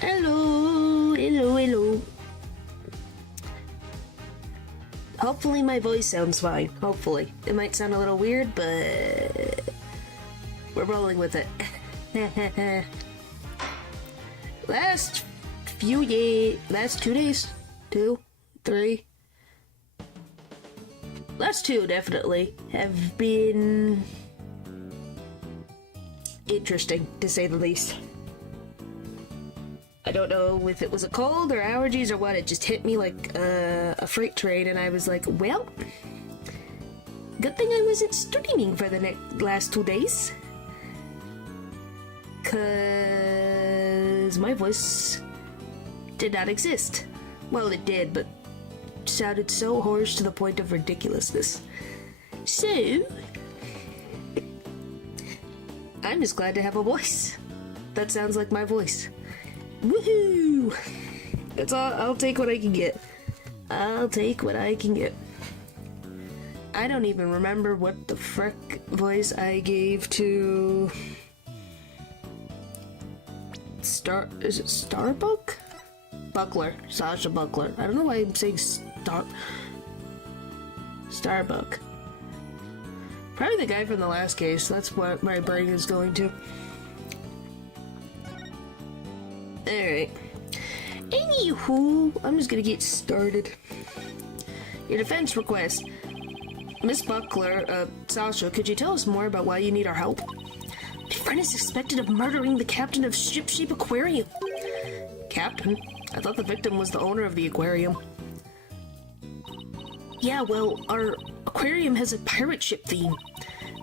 Hello, hello, hello. Hopefully my voice sounds fine. Hopefully. It might sound a little weird, but we're rolling with it. Last 2 days? 2? 3? Last 2 definitely have been interesting, to say the least. I don't know if it was a cold or allergies or what, it just hit me like a freight train, and I was like, well, good thing I wasn't streaming for the last 2 days. Cause my voice did not exist. Well, it did, but sounded so hoarse to the point of ridiculousness. So, I'm just glad to have a voice. That sounds like my voice. Woohoo! That's all. I'll take what I can get. I'll take what I can get. I don't even remember what the frick voice I gave to is it Starbuck? Buckler. Sasha Buckler. I don't know why I'm saying Starbuck. Probably the guy from the last case. That's what my brain is going to. Alright. Anywho, I'm just gonna get started. Your defense request. Miss Buckler, Sasha, could you tell us more about why you need our help? My friend is suspected of murdering the captain of Ship Aquarium. Captain? I thought the victim was the owner of the aquarium. Yeah, well, our aquarium has a pirate ship theme.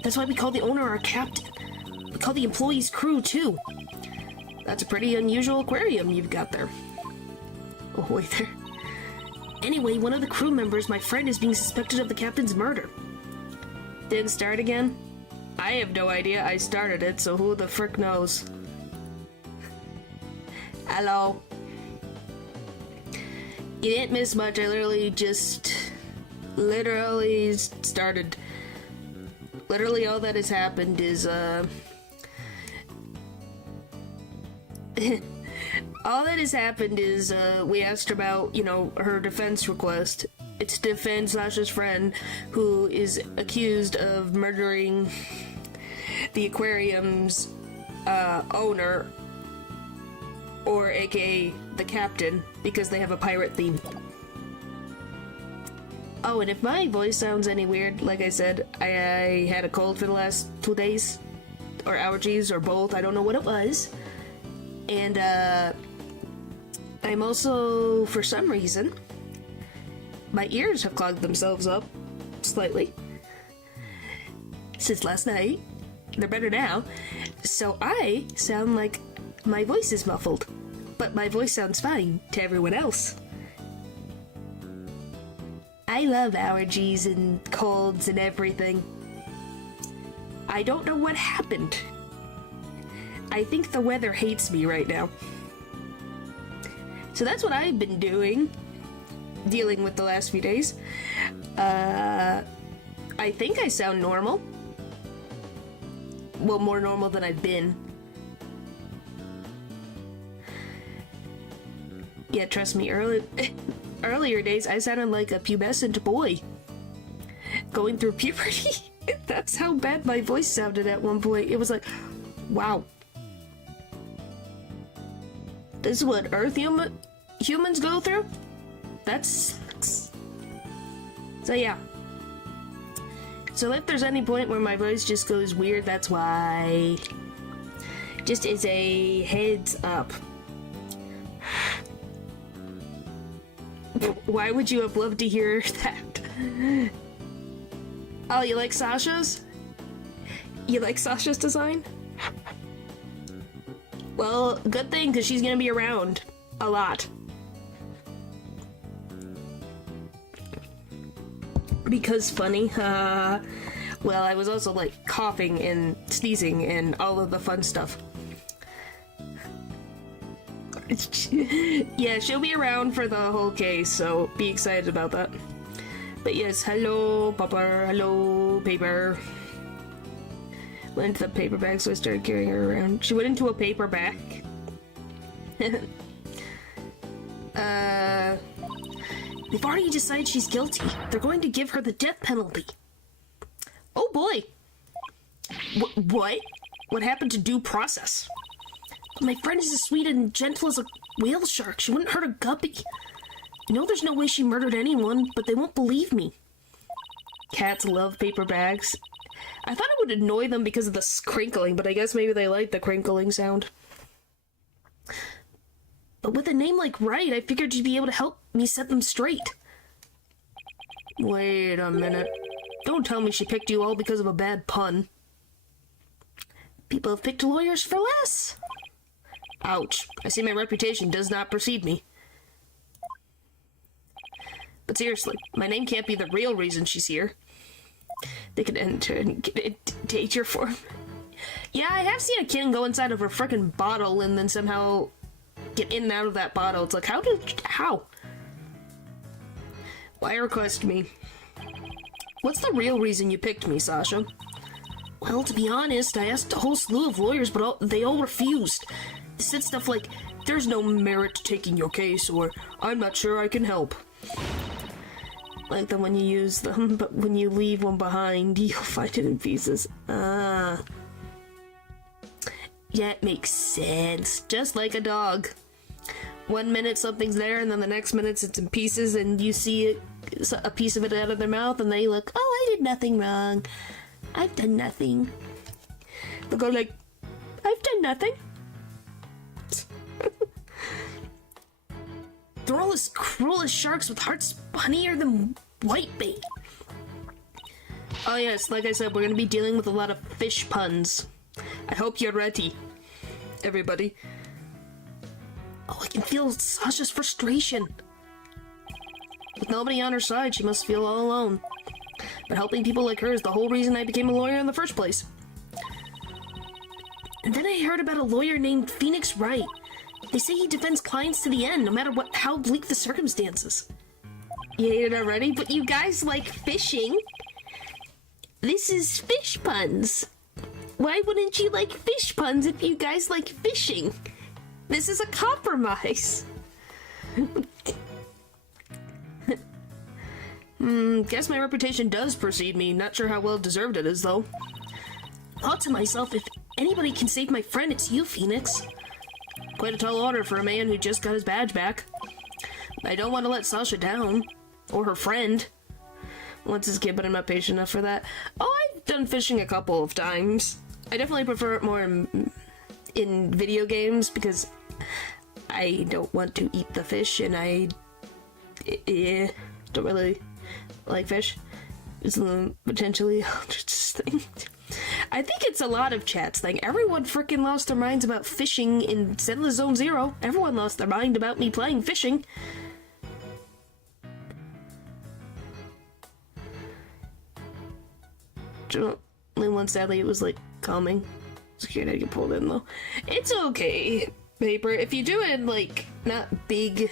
That's why we call the owner our captain. We call the employees crew, too. That's a pretty unusual aquarium you've got there. Oh, wait there. Anyway, one of the crew members, my friend, is being suspected of the captain's murder. Didn't start again? I have no idea. I started it, so who the frick knows? Hello. You didn't miss much. I literally started. Literally all that has happened is, all that has happened is, we asked about, her defense request. It's to defend Sasha's friend, who is accused of murdering the aquarium's, owner, or aka the captain, because they have a pirate theme. Oh, and if my voice sounds any weird, like I said, I had a cold for the last 2 days, or allergies, or both, I don't know what it was. And, I'm also, for some reason, my ears have clogged themselves up, slightly, since last night. They're better now. So I sound like my voice is muffled, but my voice sounds fine to everyone else. I love allergies and colds and everything. I don't know what happened. I think the weather hates me right now. So that's what I've been doing, dealing with the last few days. I think I sound normal. Well, more normal than I've been. Yeah, trust me, earlier days I sounded like a pubescent boy going through puberty. That's how bad my voice sounded at one point. It was like, wow. This is what humans go through? That sucks. So yeah. So if there's any point where my voice just goes weird, that's why. Just as a heads up. Why would you have loved to hear that? Oh, you like Sasha's? You like Sasha's design? Well, good thing, because she's gonna be around a lot. Because funny, well, I was also like coughing and sneezing and all of the fun stuff. Yeah, she'll be around for the whole case, so be excited about that. But yes, hello, Papa, hello, paper. Went into the paper bag, so I started carrying her around. She went into a paper bag. They've already decided she's guilty. They're going to give her the death penalty. Oh boy. What? What happened to due process? My friend is as sweet and gentle as a whale shark. She wouldn't hurt a guppy. I know there's no way she murdered anyone, but they won't believe me. Cats love paper bags. I thought it would annoy them because of the crinkling, but I guess maybe they like the crinkling sound. But with a name like Wright, I figured you'd be able to help me set them straight. Wait a minute. Don't tell me she picked you all because of a bad pun. People have picked lawyers for less. Ouch. I see my reputation does not precede me. But seriously, my name can't be the real reason she's here. They could enter and get a danger form. Yeah, I have seen a kitten go inside of a frickin' bottle and then somehow get in and out of that bottle. It's like, how? Why request me? What's the real reason you picked me, Sasha? Well, to be honest, I asked a whole slew of lawyers, but they all refused. They said stuff like, there's no merit to taking your case, or I'm not sure I can help. Like them when you use them, but when you leave one behind, you'll find it in pieces. Ah. Yeah, it makes sense. Just like a dog. 1 minute something's there, and then the next minute it's in pieces, and you see a piece of it out of their mouth, and they look, oh, I did nothing wrong. I've done nothing. They'll go like, I've done nothing. They're all as cruel as sharks with hearts funnier than whitebait. Oh yes, like I said, we're going to be dealing with a lot of fish puns. I hope you're ready, everybody. Oh, I can feel Sasha's frustration. With nobody on her side, she must feel all alone. But helping people like her is the whole reason I became a lawyer in the first place. And then I heard about a lawyer named Phoenix Wright. They say he defends clients to the end, no matter how bleak the circumstances. You hate it already? But you guys like fishing? This is fish puns. Why wouldn't you like fish puns if you guys like fishing? This is a compromise. Guess my reputation does precede me. Not sure how well deserved it is, though. Thought to myself, if anybody can save my friend, it's you, Phoenix. Quite a tall order for a man who just got his badge back. I don't want to let Sasha down. Or her friend. Once his kid, but I'm not patient enough for that. Oh, I've done fishing a couple of times. I definitely prefer it more in video games because I don't want to eat the fish and I don't really like fish. It's potentially just thing. I think it's a lot of chat's thing. Everyone freaking lost their minds about fishing in Settler Zone Zero. Everyone lost their mind about me playing fishing. Only one, sadly, it was like calming. Scared I'd get pulled in though. It's okay, Paper. If you do it like not big,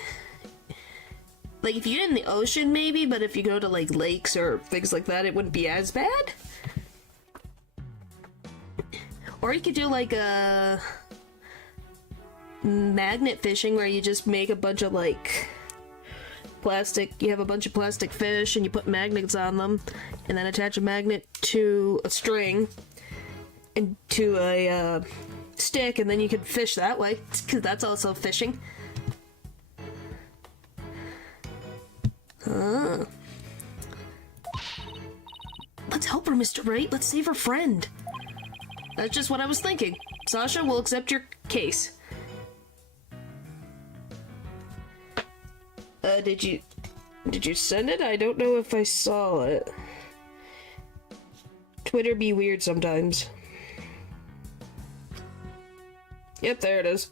like if you do it in the ocean maybe, but if you go to like lakes or things like that, it wouldn't be as bad. Or you could do like a magnet fishing where you just make a bunch of like plastic, you have a bunch of plastic fish and you put magnets on them and then attach a magnet to a string and to a stick and then you can fish that way because that's also fishing. Let's help her, Mr. Wright. Let's save her friend. That's just what I was thinking. Sasha will accept your case. Did you send it? I don't know if I saw it. Twitter be weird sometimes. Yep, there it is.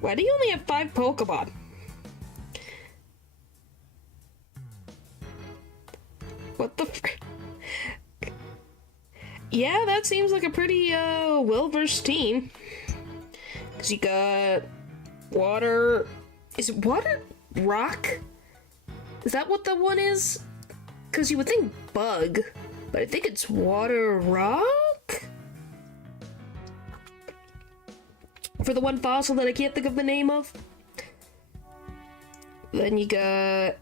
Why do you only have 5 Pokemon? What the frick? Yeah, that seems like a pretty, well-versed team. Because you got water... Is it water? Rock? Is that what the one is? Because you would think bug, but I think it's water rock? for the one fossil that I can't think of the name of. Then you got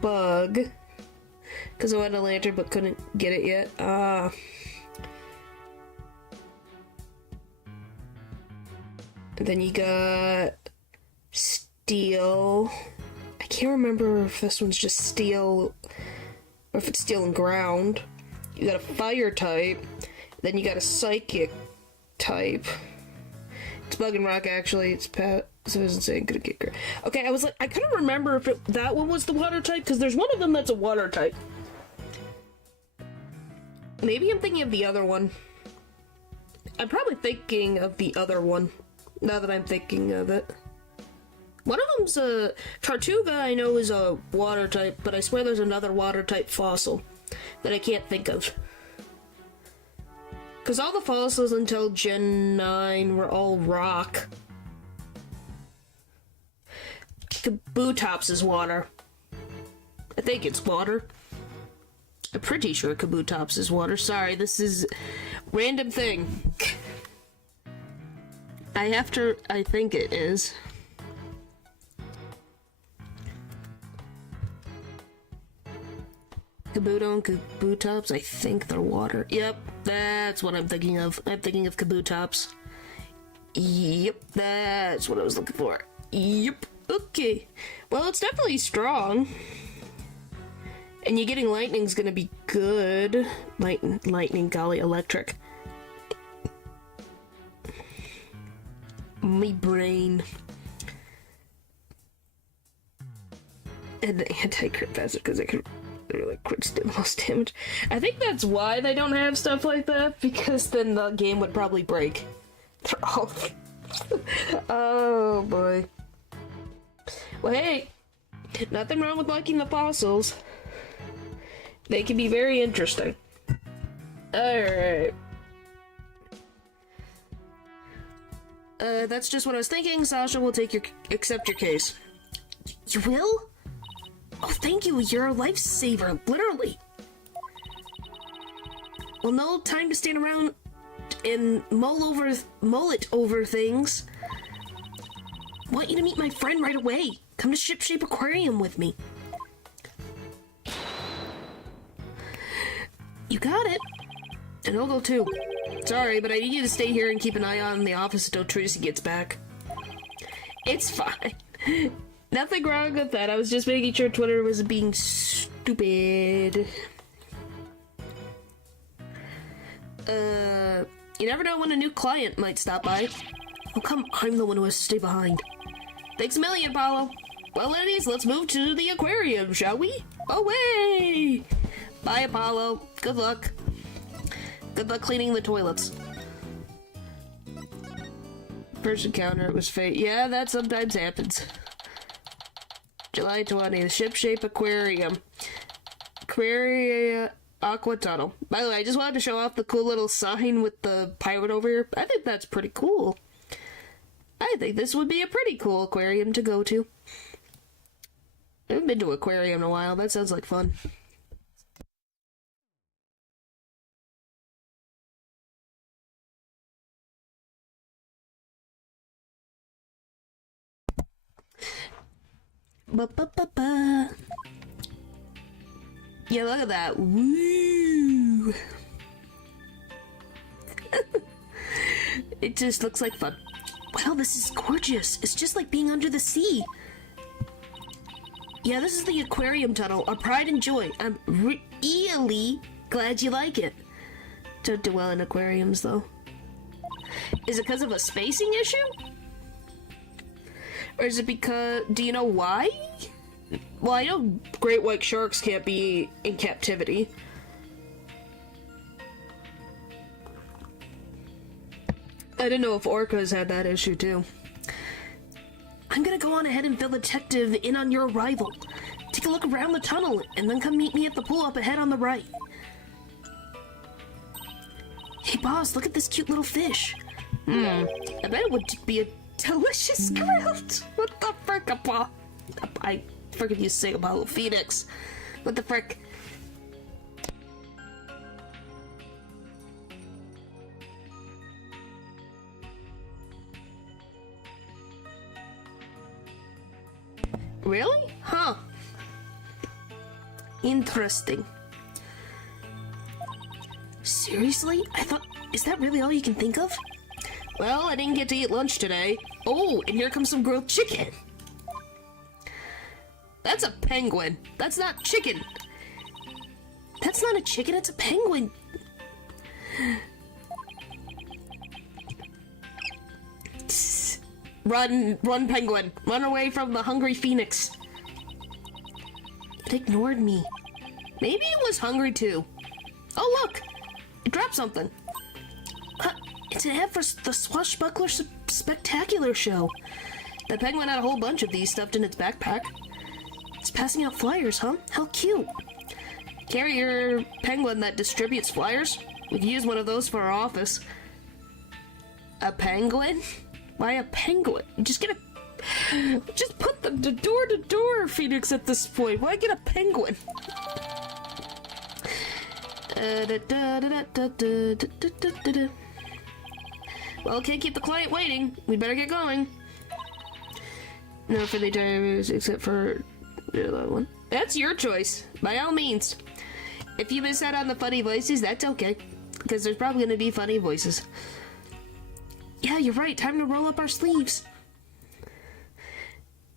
bug, because I wanted a lantern but couldn't get it yet. Then you got steel. I can't remember if this one's just steel or if it's steel and ground. You got a fire type. Then you got a psychic type. It's bug and rock, actually. It's pet. So it doesn't say gonna get great. Okay, I was like, I couldn't remember if that one was the water type, because there's one of them that's a water type. Maybe I'm thinking of the other one. I'm probably thinking of the other one, now that I'm thinking of it. One of them's a Tortuga, I know is a water type, but I swear there's another water type fossil that I can't think of. Because all the fossils until Gen 9 were all rock. Kabutops is water. I think it's water. I'm pretty sure Kabutops is water. Sorry, this is random thing. I think it is. Kabuto and Kabutops, I think they're water. Yep, that's what I'm thinking of. I'm thinking of Kabutops. Yep, that's what I was looking for. Yep, okay. Well, it's definitely strong. And you getting lightning's gonna be good. Lightning, golly, electric. My brain. And the anti-crit passive, because I could really crit stimulus damage. I think that's why they don't have stuff like that, because then the game would probably break. For all. Oh boy. Well, hey, nothing wrong with liking the fossils. They can be very interesting. Alright. That's just what I was thinking. Sasha will accept your case. You will? Oh, thank you. You're a lifesaver, literally. Well, no time to stand around and mull it over things. Want you to meet my friend right away. Come to Shipshape Aquarium with me. You got it. And I'll go too. Sorry, but I need you to stay here and keep an eye on the office until Tracy gets back. It's fine. Nothing wrong with that. I was just making sure Twitter was being stupid. You never know when a new client might stop by. How come I'm the one who has to stay behind? Thanks a million, Apollo. Well, ladies, let's move to the aquarium, shall we? Away! Bye, Apollo. Good luck. Good luck cleaning the toilets. First encounter, it was fate. Yeah, that sometimes happens. July 20th, Shipshape Aquarium. Aqua Tunnel. By the way, I just wanted to show off the cool little sign with the pirate over here. I think that's pretty cool. I think this would be a pretty cool aquarium to go to. I haven't been to an aquarium in a while. That sounds like fun. Ba-ba-ba-ba. Yeah, look at that. Woo! It just looks like fun. Wow, this is gorgeous. It's just like being under the sea. Yeah, this is the aquarium tunnel, our pride and joy. I'm really glad you like it. Don't do well in aquariums, though. Is it because of a spacing issue? Or is it because... Do you know why? Well, I know great white sharks can't be in captivity. I didn't know if orcas had that issue, too. I'm gonna go on ahead and fill the detective in on your arrival. Take a look around the tunnel, and then come meet me at the pool up ahead on the right. Hey, boss, look at this cute little fish. I bet it would be a delicious grilled. What the frick, Apollo? I forget you say Apollo Phoenix. What the frick? Really? Huh. Interesting. Seriously? Is that really all you can think of? Well, I didn't get to eat lunch today. Oh, and here comes some grilled chicken. That's a penguin. That's not chicken. That's not a chicken, it's a penguin. Run, penguin. Run away from the hungry phoenix. It ignored me. Maybe it was hungry too. Oh look! It dropped something. It's an ad for the Swashbuckler Spectacular Show. The penguin had a whole bunch of these stuffed in its backpack. It's passing out flyers, huh? How cute. Carry your penguin that distributes flyers? We could use one of those for our office. A penguin? Why a penguin? Just put the door-to-door Phoenix at this point. Why get a penguin? Well, can't keep the client waiting. We better get going. No funny times except for the other one. That's your choice. By all means. If you miss out on the funny voices, that's okay. Because there's probably going to be funny voices. Yeah, you're right. Time to roll up our sleeves.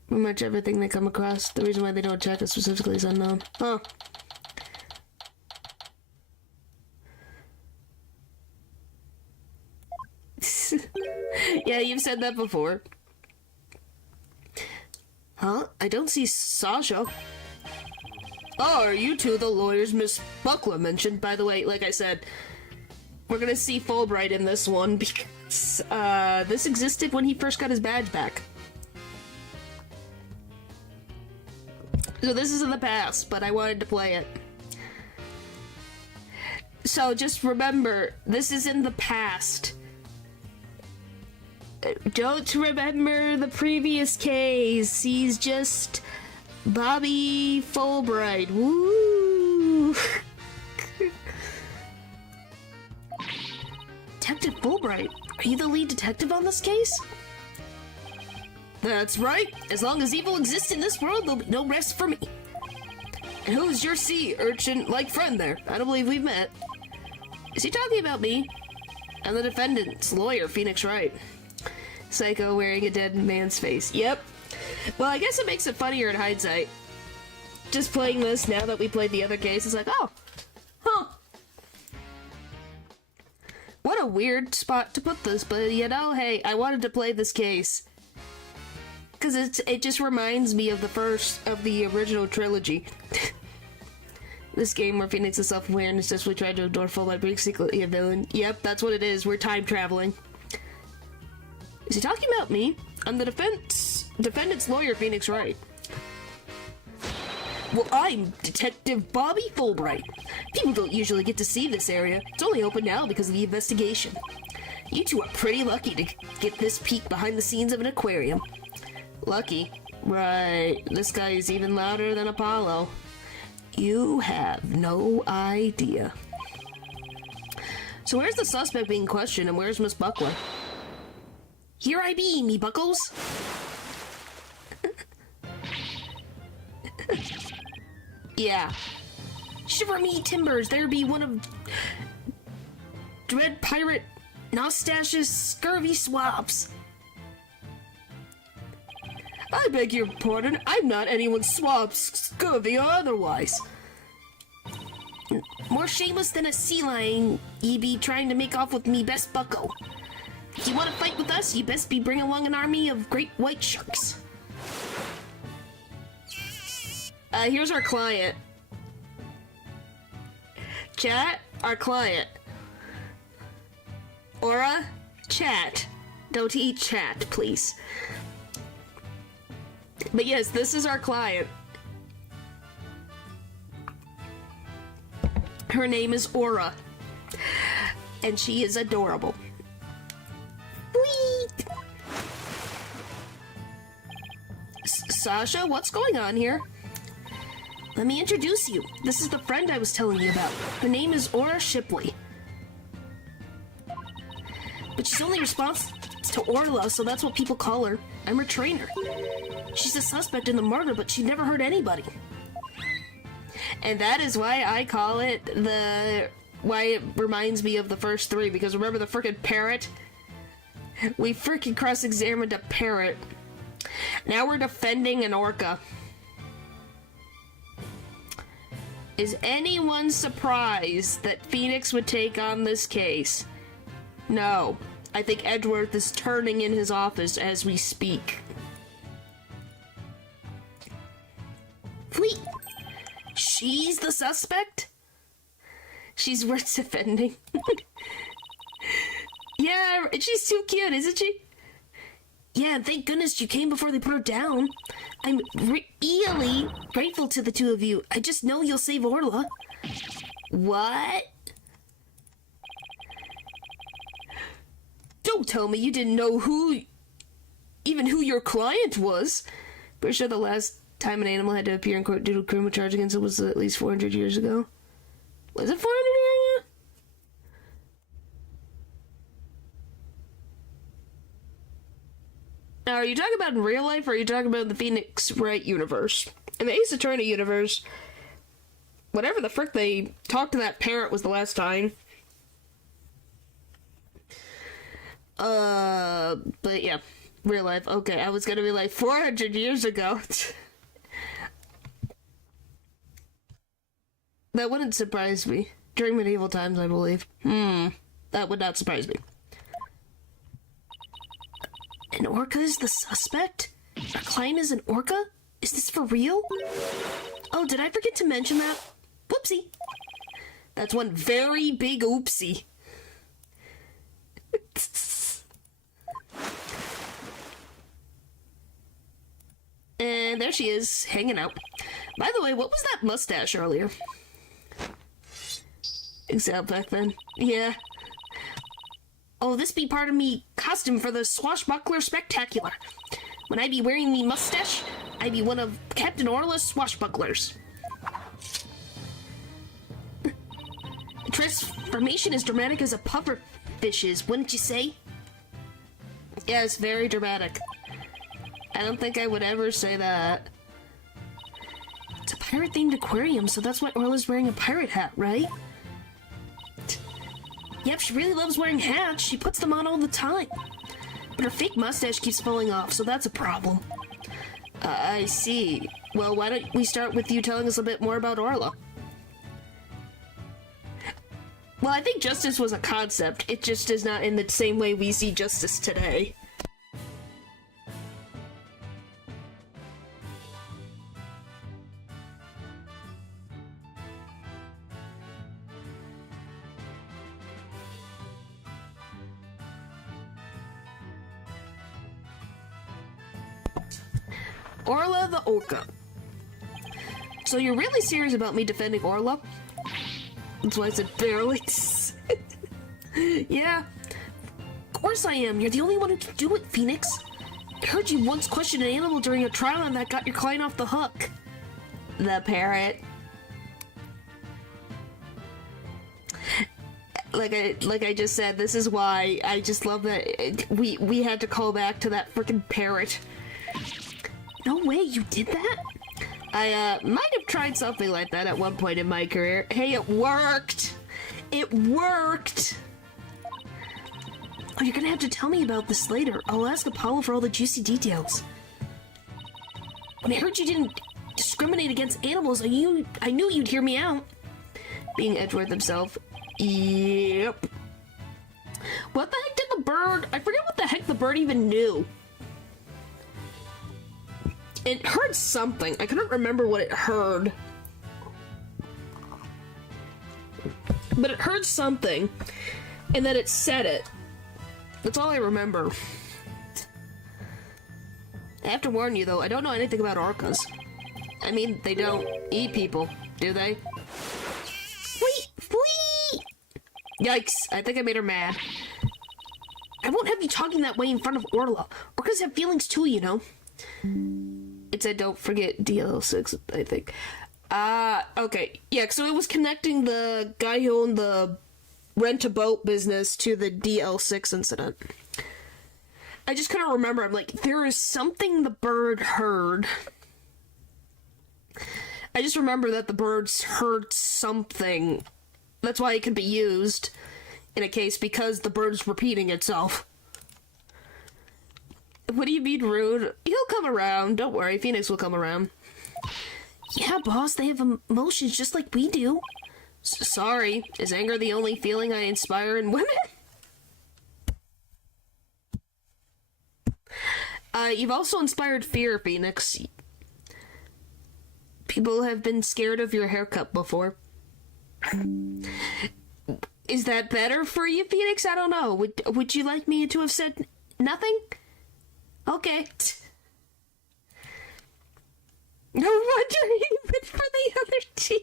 Pretty much everything they come across. The reason why they don't check it specifically is unknown. Huh. Yeah, you've said that before. Huh? I don't see Sasha. Oh, are you two the lawyers Miss Buckler mentioned? By the way, like I said, we're gonna see Fulbright in this one because this existed when he first got his badge back. So this is in the past, but I wanted to play it. So just remember, this is in the past. Don't remember the previous case. He's just Bobby Fulbright. Woo! Detective Fulbright, are you the lead detective on this case? That's right. As long as evil exists in this world, there'll be no rest for me. And who's your sea urchin-like friend there? I don't believe we've met. Is he talking about me? I'm the defendant's lawyer, Phoenix Wright. Psycho wearing a dead man's face. Yep. Well, I guess it makes it funnier in hindsight. Just playing this now that we played the other case, it's like, oh, huh. What a weird spot to put this, but you know, hey, I wanted to play this case. Because it just reminds me of the original trilogy. This game where Phoenix is self-aware and essentially tried to ignore Fulbright being secretly a villain. Yep, that's what it is. We're time traveling. Is he talking about me? I'm the defendant's lawyer, Phoenix Wright. Well, I'm Detective Bobby Fulbright. People don't usually get to see this area. It's only open now because of the investigation. You two are pretty lucky to get this peek behind the scenes of an aquarium. Lucky? Right. This guy is even louder than Apollo. You have no idea. So where's the suspect being questioned and where's Miss Buckler? Here I be, me buckles. Yeah. Shiver me timbers, there be one of Dread Pirate Nostash's scurvy swabs. I beg your pardon, I'm not anyone's swab, scurvy or otherwise. More shameless than a sea lion, ye be trying to make off with me best bucko. If you want to fight with us, you best be bringing along an army of great white sharks. Here's our client. Chat, our client. Aura, chat. Don't eat chat, please. But yes, this is our client. Her name is Aura. And she is adorable. Whee! Sasha, what's going on here? Let me introduce you. This is the friend I was telling you about. Her name is Aura Shipley. But she's only responsive to Orla, so that's what people call her. I'm her trainer. She's a suspect in the murder, but she never hurt anybody. And that is why I call it why it reminds me of the first three, because remember the frickin' parrot? We frickin' cross-examined a parrot. Now we're defending an orca. Is anyone surprised that Phoenix would take on this case? No. I think Edgeworth is turning in his office as we speak. Wait. She's the suspect? She's worth defending. Yeah, she's too cute, isn't she? Yeah, and thank goodness you came before they put her down. I'm really grateful to the two of you. I just know you'll save Orla. What? Don't tell me you didn't know who your client was. Pretty sure the last time an animal had to appear in court due to a criminal charge against it was at least 400 years ago. Was it 400 years ago? Now, are you talking about in real life, or are you talking about in the Phoenix Wright universe? In the Ace Attorney universe, whatever the frick they talked to that parrot was the last time. But yeah, real life. Okay, I was gonna be like 400 years ago. That wouldn't surprise me. During medieval times, I believe. That would not surprise me. An orca is the suspect? Our client is an orca? Is this for real? Oh, did I forget to mention that? Whoopsie. That's one very big oopsie. And there she is, hanging out. By the way, what was that mustache earlier? Except back then. Yeah. Oh, this be part of me costume for the swashbuckler spectacular. When I be wearing me mustache, I be one of Captain Orla's swashbucklers. The transformation is dramatic as a puffer fish is, wouldn't you say? Yeah, it's very dramatic. I don't think I would ever say that. It's a pirate-themed aquarium, so that's why Orla's wearing a pirate hat, right? Yep, she really loves wearing hats. She puts them on all the time. But her fake mustache keeps falling off, so that's a problem. I see. Well, why don't we start with you telling us a bit more about Orla? Well, I think justice was a concept. It just is not in the same way we see justice today. Orla the orca. So you're really serious about me defending Orla? That's why I said barely. Yeah. Of course I am. You're the only one who can do it, Phoenix. I heard you once questioned an animal during a trial and that got your client off the hook. The parrot. Like I just said, this is why I just love that we had to call back to that freaking parrot. No way, you did that? I might have tried something like that at one point in my career. Hey, it worked! It worked! Oh, you're gonna have to tell me about this later. I'll ask Apollo for all the juicy details. When I heard you didn't discriminate against animals, I knew you'd hear me out. Being Edgeworth himself. Yep. What the heck did the bird... I forget what the heck the bird even knew. It heard something. I couldn't remember what it heard. But it heard something, and then it said it. That's all I remember. I have to warn you, though, I don't know anything about orcas. I mean, they don't eat people, do they? Flee! Flee! Yikes, I think I made her mad. I won't have you talking that way in front of Orla. Orcas have feelings too, you know. It said don't forget DL6, I think. Okay. Yeah, so it was connecting the guy who owned the rent-a-boat business to the DL6 incident. I just couldn't remember. I'm like, there is something the bird heard. I just remember that the birds heard something. That's why it could be used in a case, because the bird's repeating itself. What do you mean rude? He'll come around. Don't worry, Phoenix will come around. Yeah, boss, they have emotions just like we do. Sorry, is anger the only feeling I inspire in women? You've also inspired fear, Phoenix. People have been scared of your haircut before. Is that better for you, Phoenix? I don't know. Would you like me to have said nothing? Okay. No wonder you went for the other team.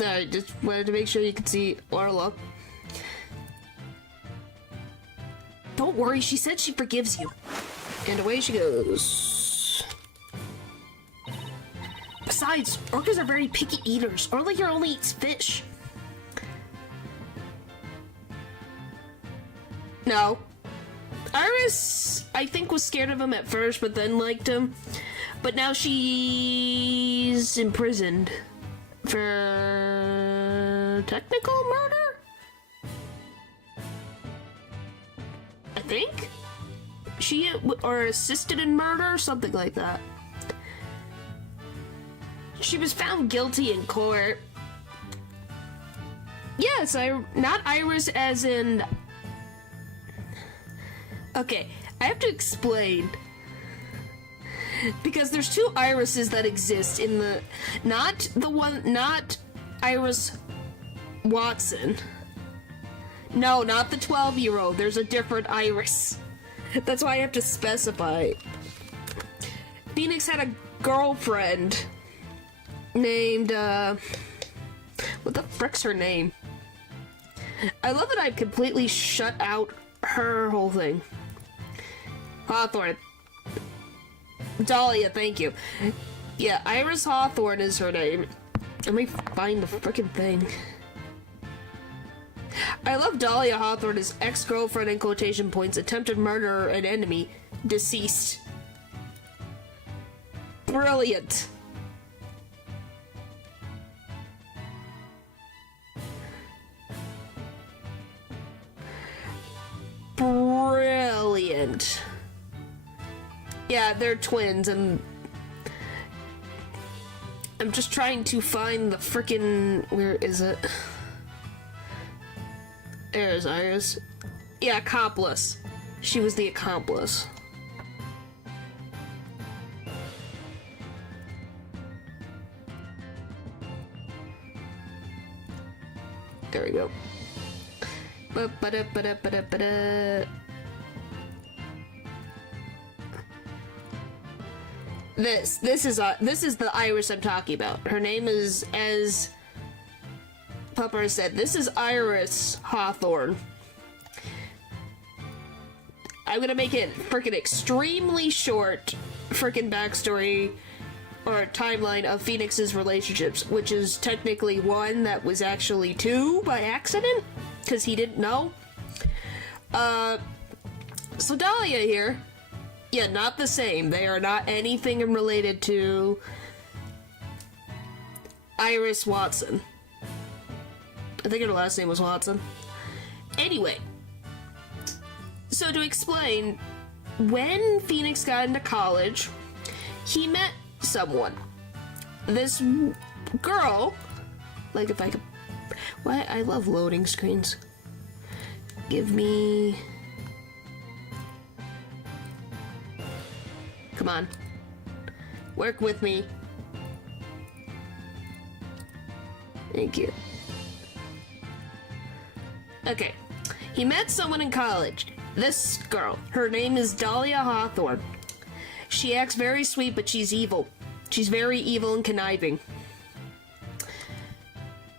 I just wanted to make sure you could see Orla. Don't worry, she said she forgives you. And away she goes. Besides, orcas are very picky eaters. Orla here only eats fish. No. Iris, I think, was scared of him at first, but then liked him. But now she's imprisoned for technical murder? I think? Or assisted in murder, something like that. She was found guilty in court. Yes, not Iris as in... Okay, I have to explain. Because there's two Irises that exist in the... Not Iris Watson. No, not the 12-year-old. There's a different Iris. That's why I have to specify. Phoenix had a girlfriend named, what the frick's her name? I love that I've completely shut out her whole thing. Hawthorne. Dahlia, thank you. Yeah, Iris Hawthorne is her name. Let me find the frickin' thing. I love Dahlia Hawthorne's ex-girlfriend in quotation points, attempted murderer and enemy, deceased. Brilliant. Brilliant. Yeah, they're twins, and I'm just trying to find the frickin'... Where is it? There's Iris. Yeah, accomplice. She was the accomplice. There we go. Ba-ba-da-ba-da-ba-da-ba-da. This is the Iris I'm talking about. Her name is, as Pupper said, this is Iris Hawthorne. I'm gonna make it frickin' extremely short frickin' backstory or timeline of Phoenix's relationships, which is technically one that was actually two by accident, because he didn't know. So Dahlia here, yeah, not the same. They are not anything related to Iris Watson. I think her last name was Watson. Anyway, so to explain, when Phoenix got into college, he met someone. This girl, like if I could, why I love loading screens. Give me, come on, work with me. Thank you. Okay, he met someone in college. This girl, her name is Dahlia Hawthorne. She acts very sweet, but she's evil. She's very evil and conniving.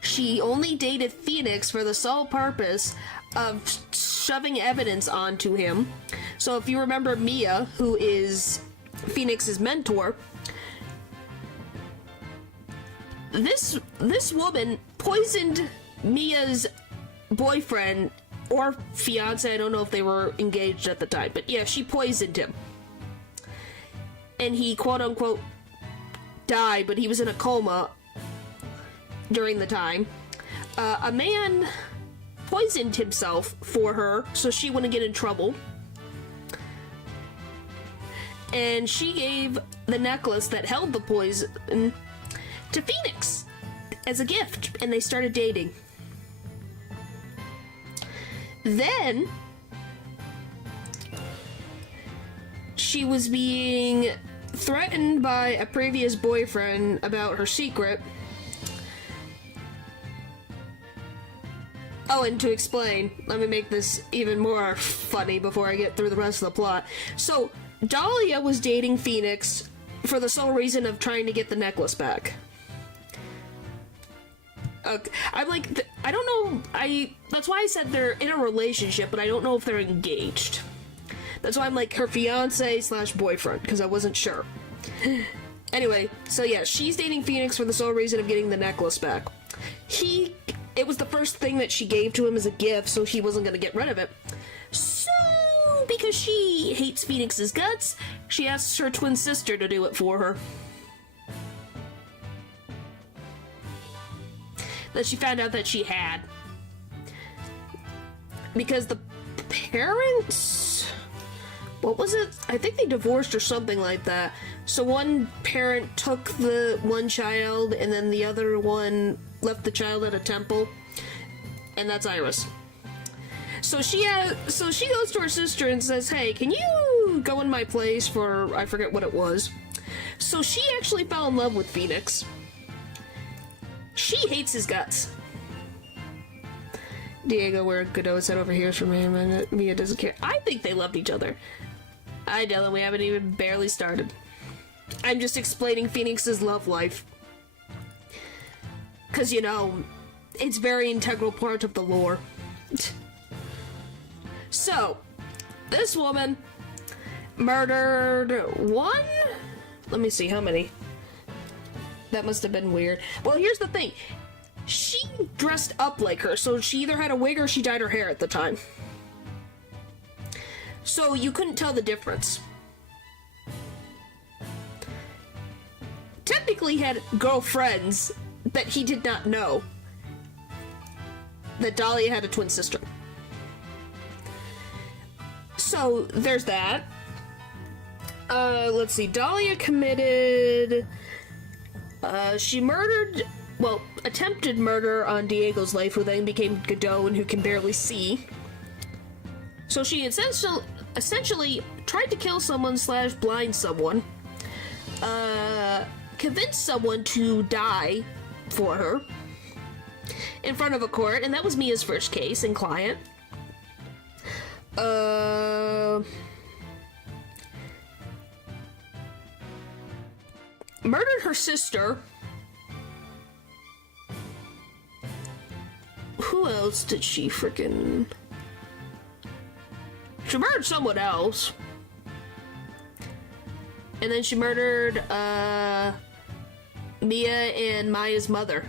She only dated Phoenix for the sole purpose of shoving evidence onto him. So if you remember Mia, who is Phoenix's mentor, this this woman poisoned Mia's boyfriend or fiance. I don't know if they were engaged at the time, but yeah, she poisoned him. And he, quote-unquote, died, but he was in a coma during the time. A man poisoned himself for her so she wouldn't get in trouble. And she gave the necklace that held the poison to Phoenix as a gift, and they started dating. Then she was being threatened by a previous boyfriend about her secret. Oh, and to explain, let me make this even more funny before I get through the rest of the plot. So, Dahlia was dating Phoenix for the sole reason of trying to get the necklace back. I'm like, I don't know, that's why I said they're in a relationship, but I don't know if they're engaged. That's why I'm like her fiance / boyfriend, because I wasn't sure. Anyway, so yeah, she's dating Phoenix for the sole reason of getting the necklace back. It was the first thing that she gave to him as a gift, so he wasn't going to get rid of it. So, because she hates Phoenix's guts, she asks her twin sister to do it for her. That she found out that she had. Because the parents... What was it? I think they divorced or something like that. So one parent took the one child, and then the other one left the child at a temple. And that's Iris. So she goes to her sister and says, hey, can you go in my place for, I forget what it was. So she actually fell in love with Phoenix. She hates his guts. Diego, where Godot said over here from him, and Mia doesn't care. I think they loved each other. I Dylan, we haven't even barely started. I'm just explaining Phoenix's love life. Because, you know, it's very integral part of the lore. So, this woman murdered one? Let me see, how many? That must have been weird. Well, here's the thing. She dressed up like her, so she either had a wig or she dyed her hair at the time. So you couldn't tell the difference. Technically he had girlfriends that he did not know. That Dahlia had a twin sister. So there's that. Let's see. Dahlia committed... she murdered... Well, attempted murder on Diego's life, who then became Godot and who can barely see. So she essentially tried to kill someone / blind someone. Convinced someone to die for her in front of a court, and that was Mia's first case and client. Murdered her sister. Who else did she frickin'... She murdered someone else. And then she murdered, Mia and Maya's mother.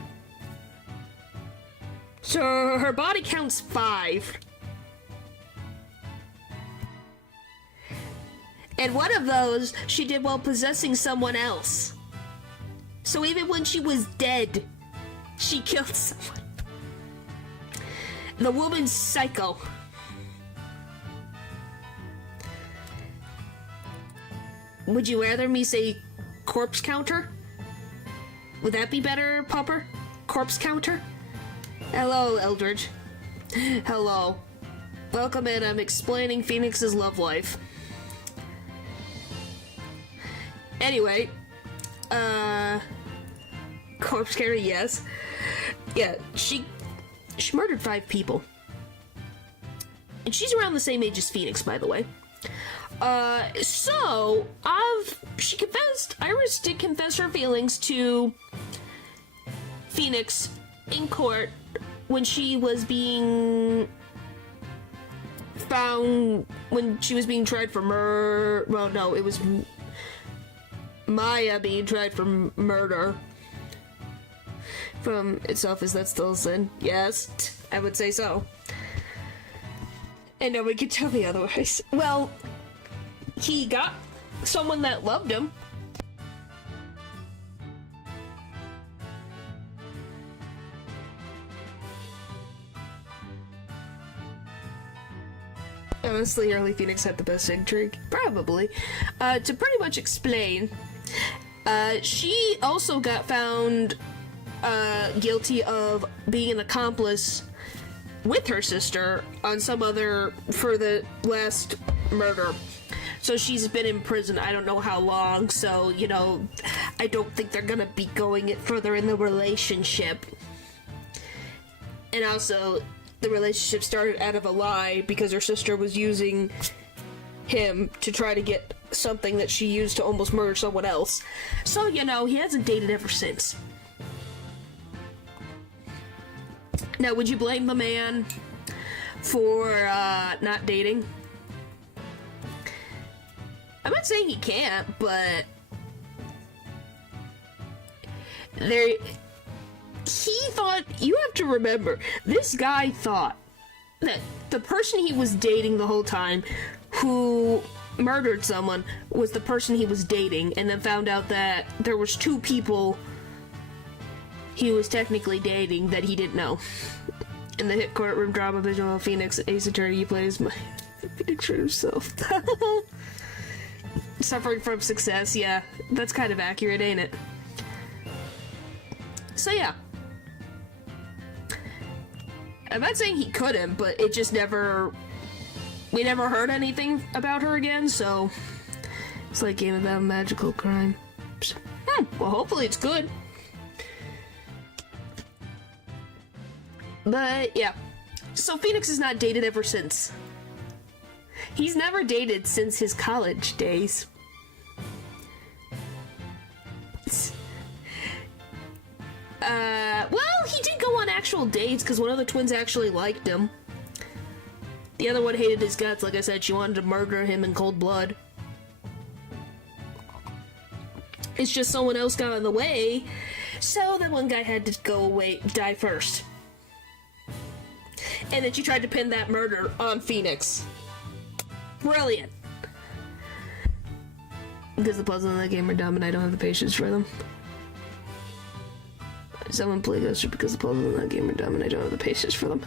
So her body count's 5. And one of those she did while possessing someone else. So even when she was dead, she killed someone. The woman's psycho. Would you rather me say corpse counter? Would that be better, Popper? Corpse counter? Hello, Eldridge. Hello. Welcome in. I'm explaining Phoenix's love life. Anyway, corpse counter, yes. Yeah, she murdered 5 people. And she's around the same age as Phoenix, by the way. She confessed, Iris did confess her feelings to Phoenix in court when she was being found, when she was being tried for well, no, it was Maya being tried for murder. from itself. Is that still a sin? Yes, I would say so. And no one can tell me otherwise. Well, he got someone that loved him. Honestly, early Phoenix had the best intrigue. Probably. To pretty much explain, she also got found guilty of being an accomplice with her sister on some other, for the last murder. So she's been in prison, I don't know how long, so, you know, I don't think they're gonna be going it further in the relationship. And also, the relationship started out of a lie because her sister was using him to try to get something that she used to almost murder someone else. So, you know, he hasn't dated ever since. Now, would you blame the man for not dating? I'm not saying he can't, but he thought, you have to remember, this guy thought that the person he was dating the whole time, who murdered someone, was the person he was dating, and then found out that there was two people he was technically dating that he didn't know. In the hit courtroom drama visual Phoenix, Ace Attorney, he plays my Phoenix for himself. Suffering from success, yeah, that's kind of accurate, ain't it? So yeah, I'm not saying he couldn't, but it just never, we never heard anything about her again, so it's like a game about magical crime. Well, hopefully it's good. But yeah, so Phoenix has not dated ever since. He's never dated since his college days. Well, he did go on actual dates because one of the twins actually liked him. The other one hated his guts. Like I said, she wanted to murder him in cold blood. It's just someone else got in the way, so that one guy had to go away, die first. And then she tried to pin that murder on Phoenix. Brilliant. Because the puzzles in that game are dumb and I don't have the patience for them. Someone play Ghost because the puzzles in that game are dumb and I don't have the patience for them.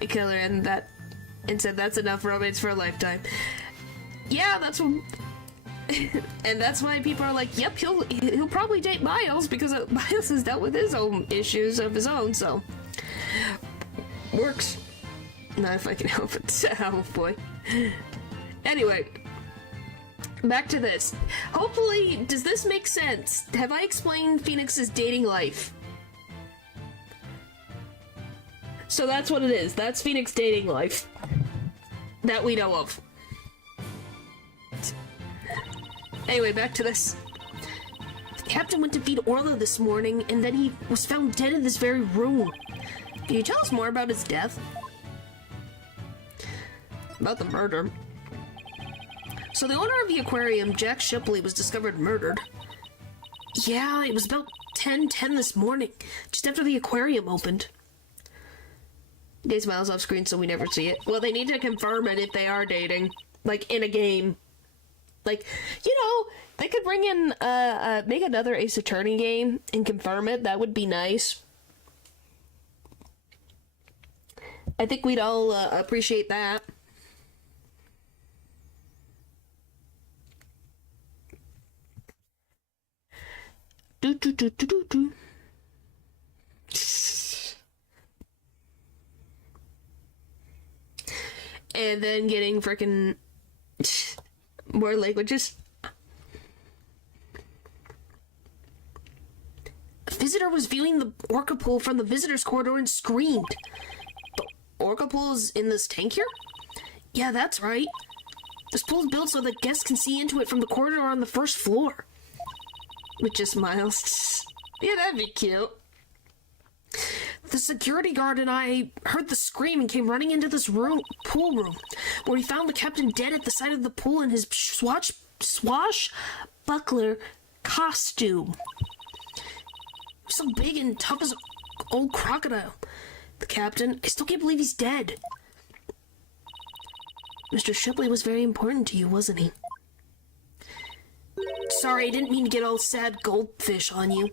Killer and that, and said that's enough romance for a lifetime. Yeah, that's what. And that's why people are like, yep, he'll probably date Miles because Miles has dealt with his own issues of his own, so works. Not if I can help it. Oh boy. Anyway, back to this. Hopefully, does this make sense? Have I explained Phoenix's dating life? So that's what it is. That's Phoenix dating life. That we know of. Anyway, back to this. The captain went to feed Orla this morning, and then he was found dead in this very room. Can you tell us more about his death? About the murder. So the owner of the aquarium, Jack Shipley, was discovered murdered. Yeah, it was about 10:10 this morning, just after the aquarium opened. Dates Miles off screen so we never see it. Well, they need to confirm it if they are dating. Like, in a game. Like, you know, they could bring in, make another Ace Attorney game and confirm it. That would be nice. I think we'd all appreciate that. Do. And then getting frickin' more languages. A visitor was viewing the orca pool from the visitor's corridor and screamed. The orca pool is in this tank here? Yeah, that's right. This pool is built so that guests can see into it from the corridor on the first floor. With just Miles. Yeah, that'd be cute. The security guard and I heard the scream and came running into this pool room, where we found the captain dead at the side of the pool in his swashbuckler costume. So big and tough as an old crocodile. The captain, I still can't believe he's dead. Mr. Shipley was very important to you, wasn't he? Sorry, I didn't mean to get all sad goldfish on you.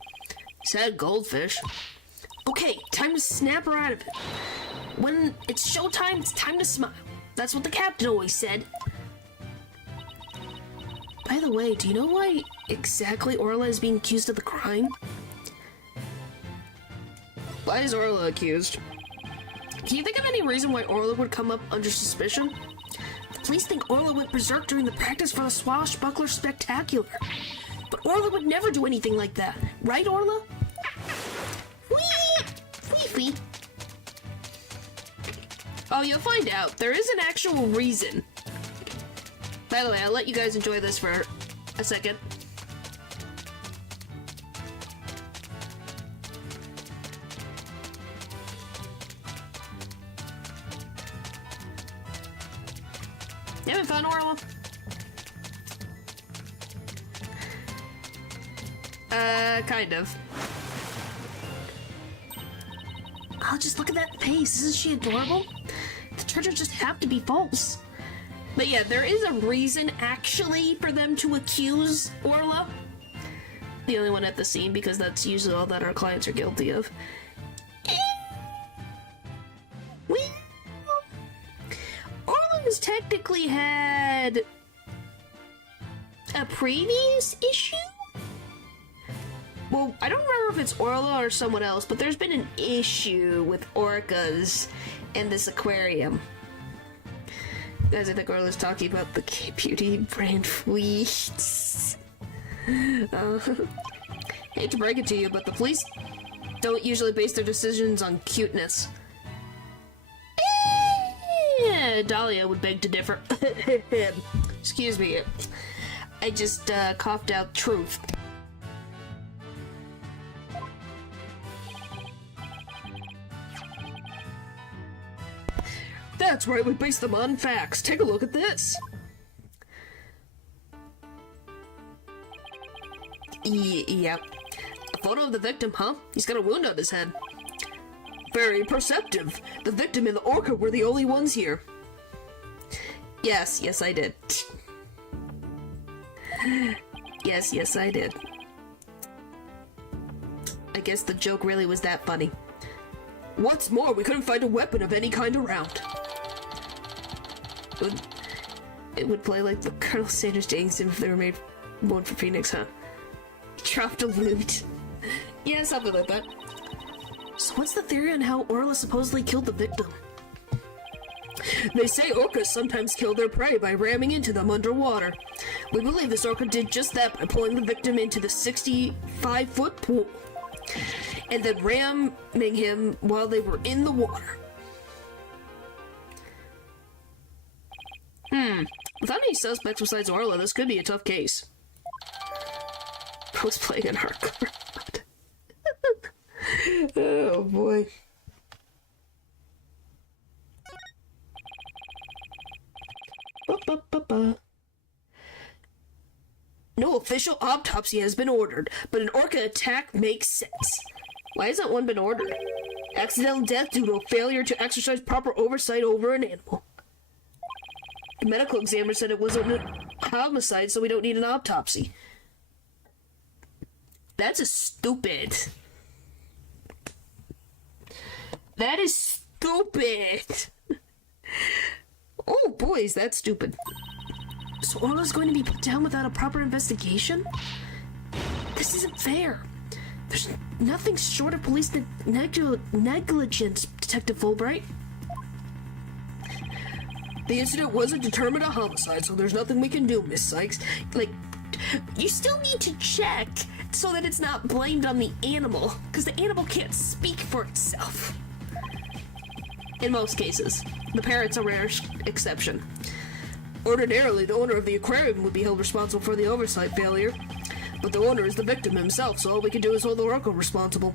Sad goldfish? Okay, time to snap her out of it. When it's showtime, it's time to smile. That's what the captain always said. By the way, do you know why exactly Orla is being accused of the crime? Why is Orla accused? Can you think of any reason why Orla would come up under suspicion? The police think Orla went berserk during the practice for the Swashbuckler Spectacular. But Orla would never do anything like that. Right, Orla? Whee! Whee! Oh, you'll find out. There is an actual reason. By the way, I'll let you guys enjoy this for a second. You having fun, Orla? Kind of. Oh, just look at that face. Isn't she adorable? The charges just have to be false. But yeah, there is a reason, actually, for them to accuse Orla. The only one at the scene, because that's usually all that our clients are guilty of. Orla has technically had a previous issue? Well, I don't remember if it's Orla or someone else, but there's been an issue with orcas in this aquarium. Guys, I think Orla's talking about the K-Beauty brand fleets. Hate to break it to you, but the police don't usually base their decisions on cuteness. Dahlia would beg to differ. Excuse me. I just coughed out truth. That's right, we base them on facts. Take a look at this. Yep. A photo of the victim, huh? He's got a wound on his head. Very perceptive. The victim and the orca were the only ones here. Yes, I did. Yes, I did. I guess the joke really was that funny. What's more, we couldn't find a weapon of any kind around. It would play like the Colonel Sanders James if they were made one for Phoenix, huh? Dropped a loot. Yeah, something like that. So what's the theory on how Orla supposedly killed the victim? They say orcas sometimes kill their prey by ramming into them underwater. We believe this orca did just that by pulling the victim into the 65-foot pool, and then ramming him while they were in the water. Without any suspects besides Orla, this could be a tough case. I was playing in hardcore. Oh boy. No official autopsy has been ordered, but an orca attack makes sense. Why hasn't one been ordered? Accidental death due to a failure to exercise proper oversight over an animal. The medical examiner said it wasn't a homicide, so we don't need an autopsy. That's a stupid. That is stupid. Oh, boys, that's stupid. So Orla's going to be put down without a proper investigation? This isn't fair. There's nothing short of police negligence, Detective Fulbright. The incident wasn't determined a homicide, so there's nothing we can do, Miss Sykes. Like, you still need to check so that it's not blamed on the animal, because the animal can't speak for itself. In most cases. The parrot's a rare exception. Ordinarily, the owner of the aquarium would be held responsible for the oversight failure, but the owner is the victim himself, so all we can do is hold the orca responsible.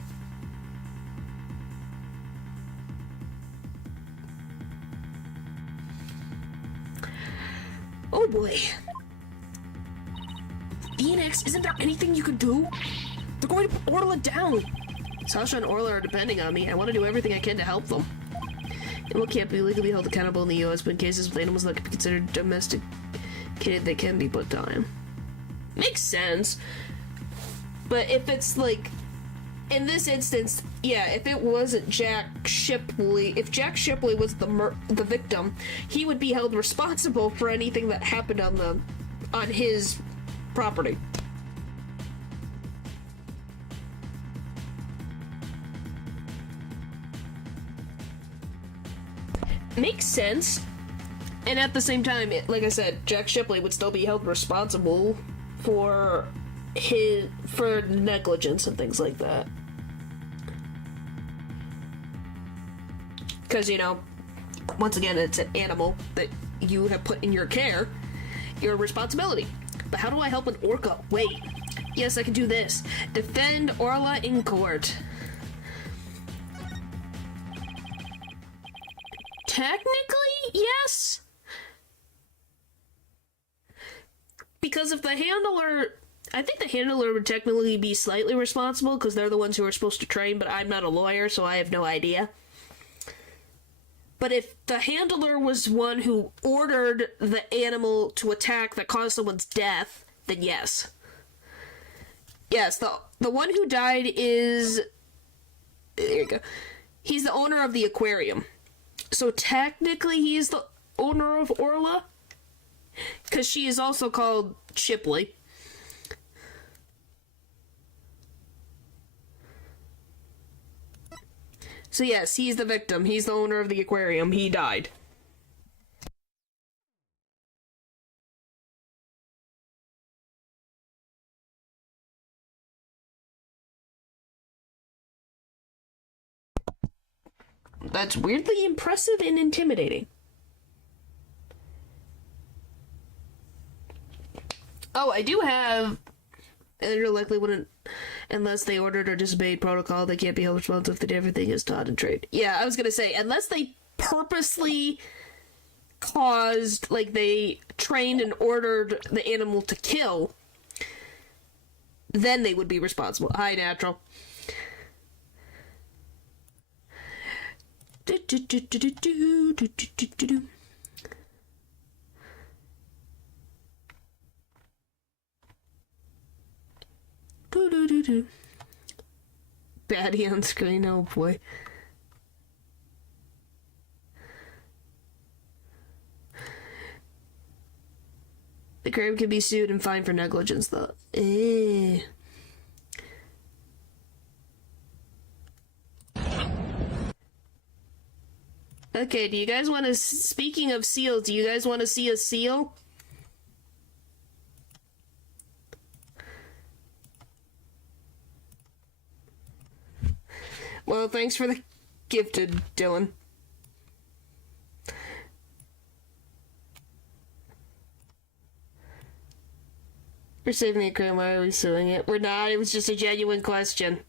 Oh boy. Phoenix, isn't there anything you could do? They're going to put Orla down. Sasha and Orla are depending on me. I want to do everything I can to help them. Animal can't be legally held accountable in the U.S., but in cases with animals that can be considered domesticated, they can be put down. Makes sense. But if it's like, in this instance, yeah, if it wasn't Jack Shipley, if Jack Shipley was the victim, he would be held responsible for anything that happened on his property. Makes sense. And at the same time, like I said, Jack Shipley would still be held responsible for negligence and things like that. Because, you know, once again, it's an animal that you have put in your care, your responsibility. But how do I help an orca? Wait. Yes, I can do this. Defend Orla in court. Technically, yes. Because if the handler... I think the handler would technically be slightly responsible because they're the ones who are supposed to train, but I'm not a lawyer, so I have no idea. But if the handler was one who ordered the animal to attack that caused someone's death, then yes. Yes, the one who died is... There you go. He's the owner of the aquarium. So technically he's the owner of Orla. Because she is also called Shipley. So yes, he's the victim. He's the owner of the aquarium. He died. That's weirdly impressive and intimidating. Oh, I do have... And likely wouldn't... Unless they ordered or disobeyed protocol, they can't be held responsible if they did everything is taught and trained. Yeah, I was gonna say, unless they purposely caused, like, they trained and ordered the animal to kill, then they would be responsible. Hi, Natural. Baddie on screen, oh boy. The crab can be sued and fined for negligence, though. Okay, do you guys want to... Speaking of seals, do you guys want to see a seal? Well, thanks for the gifted, Dylan. We're saving the aquarium. Why are we suing it? We're not. It was just a genuine question.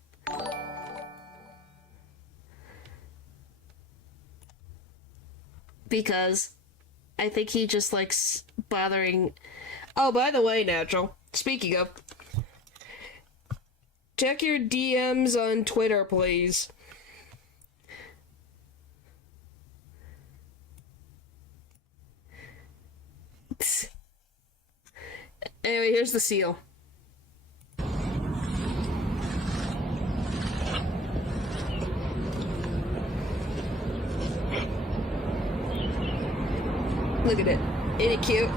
Because I think he just likes bothering... Oh, by the way, Natural, speaking of... Check your DMs on Twitter, please. Anyway, here's the seal. Look at it. Ain't it cute?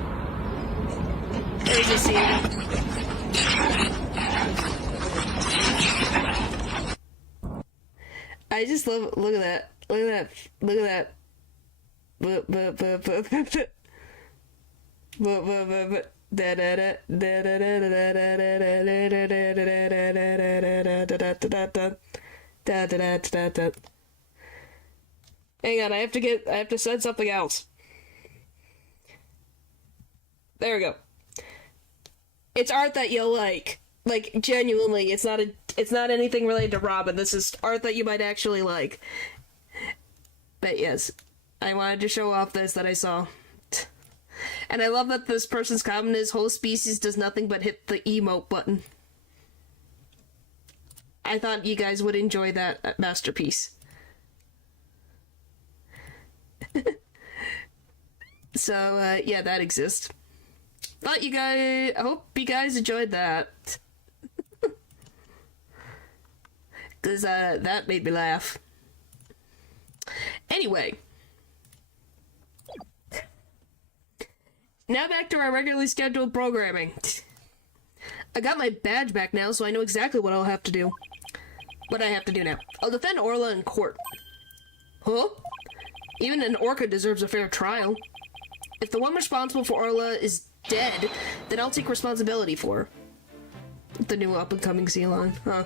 There's the seal. I just love... Look at that. Look at that. Look at that. Hang on, I have to set something else. There we go. It's art that you'll like. Like, genuinely, it's not anything related to Robin. This is art that you might actually like. But yes, I wanted to show off this that I saw. And I love that this person's comment is, whole species does nothing but hit the emote button. I thought you guys would enjoy that masterpiece. So, yeah, that exists. I hope you guys enjoyed that. Because, that made me laugh. Anyway. Now back to our regularly scheduled programming. I got my badge back now, so I know exactly what I'll have to do. What I have to do now. I'll defend Orla in court. Huh? Even an orca deserves a fair trial. If the one responsible for Orla is dead, then I'll take responsibility for her. The new up-and-coming Ceylon, huh?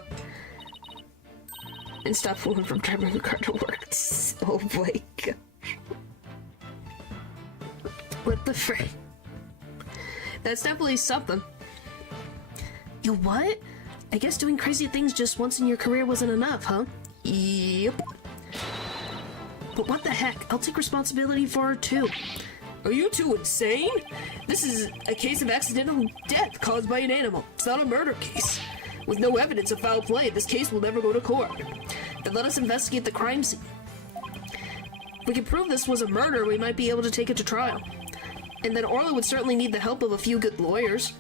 And stop woman from driving the car to work. Oh my gosh. What the frick? That's definitely something. You what? I guess doing crazy things just once in your career wasn't enough, huh? Yep. But what the heck? I'll take responsibility for her too. Are you two insane? This is a case of accidental death caused by an animal. It's not a murder case. With no evidence of foul play, this case will never go to court. Then let us investigate the crime scene. If we can prove this was a murder, we might be able to take it to trial. And then Orla would certainly need the help of a few good lawyers.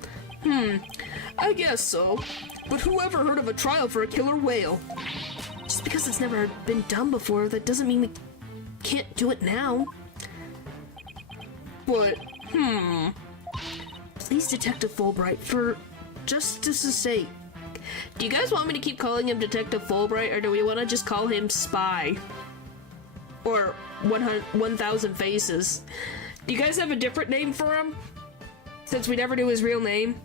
I guess so. But who ever heard of a trial for a killer whale? Just because it's never been done before, that doesn't mean we can't do it now. But, Please, Detective Fulbright, for justice's sake. Do you guys want me to keep calling him Detective Fulbright, or do we want to just call him Spy? Or 1,000 Faces? Do you guys have a different name for him? Since we never knew his real name?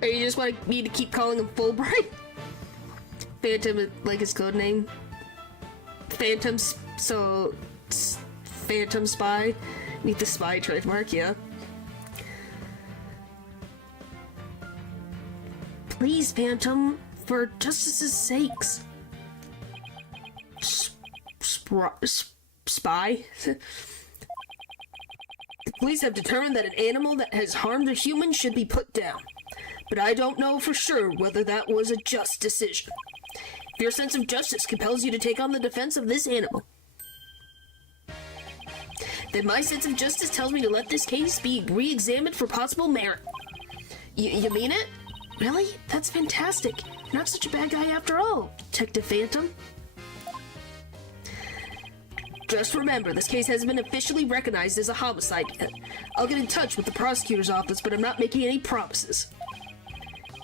Or you just want me to keep calling him Fulbright? Phantom, like his code name? Phantom Spy? Meet the Spy trademark, yeah. Please, Phantom, for justice's sakes. Spy? The police have determined that an animal that has harmed a human should be put down. But I don't know for sure whether that was a just decision. If your sense of justice compels you to take on the defense of this animal, then my sense of justice tells me to let this case be re-examined for possible merit. You mean it? Really? That's fantastic. You're not such a bad guy after all, Detective Phantom. Just remember, this case hasn't been officially recognized as a homicide yet. I'll get in touch with the prosecutor's office, but I'm not making any promises.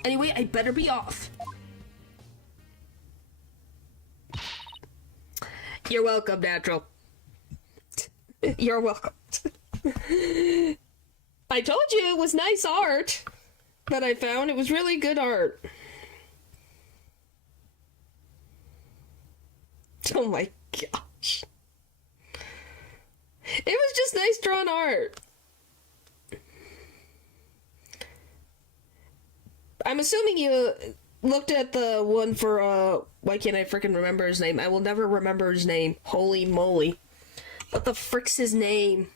Anyway, I better be off. You're welcome, Natural. You're welcome. I told you it was nice art that I found. It was really good art. Oh my gosh. It was just nice drawn art. I'm assuming you looked at the one for, why can't I frickin' remember his name? I will never remember his name. Holy moly. What the frick's his name?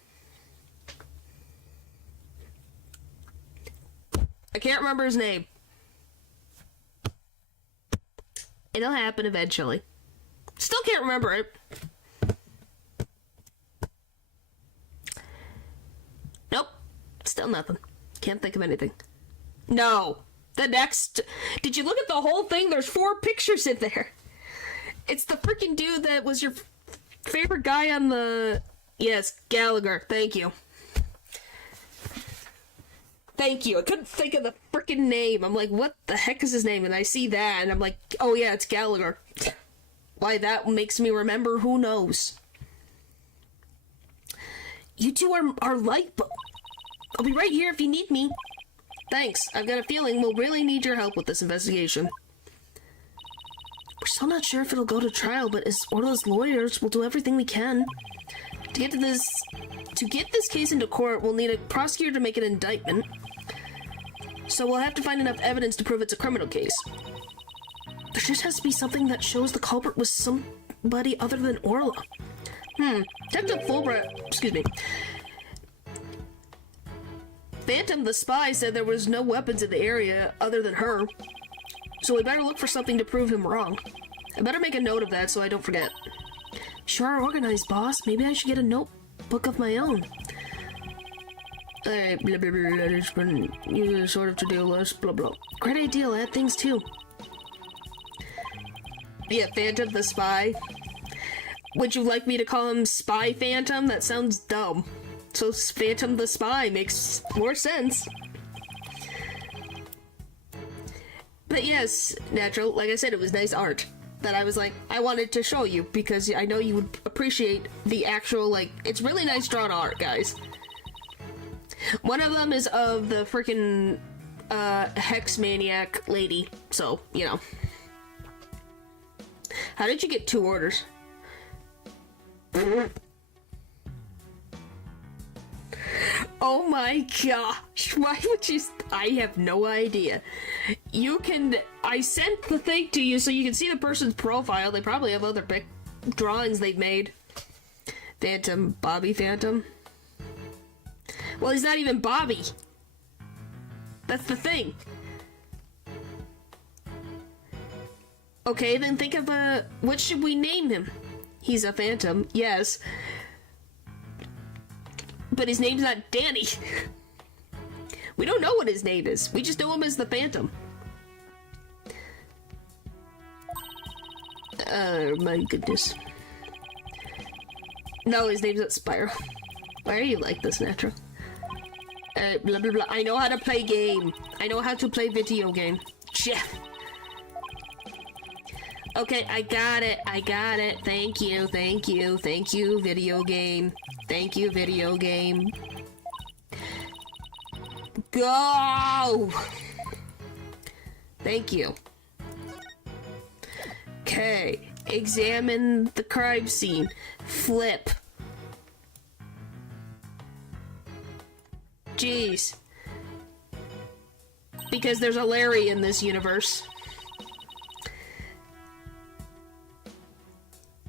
I can't remember his name. It'll happen eventually. Still can't remember it. Nope. Still nothing. Can't think of anything. No. The next... Did you look at the whole thing? There's 4 pictures in there. It's the freaking dude that was your favorite guy on the... Yes, Gallagher. Thank you. Thank you. I couldn't think of the freaking name. I'm like, what the heck is his name? And I see that, and I'm like, oh yeah, it's Gallagher. Why that makes me remember, who knows? You two are light, but I'll be right here if you need me. Thanks. I've got a feeling we'll really need your help with this investigation. We're still not sure if it'll go to trial, but as Orla's lawyers, we'll do everything we can. To get this case into court, we'll need a prosecutor to make an indictment. So we'll have to find enough evidence to prove it's a criminal case. There just has to be something that shows the culprit was somebody other than Orla. Detective Fulbright, excuse me. Phantom the spy said there was no weapons in the area other than her, so we better look for something to prove him wrong. I better make a note of that so I don't forget. Sure are organized, boss. Maybe I should get a notebook of my own. Alright, blah blah blah, letters from you, sort of to-do list, blah blah. Great idea, I'll add things too. Yeah, Phantom the spy. Would you like me to call him Spy Phantom? That sounds dumb. So Phantom the spy makes more sense. But yes, Natural, like I said, it was nice art that I was like, I wanted to show you because I know you would appreciate the actual, like, it's really nice drawn art, guys. One of them is of the freaking Hex Maniac lady, so, you know. How did you get 2 orders? Oh my gosh, why would you? I have no idea. You can, I sent the thing to you so you can see the person's profile. They probably have other drawings they've made. Phantom, Bobby Phantom. Well, he's not even Bobby. That's the thing. Okay, then think of what should we name him? He's a phantom, yes. But his name's not Danny. We don't know what his name is. We just know him as the Phantom. Oh my goodness. No, his name's not Spyro. Why are you like this, Natural? Blah blah blah. I know how to play game. I know how to play video game. Jeff. Okay, I got it. I got it. Thank you. Thank you. Thank you, video game. Thank you, video game. Go! Thank you. Okay. Examine the crime scene. Flip. Jeez. Because there's a Larry in this universe.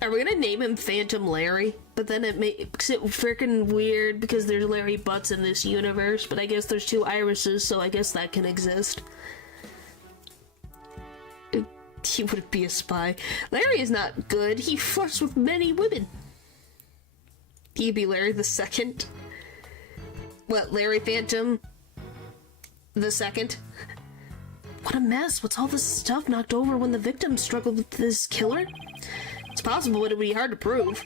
Are we gonna name him Phantom Larry? But then it makes it freaking weird because there's Larry Butts in this universe, but I guess there's 2 irises, so I guess that can exist. He wouldn't be a spy. Larry is not good. He flirts with many women. He'd be Larry the Second. What, Larry Phantom the Second? What a mess. What's all this stuff knocked over when the victim struggled with this killer? It's possible, but it would be hard to prove.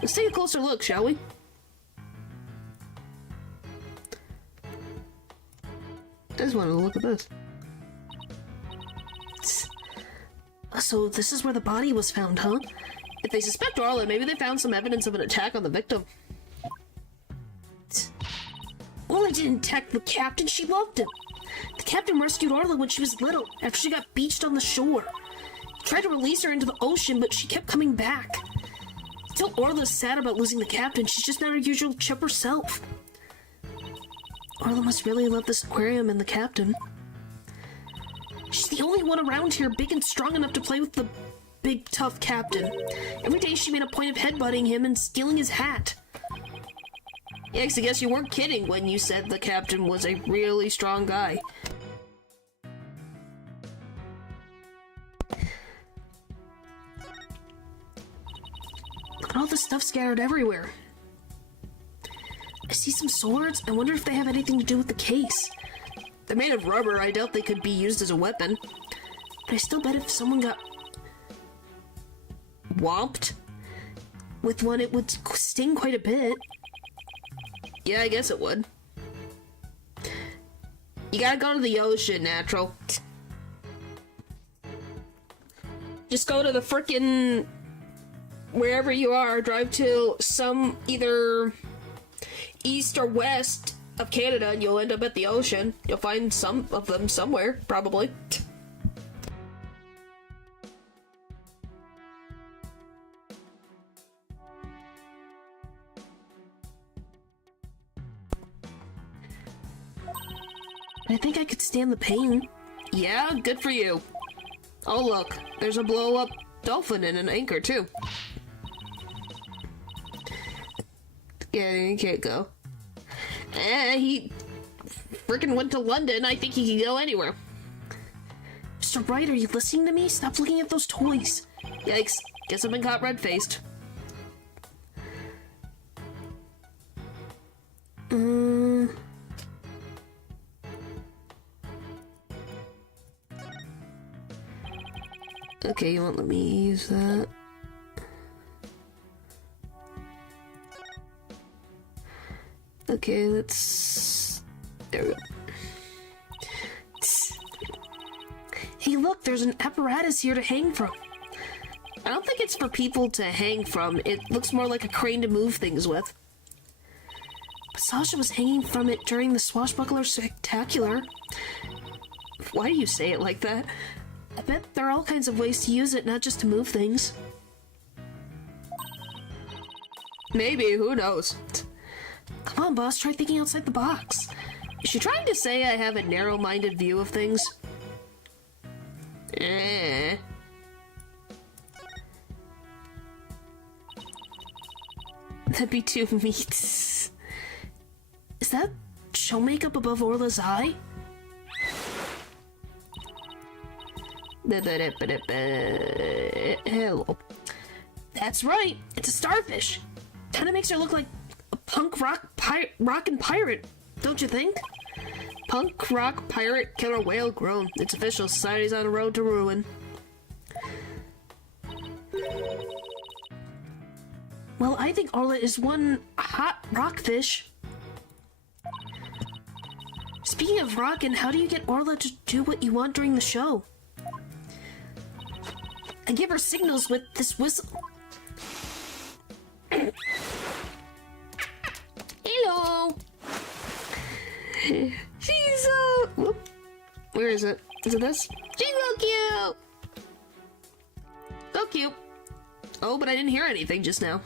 Let's take a closer look, shall we? I just want to look at this. So this is where the body was found, huh? If they suspect Orla, maybe they found some evidence of an attack on the victim. Orla didn't attack the captain, she loved him. The captain rescued Orla when she was little, after she got beached on the shore. He tried to release her into the ocean, but she kept coming back. Still, Orla's sad about losing the captain. She's just not her usual chipper self. Orla must really love this aquarium and the captain. She's the only one around here big and strong enough to play with the big, tough captain. Every day she made a point of headbutting him and stealing his hat. Yeah, 'cause I guess you weren't kidding when you said the captain was a really strong guy. Look at all the stuff scattered everywhere. I see some swords. I wonder if they have anything to do with the case. They're made of rubber. I doubt they could be used as a weapon. But I still bet if someone got whomped with one, it would sting quite a bit. Yeah, I guess it would. You gotta go to the ocean, Natural. Just go to the frickin' wherever you are, drive to some either east or west of Canada and you'll end up at the ocean. You'll find some of them somewhere, probably. I think I could stand the pain. Yeah, good for you. Oh look, there's a blow-up dolphin and an anchor too. Yeah, you can't go. frickin' went to London, I think he can go anywhere. Mr. Wright, are you listening to me? Stop looking at those toys. Yikes. Guess I've been caught red-faced. Okay, you won't let me use that. Okay, let's... There we go. Hey, look, there's an apparatus here to hang from. I don't think it's for people to hang from. It looks more like a crane to move things with. But Sasha was hanging from it during the Swashbuckler Spectacular. Why do you say it like that? I bet there are all kinds of ways to use it, not just to move things. Maybe, who knows? Come on, boss, try thinking outside the box. Is she trying to say I have a narrow-minded view of things? That'd be too meat. Is that show makeup above Orla's eye? Hello. That's right, it's a starfish. Kinda makes her look like a punk rockin' pirate, don't you think? Punk rock pirate killer whale grown. It's official. Society's on a road to ruin. Well, I think Orla is one hot rockfish. Speaking of rockin', how do you get Orla to do what you want during the show? I give her signals with this whistle. Hello! She's so... Where is it? Is it this? She's so cute! So cute. Oh, but I didn't hear anything just now.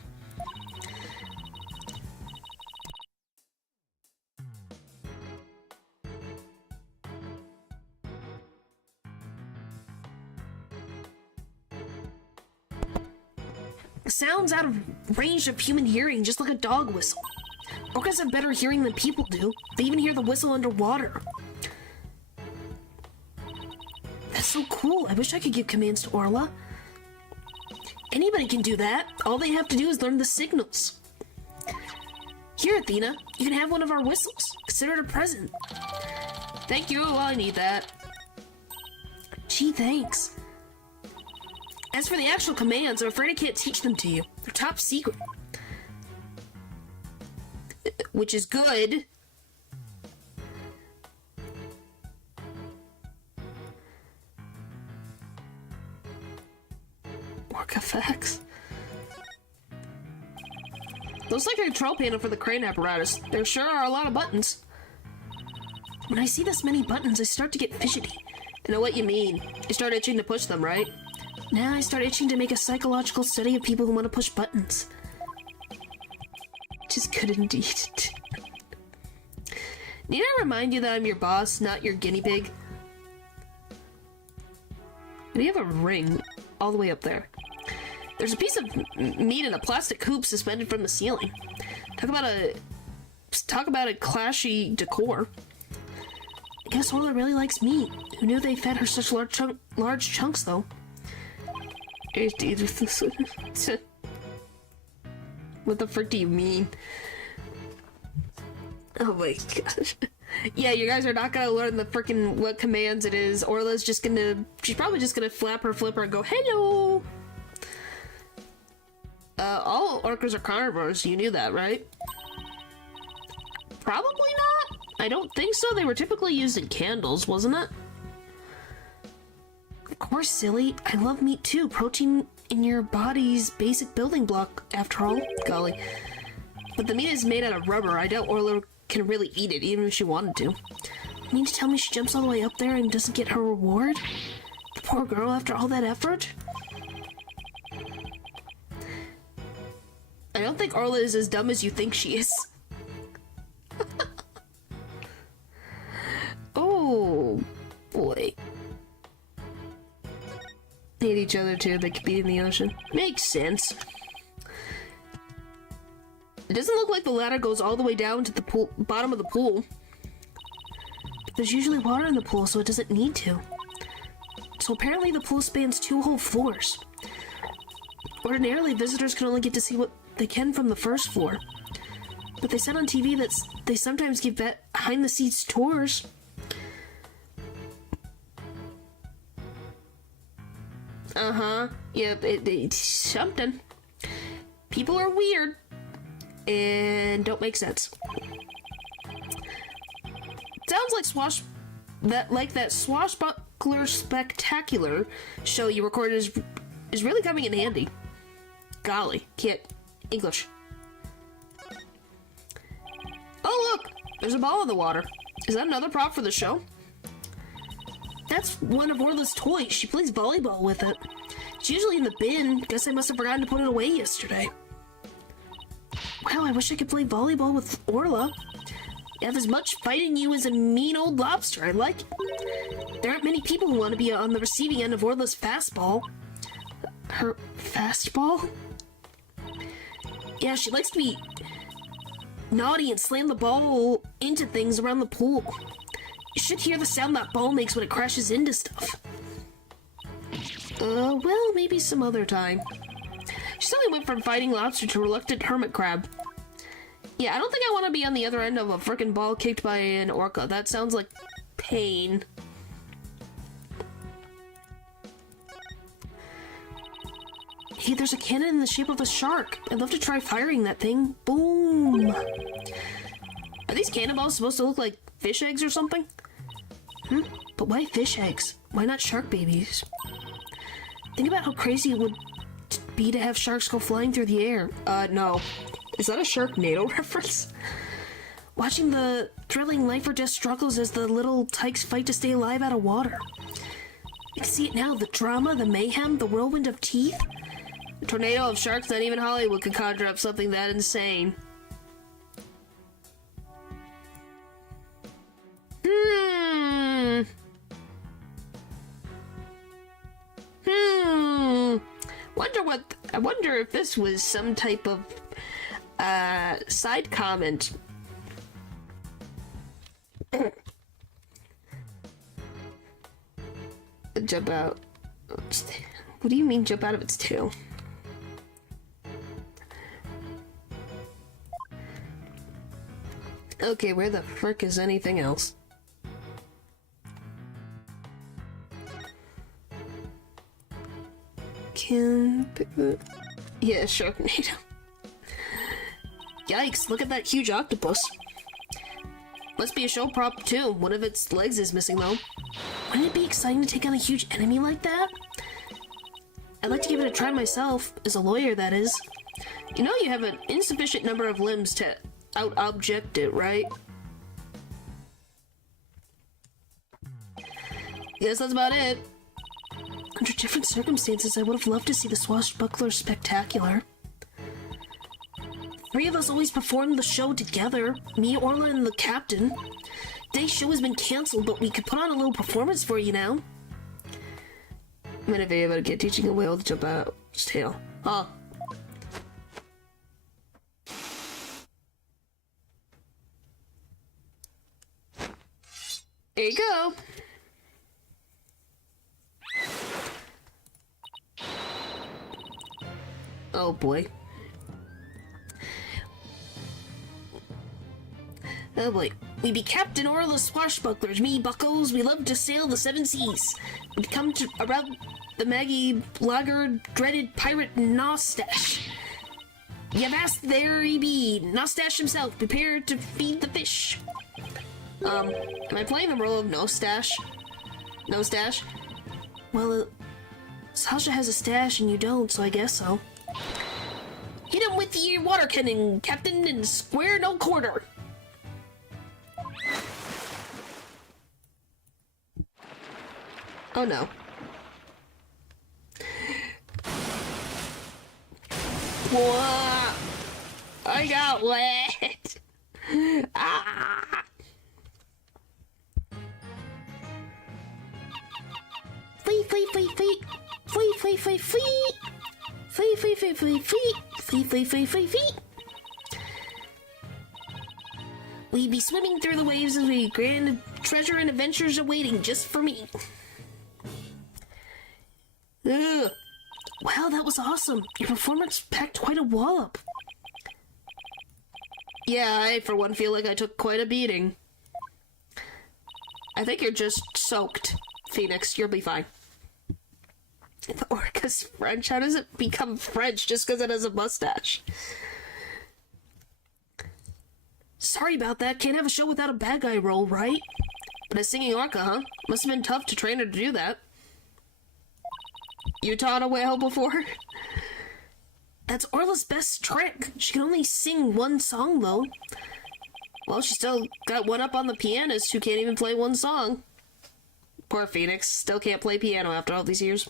Sounds out of range of human hearing, just like a dog whistle. Orcas have better hearing than people do. They even hear the whistle underwater. That's so cool. I wish I could give commands to Orla. Anybody can do that. All they have to do is learn the signals. Here, Athena, you can have one of our whistles. Consider it a present. Thank you. I need that. Gee, thanks. As for the actual commands, I'm afraid I can't teach them to you. They're top secret. Which is good. Orca facts. Looks like a control panel for the crane apparatus. There sure are a lot of buttons. When I see this many buttons, I start to get fidgety. I know what you mean. You start itching to push them, right? Now I start itching to make a psychological study of people who want to push buttons. Which is good indeed. Need I remind you that I'm your boss, not your guinea pig? We have a ring all the way up there. There's a piece of meat in a plastic hoop suspended from the ceiling. Talk about a clashy decor. I guess Orla really likes meat. Who knew they fed her such large chunks, though? What the frick do you mean? Oh my gosh. Yeah, you guys are not gonna learn the frickin' what commands it is. Orla's just gonna... She's probably just gonna flap her flipper and go, hello! All orcas are carnivores. You knew that, right? Probably not. I don't think so. They were typically used in candles, wasn't it? Of course, silly. I love meat too. Protein in your body's basic building block, after all. Golly. But the meat is made out of rubber. I doubt Orla can really eat it, even if she wanted to. You mean to tell me she jumps all the way up there and doesn't get her reward? The poor girl, after all that effort? I don't think Orla is as dumb as you think she is. Oh, boy. They hate each other too, they could be in the ocean. Makes sense. It doesn't look like the ladder goes all the way down to the pool, bottom of the pool. There's usually water in the pool, so it doesn't need to. So apparently the pool spans 2 whole floors. Ordinarily, visitors can only get to see what they can from the first floor. But they said on TV that they sometimes give behind-the-scenes tours. Uh-huh. Yep, it's something. People are weird. And don't make sense. Sounds like that Swashbuckler Spectacular show you recorded is really coming in handy. Golly, can't English. Oh look, there's a ball in the water. Is that another prop for the show? That's one of Orla's toys. She plays volleyball with it. It's usually in the bin. Guess I must have forgotten to put it away yesterday. Wow, I wish I could play volleyball with Orla. You have as much fight in you as a mean old lobster. I like it. There aren't many people who want to be on the receiving end of Orla's fastball. Her fastball? Yeah, she likes to be naughty and slam the ball into things around the pool. You should hear the sound that ball makes when it crashes into stuff. Well, maybe some other time. She suddenly went from fighting lobster to reluctant hermit crab. Yeah, I don't think I want to be on the other end of a frickin' ball kicked by an orca. That sounds like pain. Hey, there's a cannon in the shape of a shark. I'd love to try firing that thing. Boom! Are these cannonballs supposed to look like fish eggs or something? But why fish eggs? Why not shark babies? Think about how crazy it would be to have sharks go flying through the air. No. Is that a Sharknado reference? Watching the thrilling life or death struggles as the little tykes fight to stay alive out of water. I can see it now. The drama, the mayhem, the whirlwind of teeth. A tornado of sharks, not even Hollywood could conjure up something that insane. I wonder if this was some type of side comment. Jump out. What do you mean jump out of its tail? Okay, where the frick is anything else? Yeah, Sharknado. Yikes, look at that huge octopus. Must be a show prop too. One of its legs is missing though. Wouldn't it be exciting to take on a huge enemy like that? I'd like to give it a try myself, as a lawyer that is. You know you have an insufficient number of limbs to out-object it, right? Yes, that's about it. Under different circumstances, I would have loved to see the Swashbuckler Spectacular. 3 of us always performed the show together. Me, Orla, and the captain. Today's show has been cancelled, but we could put on a little performance for you now. I'm in a video about a kid teaching a whale to jump out its tail. Huh. There you go. Oh boy. Oh boy. We be Captain Orla Swashbucklers, me buckles, we love to sail the 7 seas. We come to around the Maggie Lager dreaded pirate Nostache. You've asked there he be, Nostache himself, prepared to feed the fish. Am I playing the role of Nostache? Nostache? Well, Sasha has a stash and you don't, so I guess so. Hit him with your water cannon, Captain, and square no quarter. Oh no. Whoa! I got wet! Ah! Flee, flee, flee, flee! Flee, flee, flee, flee! Flee, flee, flee, flee, flee! Flee, flee, flee, flee, flee! We be swimming through the waves as we grand treasure and adventures are waiting just for me. Ugh. Wow, that was awesome. Your performance packed quite a wallop. Yeah, I, for one, feel like I took quite a beating. I think you're just soaked, Phoenix. You'll be fine. The orca's French? How does it become French just because it has a mustache? Sorry about that. Can't have a show without a bad guy role, right? But a singing orca, huh? Must have been tough to train her to do that. You taught a whale before? That's Orla's best trick. She can only sing one song, though. Well, she still got one up on the pianist who can't even play one song. Poor Phoenix. Still can't play piano after all these years.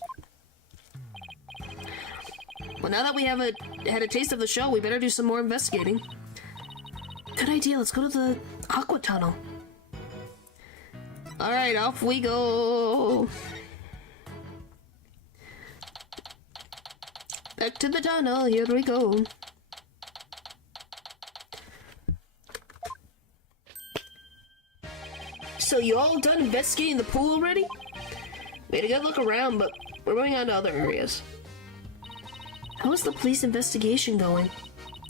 Well, now that we have had a taste of the show, we better do some more investigating. Good idea. Let's go to the Aqua Tunnel. Alright, off we go. Back to the tunnel, here we go. So you all done investigating the pool already? We had a good look around, but we're going on to other areas. How is the police investigation going?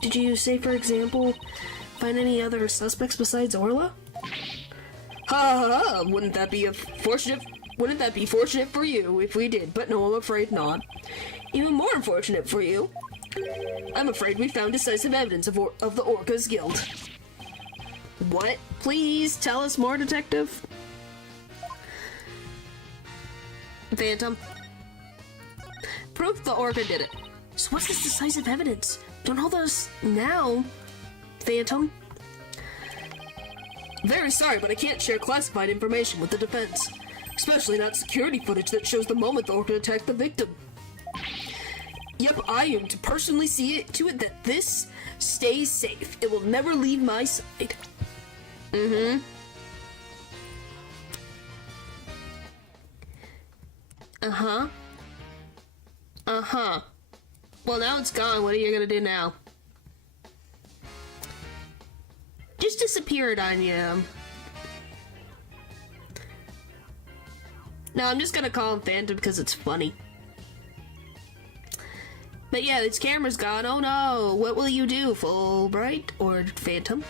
Did you say, for example, find any other suspects besides Orla? Ha ha ha! Wouldn't that be fortunate for you if we did? But no, I'm afraid not. Even more unfortunate for you. I'm afraid we found decisive evidence of the Orca's guilt. What? Please tell us more, Detective. Phantom. Proof the Orca did it. So what's this decisive evidence? Don't hold us now, Phantom. Very sorry, but I can't share classified information with the defense. Especially not security footage that shows the moment the Orca attacked the victim. Yep, I am to personally see to it that this stays safe. It will never leave my side. Mm-hmm. Uh-huh. Uh-huh. Well, now it's gone. What are you gonna do now? Just disappeared on you. No, I'm just gonna call him Phantom because it's funny. But yeah, its camera's gone. Oh no! What will you do, Fulbright or Phantom?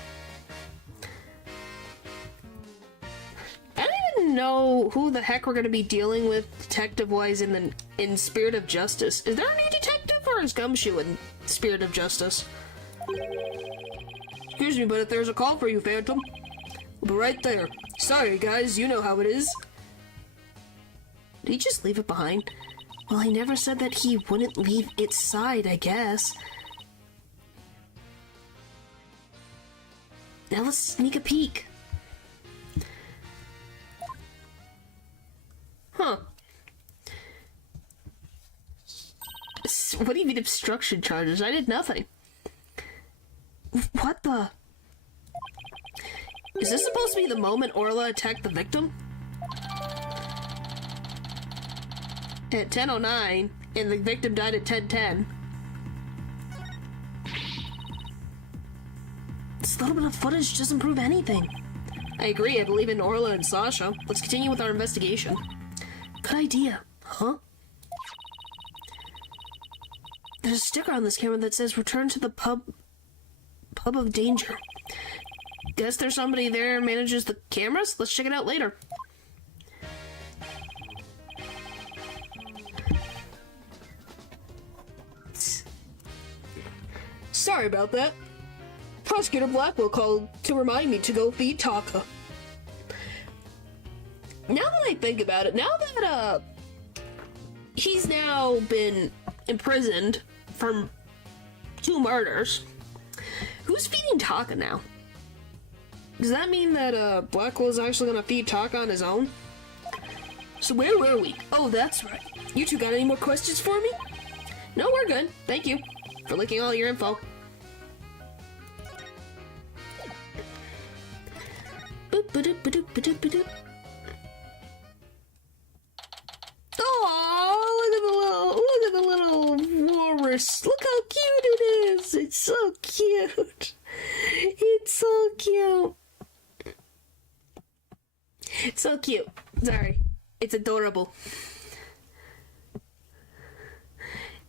I don't even know who the heck we're gonna be dealing with detective-wise in Spirit of Justice. Is there a new detective, or is Gumshoe in Spirit of Justice? Excuse me, but if there's a call for you, Phantom, we'll be right there. Sorry, guys, you know how it is. Did he just leave it behind? Well, he never said that he wouldn't leave its side, I guess. Now let's sneak a peek. Huh. What do you mean obstruction charges? I did nothing. What the? Is this supposed to be the moment Orla attacked the victim? At 10:09, and the victim died at 10:10. This little bit of footage doesn't prove anything. I agree, I believe in Orla and Sasha. Let's continue with our investigation. Good idea. Huh? There's a sticker on this camera that says, return to the pub of danger. Guess there's somebody there who manages the cameras? Let's check it out later. Sorry about that. Prosecutor Blackwell called to remind me to go feed Taka. Now that I think about it, now that, he's now been imprisoned for 2 murders, who's feeding Taka now? Does that mean that, Blackwell is actually gonna feed Taka on his own? So where were we? Oh, that's right. You two got any more questions for me? No, we're good. Thank you for leaking all your info. Oh, look at the little walrus. Look how cute it is. It's so cute. It's so cute. It's so cute. Sorry. It's adorable.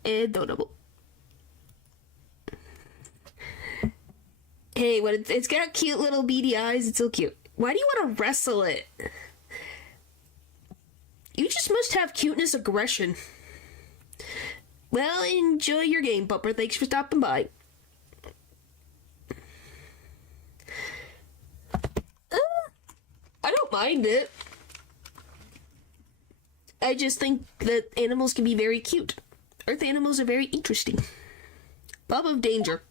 Adorable. Hey, when it's got cute little beady eyes, it's so cute. Why do you want to wrestle it? You just must have cuteness aggression. Well, enjoy your game, Pupper. Thanks for stopping by. I don't mind it. I just think that animals can be very cute. Earth animals are very interesting. Bob of Danger.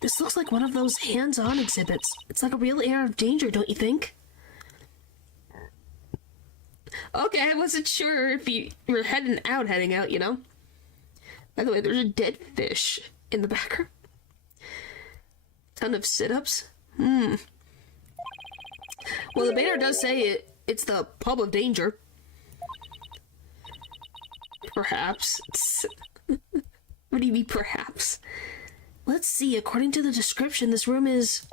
This looks like one of those hands-on exhibits. It's like a real air of danger, don't you think? Okay, I wasn't sure if you were heading out, you know? By the way, there's a dead fish in the background. Ton of sit-ups. Well, the banner does say it's the Pub of Danger. Perhaps. What do you mean, perhaps? Let's see, according to the description, this room is...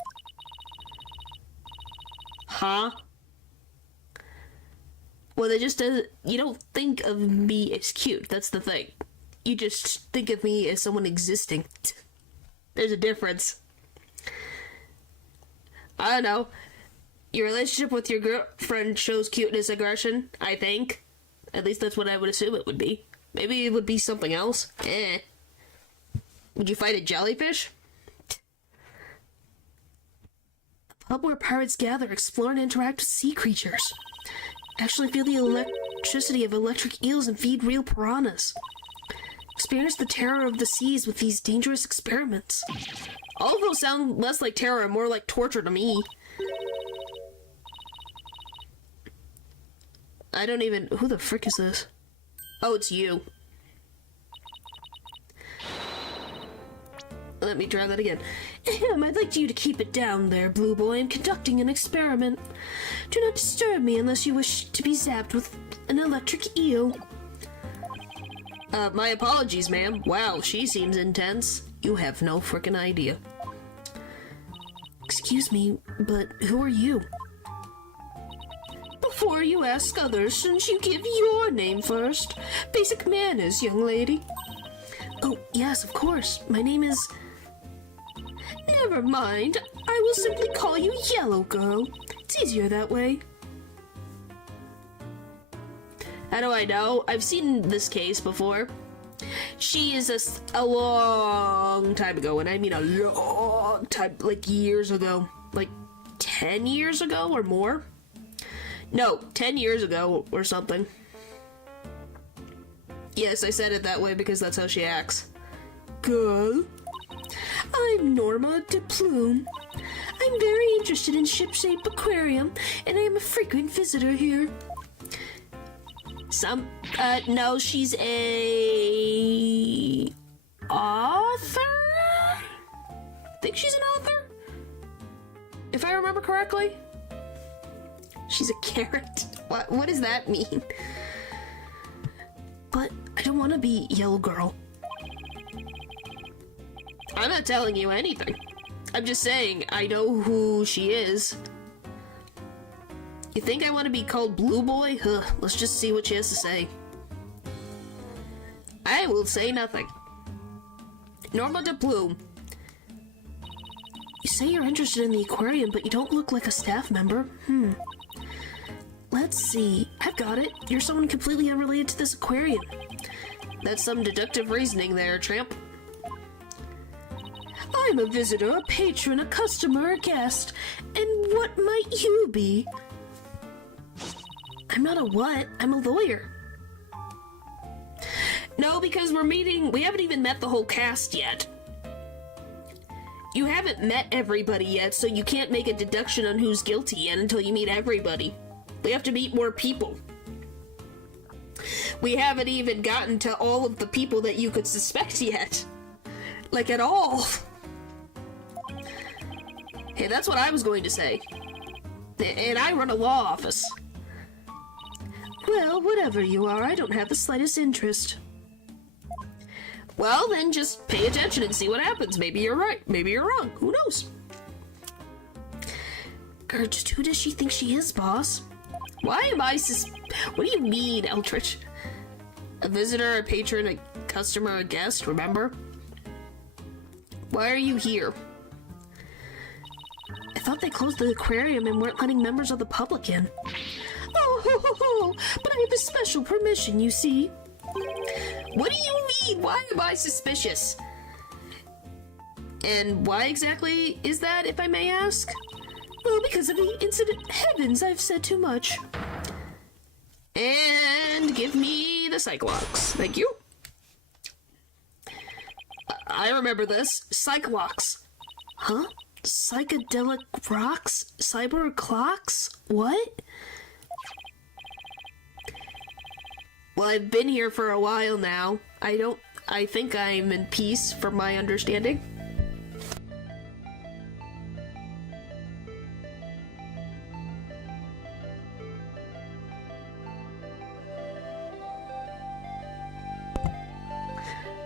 Huh? Well, it just doesn't... You don't think of me as cute, that's the thing. You just think of me as someone existing. There's a difference. I don't know. Your relationship with your girlfriend shows cuteness aggression, I think. At least that's what I would assume it would be. Maybe it would be something else. Would you fight a jellyfish? A pub where pirates gather, explore, and interact with sea creatures. Actually feel the electricity of electric eels and feed real piranhas. Experience the terror of the seas with these dangerous experiments. All of those sound less like terror and more like torture to me. I don't even... Who the frick is this? Oh, it's you. Let me try that again. Ahem, I'd like you to keep it down there, Blue Boy. I'm conducting an experiment. Do not disturb me unless you wish to be zapped with an electric eel. My apologies, ma'am. Wow, she seems intense. You have no frickin' idea. Excuse me, but who are you? Before you ask others, shouldn't you give your name first? Basic manners, young lady. Oh, yes, of course. My name is... Never mind. I will simply call you Yellow Girl. It's easier that way. How do I know? I've seen this case before. She is a long time ago, and I mean a long time, like years ago. Like 10 years ago or more? No, 10 years ago or something. Yes, I said it that way because that's how she acts. Girl, I'm Norma de Plume. I'm very interested in Ship-Shape Aquarium, and I am a frequent visitor here. No, she's a... author? I think she's an author? If I remember correctly? She's a carrot. What does that mean? But I don't want to be Yellow Girl. I'm not telling you anything. I'm just saying I know who she is. You think I want to be called Blue Boy? Huh, let's just see what she has to say. I will say nothing. Norma de Plume. You say you're interested in the aquarium, but you don't look like a staff member. Let's see. I've got it. You're someone completely unrelated to this aquarium. That's some deductive reasoning there, tramp. I'm a visitor, a patron, a customer, a guest. And what might you be? I'm not a what? I'm a lawyer. No, because we haven't even met the whole cast yet. You haven't met everybody yet, so you can't make a deduction on who's guilty yet until you meet everybody. We have to meet more people. We haven't even gotten to all of the people that you could suspect yet. Like, at all. Hey, that's what I was going to say. And I run a law office. Well, whatever you are, I don't have the slightest interest. Well, then just pay attention and see what happens. Maybe you're right, maybe you're wrong. Who knows? Just who does she think she is, boss? Why am I What do you mean, Eldritch? A visitor, a patron, a customer, a guest, remember? Why are you here? I thought they closed the aquarium and weren't letting members of the public in. Oh, but I have a special permission, you see. What do you mean? Why am I suspicious? And why exactly is that, if I may ask? Well, because of the incident. Heavens, I've said too much. And give me the Cyclops. Thank you. I remember this. Cyclops. Huh? Psychedelic rocks? Cyber clocks? What? Well, I've been here for a while now. I think I'm in peace, from my understanding.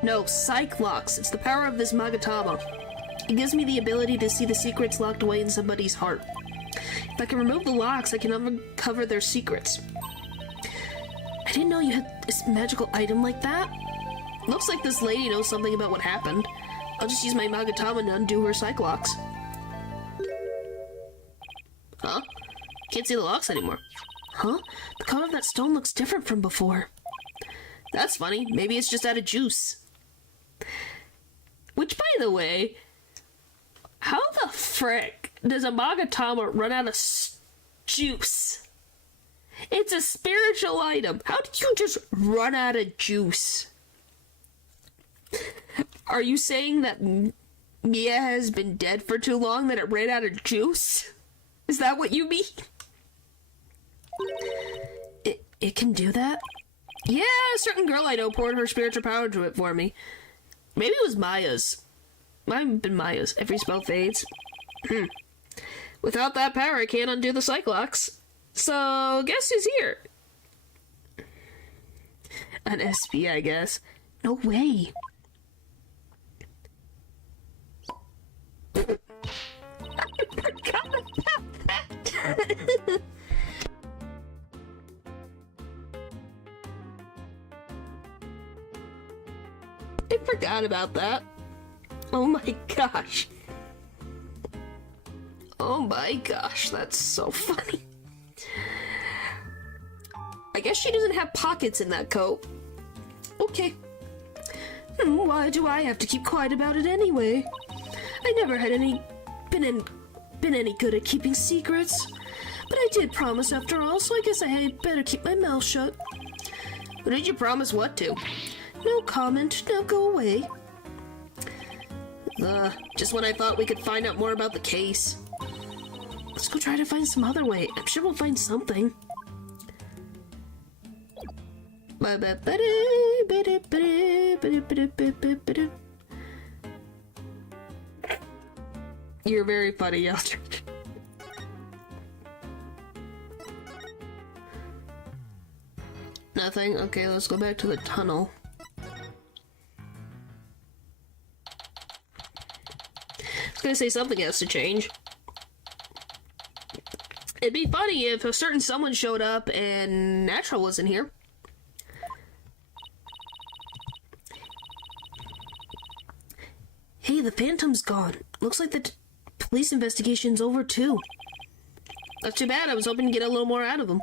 No, Cyclops. It's the power of this Magatama. It gives me the ability to see the secrets locked away in somebody's heart. If I can remove the locks, I can uncover their secrets. I didn't know you had this magical item like that. Looks like this lady knows something about what happened. I'll just use my Magatama to undo her Cyclops. Huh? Can't see the locks anymore. Huh? The color of that stone looks different from before. That's funny. Maybe it's just out of juice. Which, by the way, how the frick does a Magatama run out of juice? It's a spiritual item. How did you just run out of juice? Are you saying that Mia has been dead for too long that it ran out of juice? Is that what you mean? It can do that? Yeah, a certain girl I know poured her spiritual power into it for me. Maybe it was Maya's. Might have been Maya's. Every spell fades. Without that power, I can't undo the Cyclops. So, guess who's here? An SP, I guess. No way. I forgot about that. I forgot about that. Oh my gosh. Oh my gosh, that's so funny. I guess she doesn't have pockets in that coat. Okay. Why do I have to keep quiet about it anyway? I never had been any good at keeping secrets. But I did promise after all, so I guess I had better keep my mouth shut. What did you promise what to? No comment. Now go away. Just when I thought we could find out more about the case. Let's go try to find some other way. I'm sure we'll find something. You're very funny, Eldritch. Nothing? Okay, let's go back to the tunnel. I was gonna say something has to change. It'd be funny if a certain someone showed up and Natural wasn't here. Hey, the Phantom's gone. Looks like the police investigation's over too. Not too bad. I was hoping to get a little more out of him.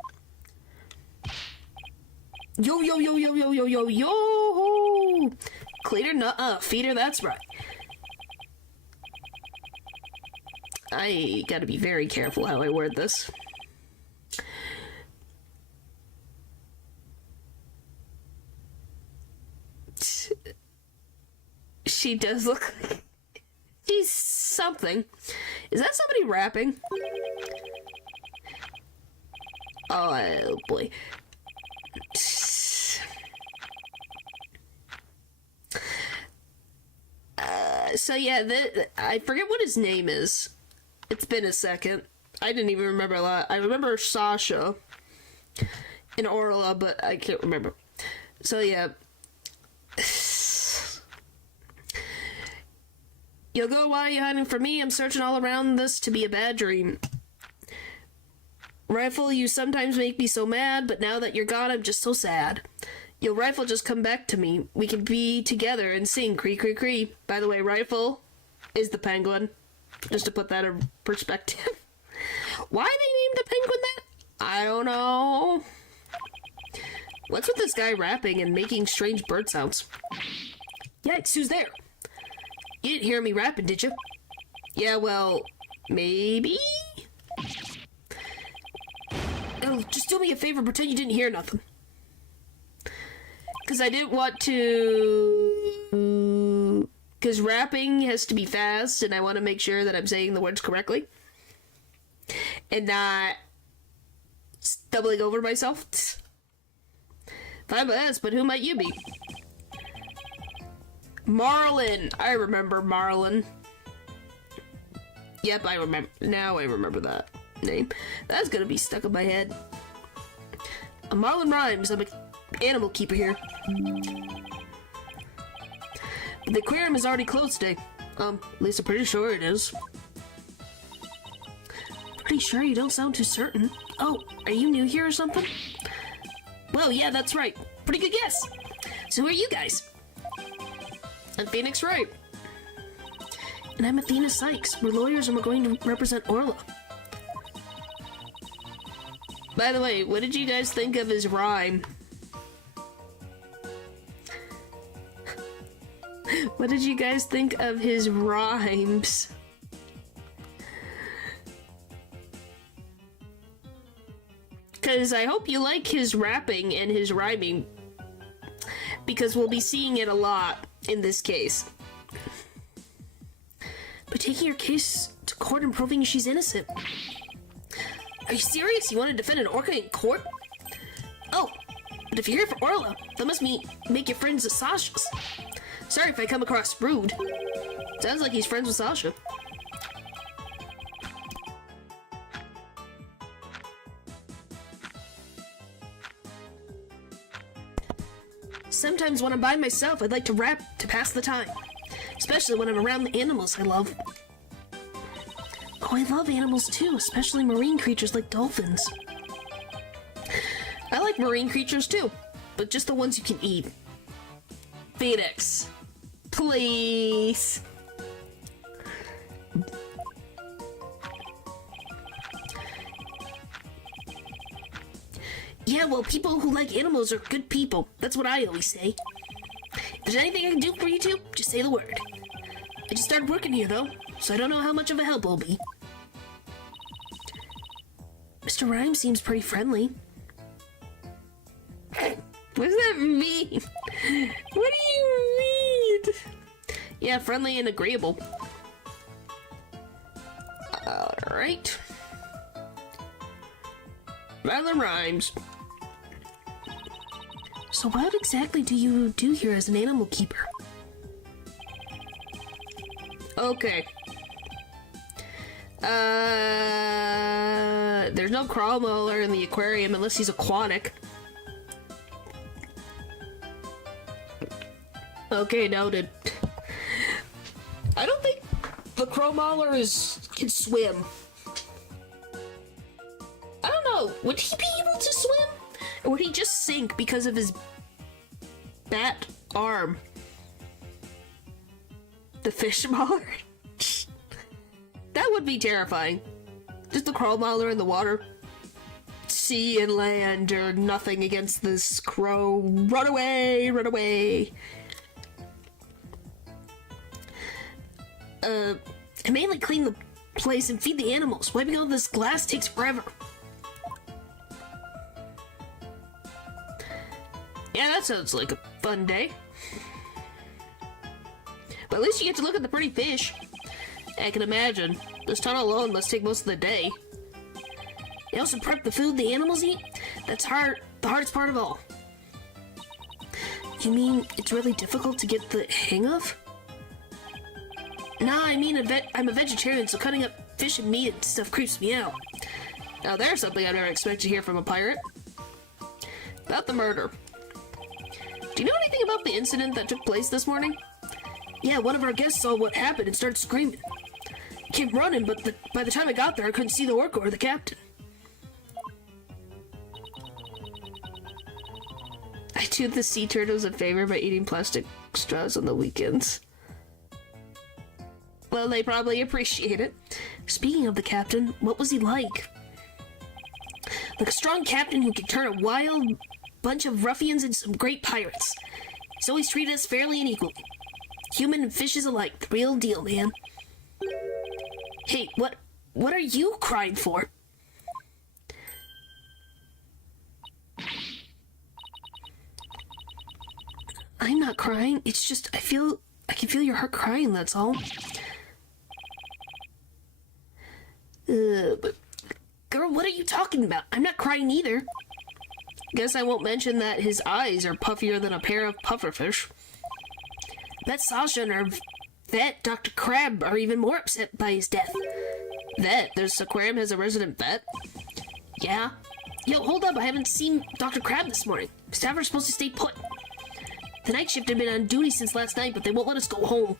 Yo, yo, yo, yo, yo, yo, yo, yo! Cleaner, nuh-uh. Feeder, that's right. I gotta be very careful how I word this. She does look like she's something. Is that somebody rapping? Oh boy. So yeah, I forget what his name is. It's been a second. I didn't even remember a lot. I remember Sasha and Orla, but I can't remember. So yeah. Yogo, why are you hiding from me? I'm searching all around this to be a bad dream. Rifle, you sometimes make me so mad, but now that you're gone, I'm just so sad. Yo, Rifle, just come back to me. We can be together and sing cree cree cree. By the way, Rifle is the penguin. Just to put that in perspective. Why they named the penguin that? I don't know. What's with this guy rapping and making strange bird sounds? Yikes, who's there? You didn't hear me rapping, did you? Yeah, well, maybe? Oh, just do me a favor, pretend you didn't hear nothing. Because I didn't want to... Because rapping has to be fast, and I want to make sure that I'm saying the words correctly. And not stumbling over myself. Fine by us, but who might you be? Marlin! I remember Marlin. Yep, I remember. Now I remember that name. That's gonna be stuck in my head. I'm Marlin Rhymes. I'm an animal keeper here. But the aquarium is already closed today. At least I'm pretty sure it is. Pretty sure? You don't sound too certain. Oh, are you new here or something? Well, yeah, that's right. Pretty good guess. So who are you guys? I'm Phoenix Wright. And I'm Athena Sykes. We're lawyers and we're going to represent Orla. By the way, what did you guys think of his rhyme? What did you guys think of his rhymes? Because I hope you like his rapping and his rhyming, because we'll be seeing it a lot in this case. But taking your case to court and proving she's innocent. Are you serious? You want to defend an orca in court? Oh, but if you're here for Orla, that must mean make your friends with Sasha's. Sorry if I come across rude. Sounds like he's friends with Sasha. Sometimes when I'm by myself, I'd like to rap to pass the time. Especially when I'm around the animals I love. Oh, I love animals too, especially marine creatures like dolphins. I like marine creatures too, but just the ones you can eat. Phoenix, please. Yeah, well, people who like animals are good people. That's what I always say. If there's anything I can do for you two, just say the word. I just started working here, though, so I don't know how much of a help I'll be. Mr. Rhyme seems pretty friendly. What does that mean? What do you mean? Yeah, friendly and agreeable. Alright. Marlin Rhymes. So what exactly do you do here as an animal keeper? Okay. There's no crawl mauler in the aquarium unless he's aquatic. Okay, noted. I don't think the crow mauler can swim. I don't know. Would he be able to swim? Or would he just sink because of his bat arm? The fish mauler? That would be terrifying. Just the crow mauler in the water. Sea and land are nothing against this crow. Run away! Run away! I mainly clean the place and feed the animals. Wiping all this glass takes forever. Yeah, that sounds like a fun day. But at least you get to look at the pretty fish. I can imagine. This tunnel alone must take most of the day. You also prep the food the animals eat? That's hard. The hardest part of all. You mean it's really difficult to get the hang of? Nah, I mean I'm a vegetarian, so cutting up fish and meat and stuff creeps me out. Now there's something I never expected to hear from a pirate. About the murder. Do you know anything about the incident that took place this morning? Yeah, one of our guests saw what happened and started screaming. I came running, but by the time I got there, I couldn't see the orca or the captain. do the sea turtles a favor by eating plastic straws on the weekends. Well, they probably appreciate it. Speaking of the captain, what was he like? Like a strong captain who could turn a wild bunch of ruffians into some great pirates. He's always treated us fairly and equally. Human and fishes alike, the real deal, man. Hey, what are you crying for? I'm not crying, it's just I can feel your heart crying, that's all. But girl, what are you talking about? I'm not crying either. Guess I won't mention that his eyes are puffier than a pair of pufferfish. Bet Sasha and our vet, Dr. Crab, are even more upset by his death. Vet? There's Aquarium has a resident vet? Yeah. Yo, hold up, I haven't seen Dr. Crab this morning. Staff are supposed to stay put. The night shift had been on duty since last night, but they won't let us go home.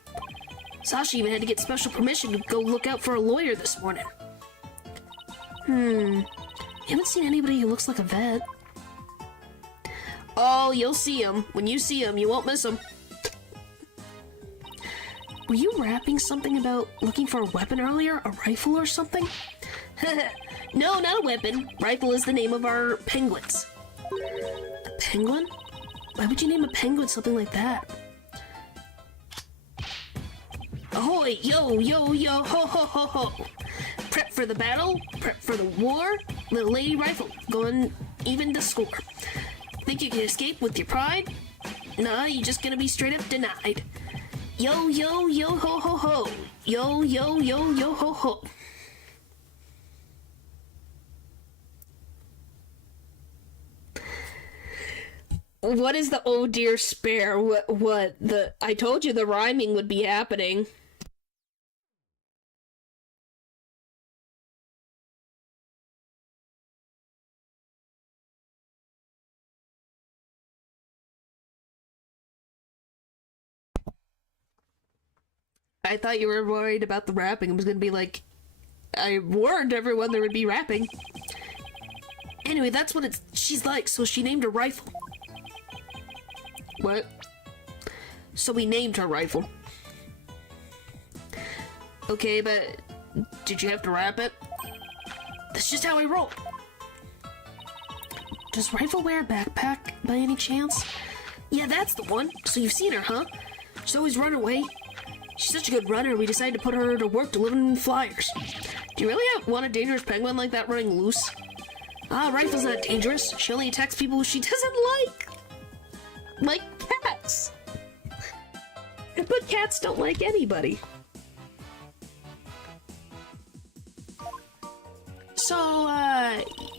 Sasha even had to get special permission to go look out for a lawyer this morning. You haven't seen anybody who looks like a vet. Oh, you'll see him. When you see him, you won't miss him. Were you rapping something about looking for a weapon earlier? A rifle or something? No, not a weapon. Rifle is the name of our penguins. A penguin? Why would you name a penguin something like that? Ahoy! Yo, yo, yo, ho, ho, ho, ho! Prep for the battle, prep for the war. Little lady rifle, going even to score. Think you can escape with your pride? Nah, you're just gonna be straight up denied. Yo, yo, yo, ho, ho, ho. Yo, yo, yo, yo, ho, ho. What is the oh dear spare? What the... I told you the rhyming would be happening. I thought you were worried about the rapping. It was gonna be like... I warned everyone there would be rapping. Anyway, that's what she's like, so she named her rifle. What? So we named her rifle. Okay, but did you have to rap it? That's just how I roll. Does Rifle wear a backpack by any chance? Yeah, that's the one. So you've seen her, huh? She's always run away. She's such a good runner, we decided to put her to work delivering flyers. Do you really want a dangerous penguin like that running loose? Ah, Rifle's not dangerous. She only attacks people she doesn't like. Like cats. But cats don't like anybody. So,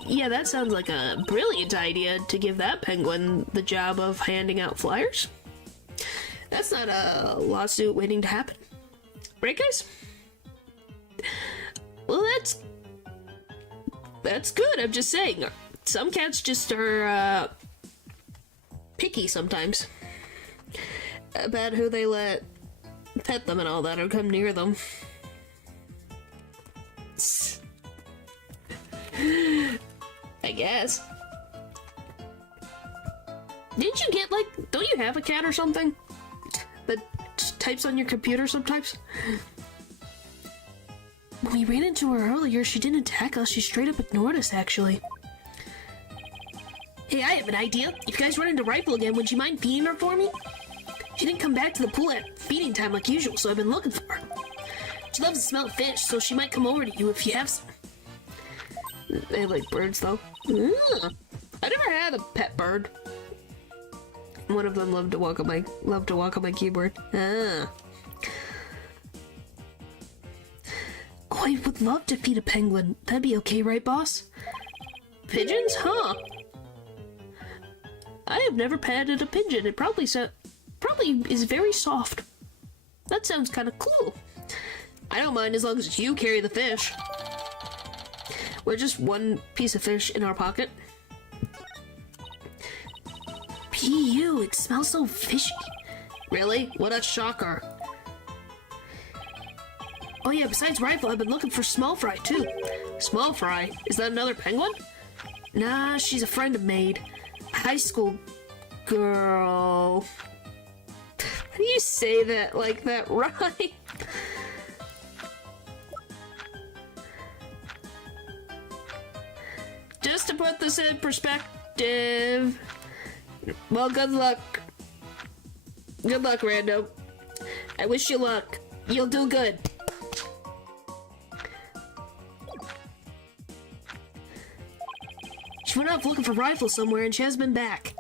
yeah, that sounds like a brilliant idea to give that penguin the job of handing out flyers. That's not a lawsuit waiting to happen. Right, guys? Well, that's good, I'm just saying. Some cats just are, picky sometimes. About who they let pet them and all that, or come near them. I guess. Didn't you get, like, don't you have a cat or something? That types on your computer sometimes? When we ran into her earlier, she didn't attack us, she straight up ignored us, actually. Hey, I have an idea. If you guys run into Rifle again, would you mind feeding her for me? She didn't come back to the pool at feeding time like usual, so I've been looking for her. She loves to smell fish, so she might come over to you if you have some. They like birds, though. I never had a pet bird. One of them loved to walk on my keyboard. Ah. Oh, I would love to feed a penguin. That'd be okay, right, boss? Pigeons? Huh. I have never petted a pigeon. It probably is very soft. That sounds kind of cool. I don't mind as long as you carry the fish. We're just one piece of fish in our pocket. P.U., it smells so fishy. Really? What a shocker. Oh yeah, besides Rifle, I've been looking for Small Fry, too. Small Fry? Is that another penguin? Nah, she's a friend of Maid. High school girl. How do you say that like that right? Just to put this in perspective. Well, good luck. Good luck, Rando. I wish you luck. You'll do good. She went off looking for Rifle somewhere and she has been back.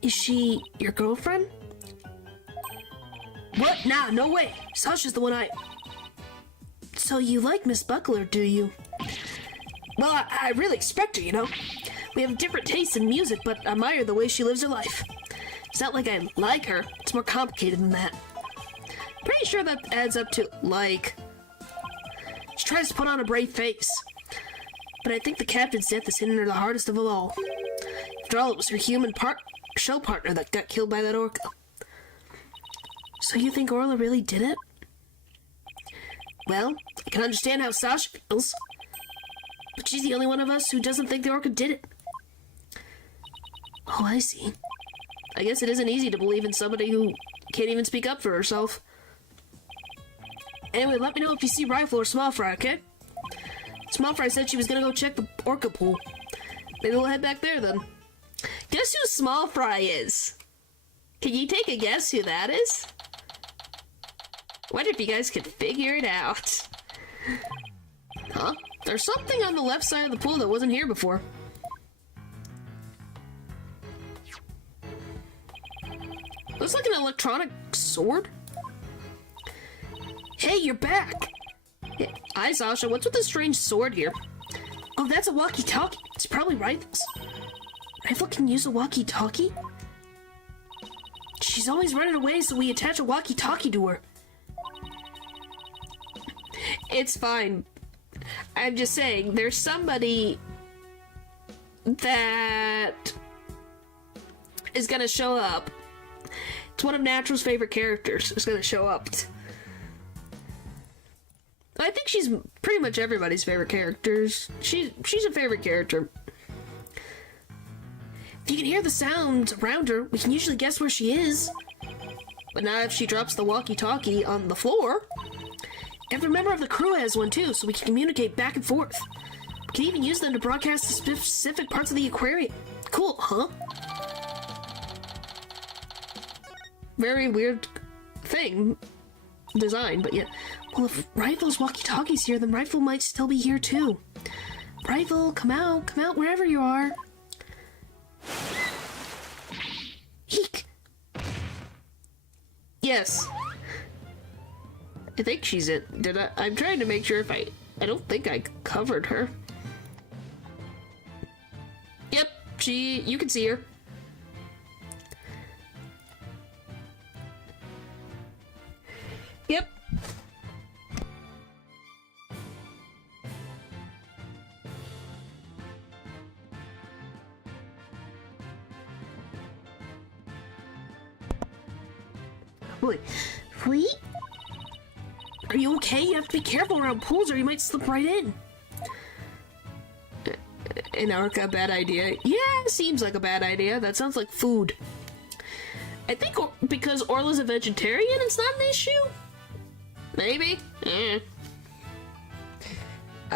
Is she your girlfriend? What? Nah, no way. Sasha's the one I... So you like Miss Buckler, do you? Well, I really expect her, you know? We have different tastes in music, but I admire the way she lives her life. It's not like I like her. It's more complicated than that. Pretty sure that adds up to like. She tries to put on a brave face. But I think the captain's death is hitting her the hardest of all. After all, it was her human show partner that got killed by that orca. So you think Orla really did it? Well, I can understand how Sasha feels. But she's the only one of us who doesn't think the orca did it. Oh, I see. I guess it isn't easy to believe in somebody who can't even speak up for herself. Anyway, let me know if you see Rifle or Small Fry, okay? Small Fry said she was gonna go check the orca pool. Maybe we'll head back there then. Guess who Small Fry is? Can you take a guess who that is? Wonder if you guys can figure it out. Huh? There's something on the left side of the pool that wasn't here before. Looks like an electronic sword. Hey, you're back! Yeah. Hi, Sasha. What's with this strange sword here? Oh, that's a walkie-talkie. It's probably Rifle's. Rifle can use a walkie-talkie? She's always running away, so we attach a walkie-talkie to her. It's fine. I'm just saying, there's somebody that is gonna show up. It's one of Natural's favorite characters is gonna show up. I think she's pretty much everybody's favorite characters. She's a favorite character. If you can hear the sounds around her, we can usually guess where she is. But not if she drops the walkie-talkie on the floor. Every member of the crew has one too, so we can communicate back and forth. We can even use them to broadcast to specific parts of the aquarium. Cool, huh? Very weird thing. Design, but yeah. Well, if Rifle's walkie-talkie's here, then Rifle might still be here too. Rifle, come out wherever you are. Eek! Yes. I think she's it. I'm trying to make sure if I don't think I covered her. Yep, you can see her. Yep. Wait. Are you okay? You have to be careful around pools or you might slip right in. An orca, bad idea. Yeah, seems like a bad idea. That sounds like food. I think because Orla's a vegetarian, it's not an issue? Maybe? I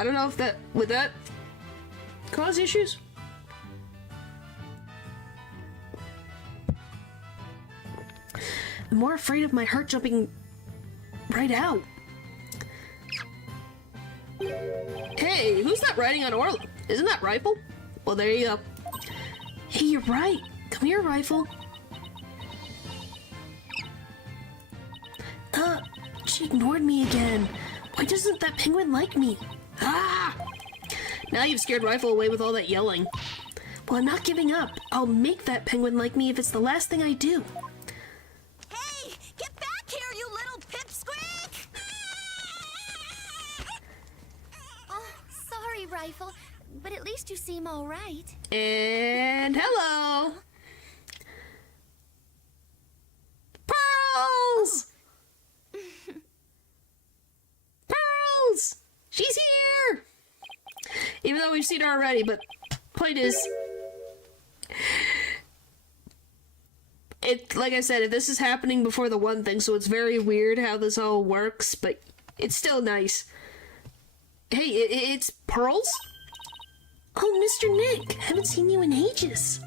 don't know if would that cause issues? I'm more afraid of my heart jumping right out. Hey, who's that riding on Orla? Isn't that Rifle? Well, there you go. Hey, you're right. Come here, Rifle. She ignored me again. Why doesn't that penguin like me? Ah! Now you've scared Rifle away with all that yelling. Well, I'm not giving up. I'll make that penguin like me if it's the last thing I do. Hey! Get back here, you little pipsqueak! Oh, sorry, Rifle. But at least you seem all right. And hello! Pearls! Pearls! She's here! Even though we've seen her already, but point is, like I said, this is happening before the one thing, so it's very weird how this all works, but it's still nice. Hey, it's Pearls? Oh, Mr. Nick, haven't seen you in ages.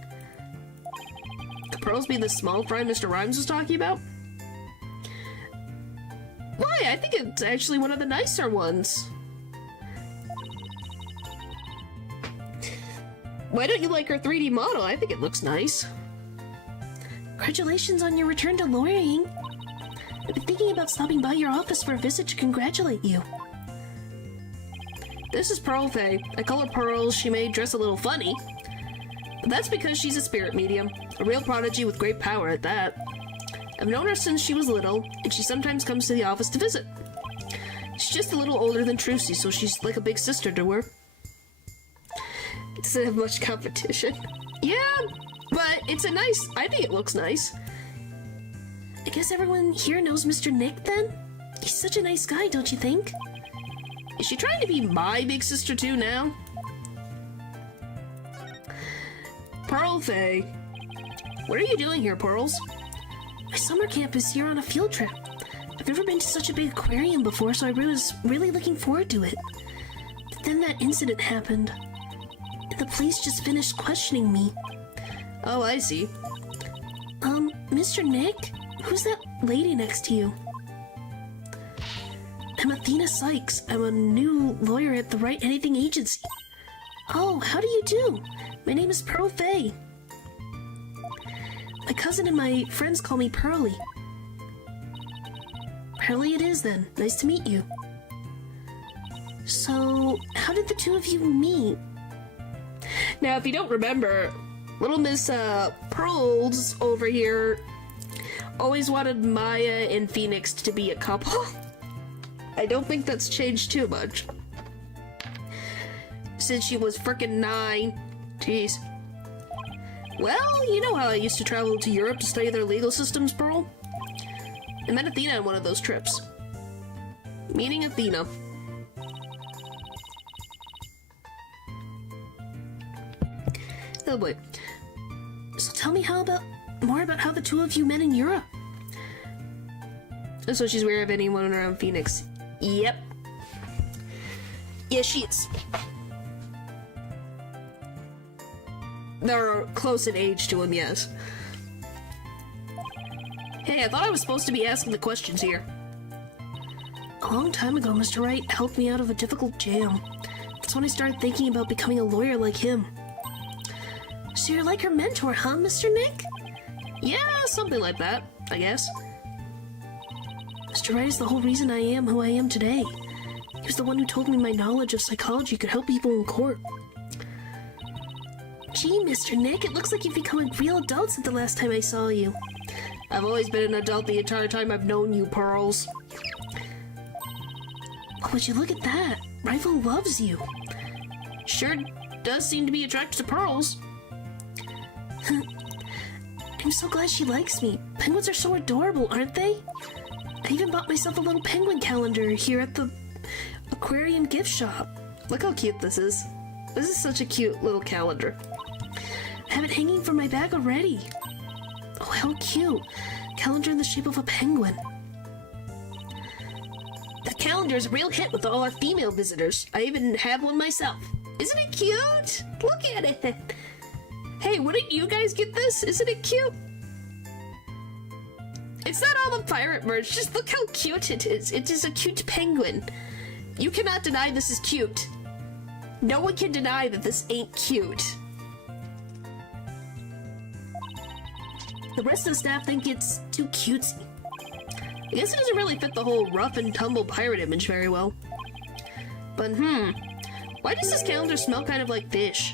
Could Pearls be the small fry Mr. Rhymes was talking about? Why, I think it's actually one of the nicer ones. Why don't you like her 3D model? I think it looks nice. Congratulations on your return to lawyering. I've been thinking about stopping by your office for a visit to congratulate you. This is Pearl Faye. I call her Pearls. She may dress a little funny, but that's because she's a spirit medium, a real prodigy with great power at that. I've known her since she was little, and she sometimes comes to the office to visit. She's just a little older than Trucy, so she's like a big sister to her. Doesn't have much competition. Yeah, but it's a nice... I think it looks nice. I guess everyone here knows Mr. Nick, then? He's such a nice guy, don't you think? Is she trying to be my big sister too now? Pearl Faye. What are you doing here, Pearls? My summer camp is here on a field trip. I've never been to such a big aquarium before, so I was really looking forward to it. But then that incident happened. The police just finished questioning me. Oh, I see. Mr. Nick? Who's that lady next to you? I'm Athena Sykes. I'm a new lawyer at the Write Anything agency. Oh, how do you do? My name is Pearl Faye. My cousin and my friends call me Pearly. Pearly it is then. Nice to meet you. So, how did the two of you meet? Now, if you don't remember, little Miss Pearls over here always wanted Maya and Phoenix to be a couple. I don't think that's changed too much since she was frickin' 9. Jeez. Well, you know how I used to travel to Europe to study their legal systems, Pearl? I met Athena on one of those trips. Meeting Athena. Oh boy. So tell me more about how the two of you met in Europe. So she's aware of anyone around Phoenix. Yep. Yeah, she is. They're close in age to him, yes. Hey, I thought I was supposed to be asking the questions here. A long time ago, Mr. Wright helped me out of a difficult jam. That's when I started thinking about becoming a lawyer like him. So you're like her mentor, huh, Mr. Nick? Yeah, something like that, I guess. Mr. Wright is the whole reason I am who I am today. He was the one who told me my knowledge of psychology could help people in court. Gee, Mr. Nick, it looks like you've become a real adult since the last time I saw you. I've always been an adult the entire time I've known you, Pearls. Oh, would you look at that? Rival loves you. Sure does seem to be attracted to Pearls. I'm so glad she likes me. Penguins are so adorable, aren't they? I even bought myself a little penguin calendar here at the Aquarium gift shop. Look how cute this is. This is such a cute little calendar. I have it hanging from my bag already. Oh, how cute. Calendar in the shape of a penguin. The calendar is a real hit with all our female visitors. I even have one myself. Isn't it cute? Look at it. Hey, wouldn't you guys get this? Isn't it cute? It's not all the pirate merch. Just look how cute it is. It is a cute penguin. You cannot deny this is cute. No one can deny that this ain't cute. The rest of the staff think it's too cutesy. I guess it doesn't really fit the whole rough and tumble pirate image very well. But why does this calendar smell kind of like fish?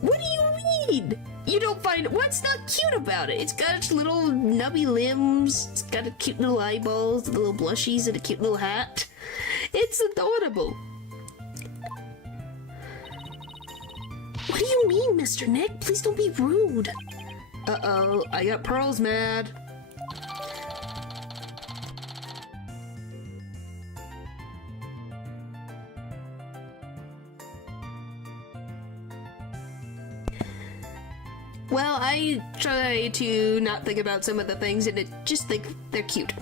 What do you mean? You don't find what's not cute about it? It's got its little nubby limbs, it's got a cute little eyeballs, the little blushies, and a cute little hat. It's adorable. What do you mean, Mr. Nick? Please don't be rude. Uh-oh, I got Pearls mad. Well, I try to not think about some of the things and just think they're cute.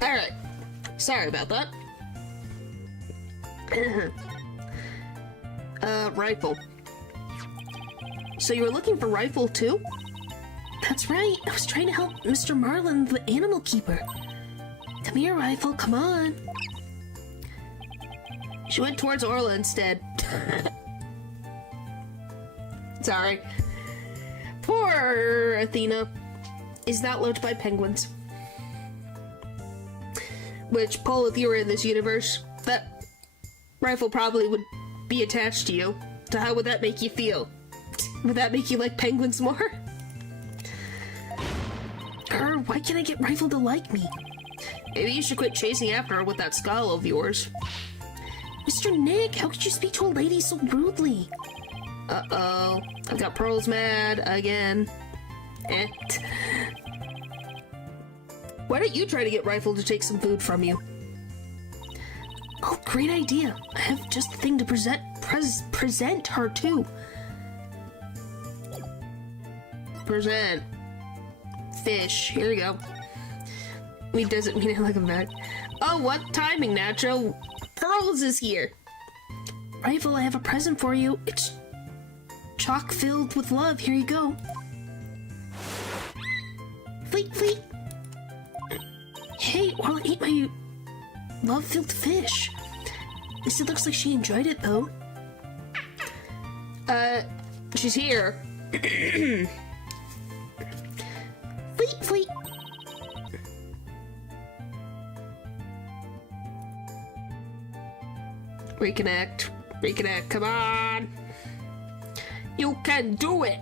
Alright, sorry about that. Rifle. So you were looking for Rifle too? That's right, I was trying to help Mr. Marlin, the animal keeper. Come here, Rifle, come on. She went towards Orla instead. Sorry. Poor Athena is not loved by penguins. Which, Paul, if you were in this universe, that Rifle probably would be attached to you. So how would that make you feel? Would that make you like penguins more? Why can't I get Rifle to like me? Maybe you should quit chasing after her with that skull of yours. Mr. Nick, how could you speak to a lady so rudely? Uh-oh. I've got Pearls mad again. Why don't you try to get Rifle to take some food from you? Oh, great idea. I have just the thing to present her to. Present. Fish. Here we go. He doesn't mean it like a bag. Oh, what timing, Nacho? Pearls is here. Rifle, I have a present for you. It's chock filled with love. Here you go. Fleet, fleet. Hey, Orla ate my love-filled fish. At least it looks like she enjoyed it, though. She's here. Fleet, fleet. Reconnect. Reconnect, come on. You can do it.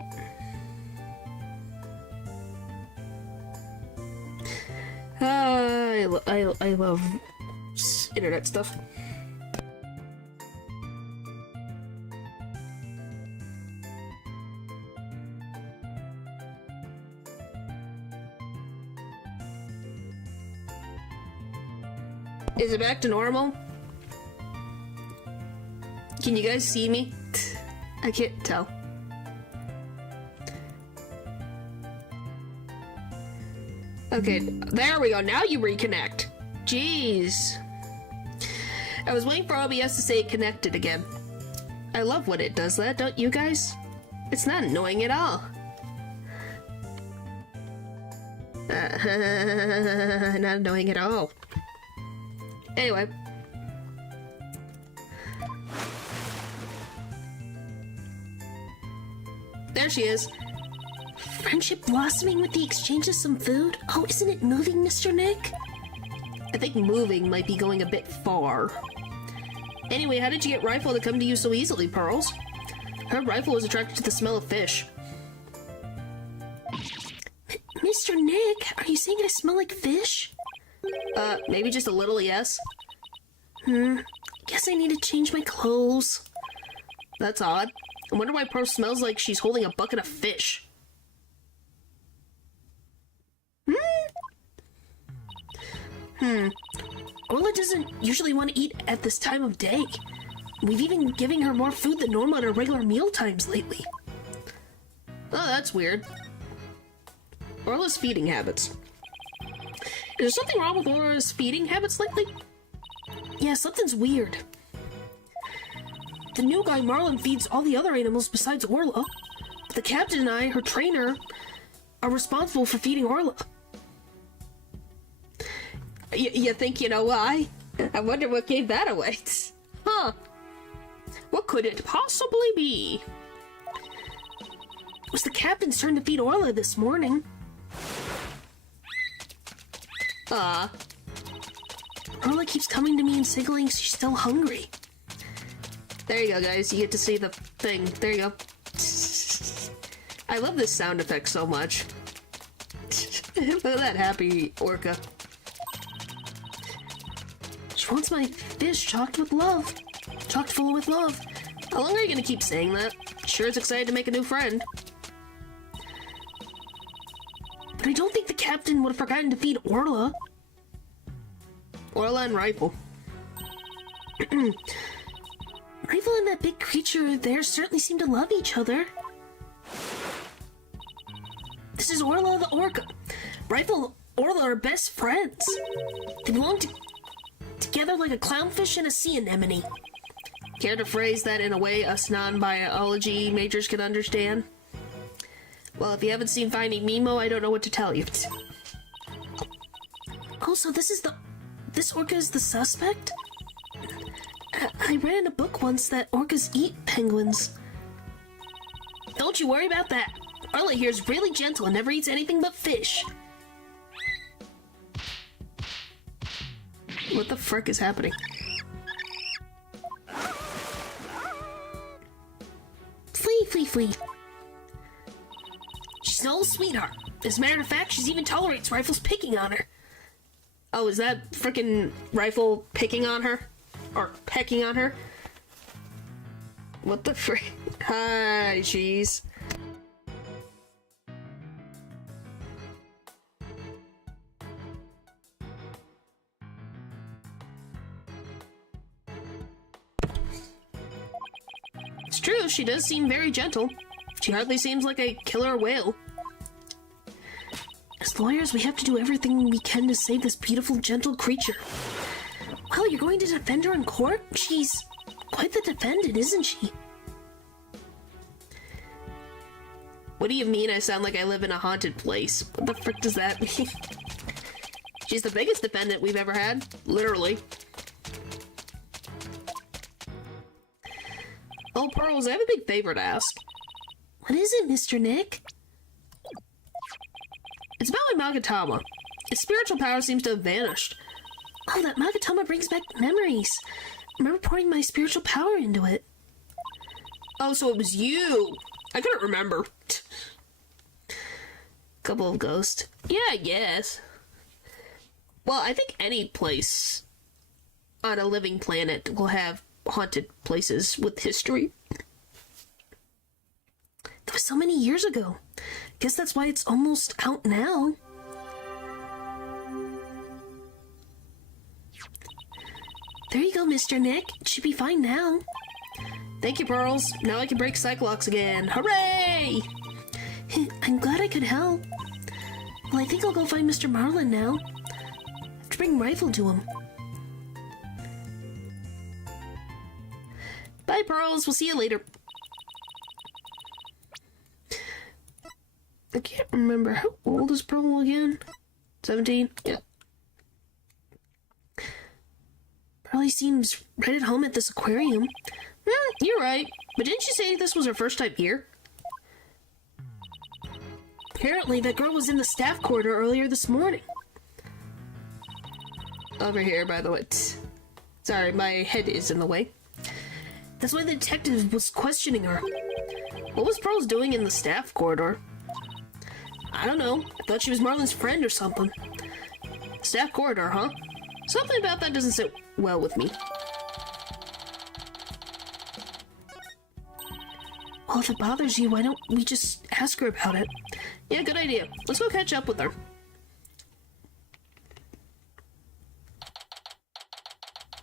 I love internet stuff. Is it back to normal? Can you guys see me? I can't tell. Okay, there we go. Now you reconnect. Jeez. I was waiting for OBS to say connected again. I love when it does that, don't you guys? It's not annoying at all. Not annoying at all. Anyway. There she is. Friendship blossoming with the exchange of some food? Oh, isn't it moving, Mr. Nick? I think moving might be going a bit far. Anyway, how did you get Rifle to come to you so easily, Pearls? Her Rifle was attracted to the smell of fish. Mr. Nick, are you saying I smell like fish? Maybe just a little, yes. Guess I need to change my clothes. That's odd. I wonder why Pearl smells like she's holding a bucket of fish. Orla doesn't usually want to eat at this time of day. We've even given her more food than normal at our regular meal times lately. Oh, that's weird. Orla's feeding habits. Is there something wrong with Orla's feeding habits lately? Yeah, something's weird. The new guy, Marlin, feeds all the other animals besides Orla. But the captain and I, her trainer, are responsible for feeding Orla. You think you know why? I wonder what gave that away. Huh. What could it possibly be? It was the captain's turn to feed Orla this morning. Orla keeps coming to me and signaling she's still hungry. There you go, guys. You get to see the thing. There you go. I love this sound effect so much. Look at that happy orca. She wants my fish chocked with love. Chocked full with love. How long are you gonna keep saying that? Sure is excited to make a new friend. But I don't think the captain would have forgotten to feed Orla. Orla and Rifle. Rifle and that big creature there certainly seem to love each other. This is Orla the orca. Rifle and Orla are best friends. They belong together like a clownfish and a sea anemone. Care to phrase that in a way us non-biology majors can understand? Well, if you haven't seen Finding Nemo, I don't know what to tell you. Oh, so this orca is the suspect? I read in a book once that orcas eat penguins. Don't you worry about that. Orla here is really gentle and never eats anything but fish. What the frick is happening? Flee. She's an old sweetheart. As a matter of fact, she even tolerates Rifle's picking on her. Oh, is that frickin' Rifle picking on her? Or pecking on her? What the frick? Hi, cheese. It's true, she does seem very gentle. She hardly seems like a killer whale. As lawyers, we have to do everything we can to save this beautiful, gentle creature. Well, you're going to defend her in court? She's quite the defendant, isn't she? What do you mean I sound like I live in a haunted place? What the frick does that mean? She's the biggest defendant we've ever had. Literally. Oh, Pearls, I have a big favor to ask. What is it, Mr. Nick? It's about my Magatama. Its spiritual power seems to have vanished. Oh, that Magatama brings back memories. I remember pouring my spiritual power into it. Oh, so it was you. I couldn't remember. Couple of ghosts. Yeah, I guess. Well, I think any place on a living planet will have haunted places with history. That was so many years ago. Guess that's why it's almost out now. There you go, Mr. Nick. It should be fine now. Thank you, Pearls. Now I can break Cyclops again. Hooray! I'm glad I could help. Well, I think I'll go find Mr. Marlin now. I have to bring Rifle to him. Bye, Pearls. We'll see you later. I can't remember. How old is Pearl again? 17? Yeah. Probably seems right at home at this aquarium. You're right. But didn't you say this was her first time here? Apparently, that girl was in the staff corridor earlier this morning. Over here, by the way. Sorry, my head is in the way. That's why the detective was questioning her. What was Pearls doing in the staff corridor? I don't know. I thought she was Marlin's friend or something. Staff corridor, huh? Something about that doesn't sit well with me. Well, if it bothers you, why don't we just ask her about it? Yeah, good idea. Let's go catch up with her.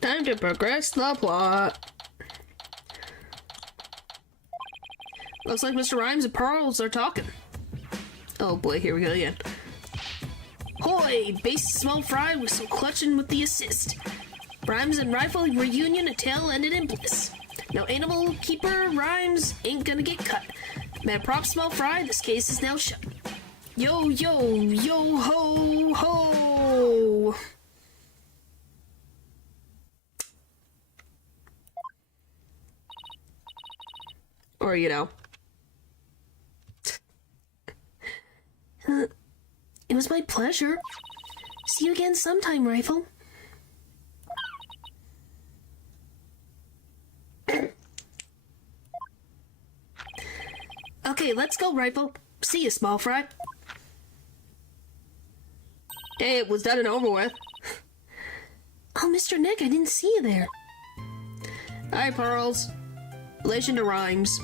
Time to progress the plot. Looks like Mr. Rhymes and Pearls are talking. Oh boy, here we go again. Hoy! Base small fry with some clutching with the assist. Rhymes and Rifle reunion, a tail ended in bliss. No animal keeper Rhymes ain't gonna get cut. Man, prop small fry, this case is now shut. Yo, yo, yo, ho, ho! Or, you know. It was my pleasure. See you again sometime, Rifle. Okay, let's go, Rifle. See you, small fry. Hey, it was done and over with. Oh, Mr. Nick, I didn't see you there. Hi, Pearls. Relation to Rhymes.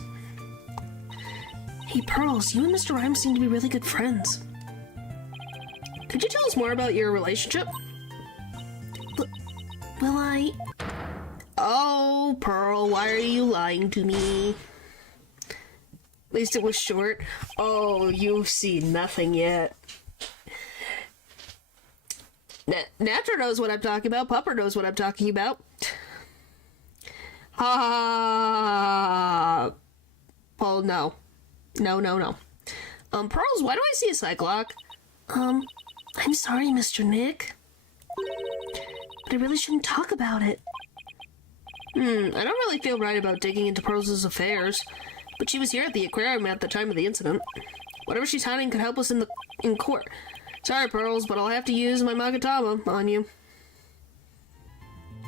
Hey, Pearls, you and Mr. Rhymes seem to be really good friends. Could you tell us more about your relationship? Will I? Oh, Pearl, why are you lying to me? At least it was short. Oh, you've seen nothing yet. Natra knows what I'm talking about. Pupper knows what I'm talking about. Oh, no. No. Pearls, why do I see a Cyclock? I'm sorry, Mr. Nick. But I really shouldn't talk about it. I don't really feel right about digging into Pearls' affairs. But she was here at the aquarium at the time of the incident. Whatever she's hiding could help us in court. Sorry, Pearls, but I'll have to use my Magatama on you.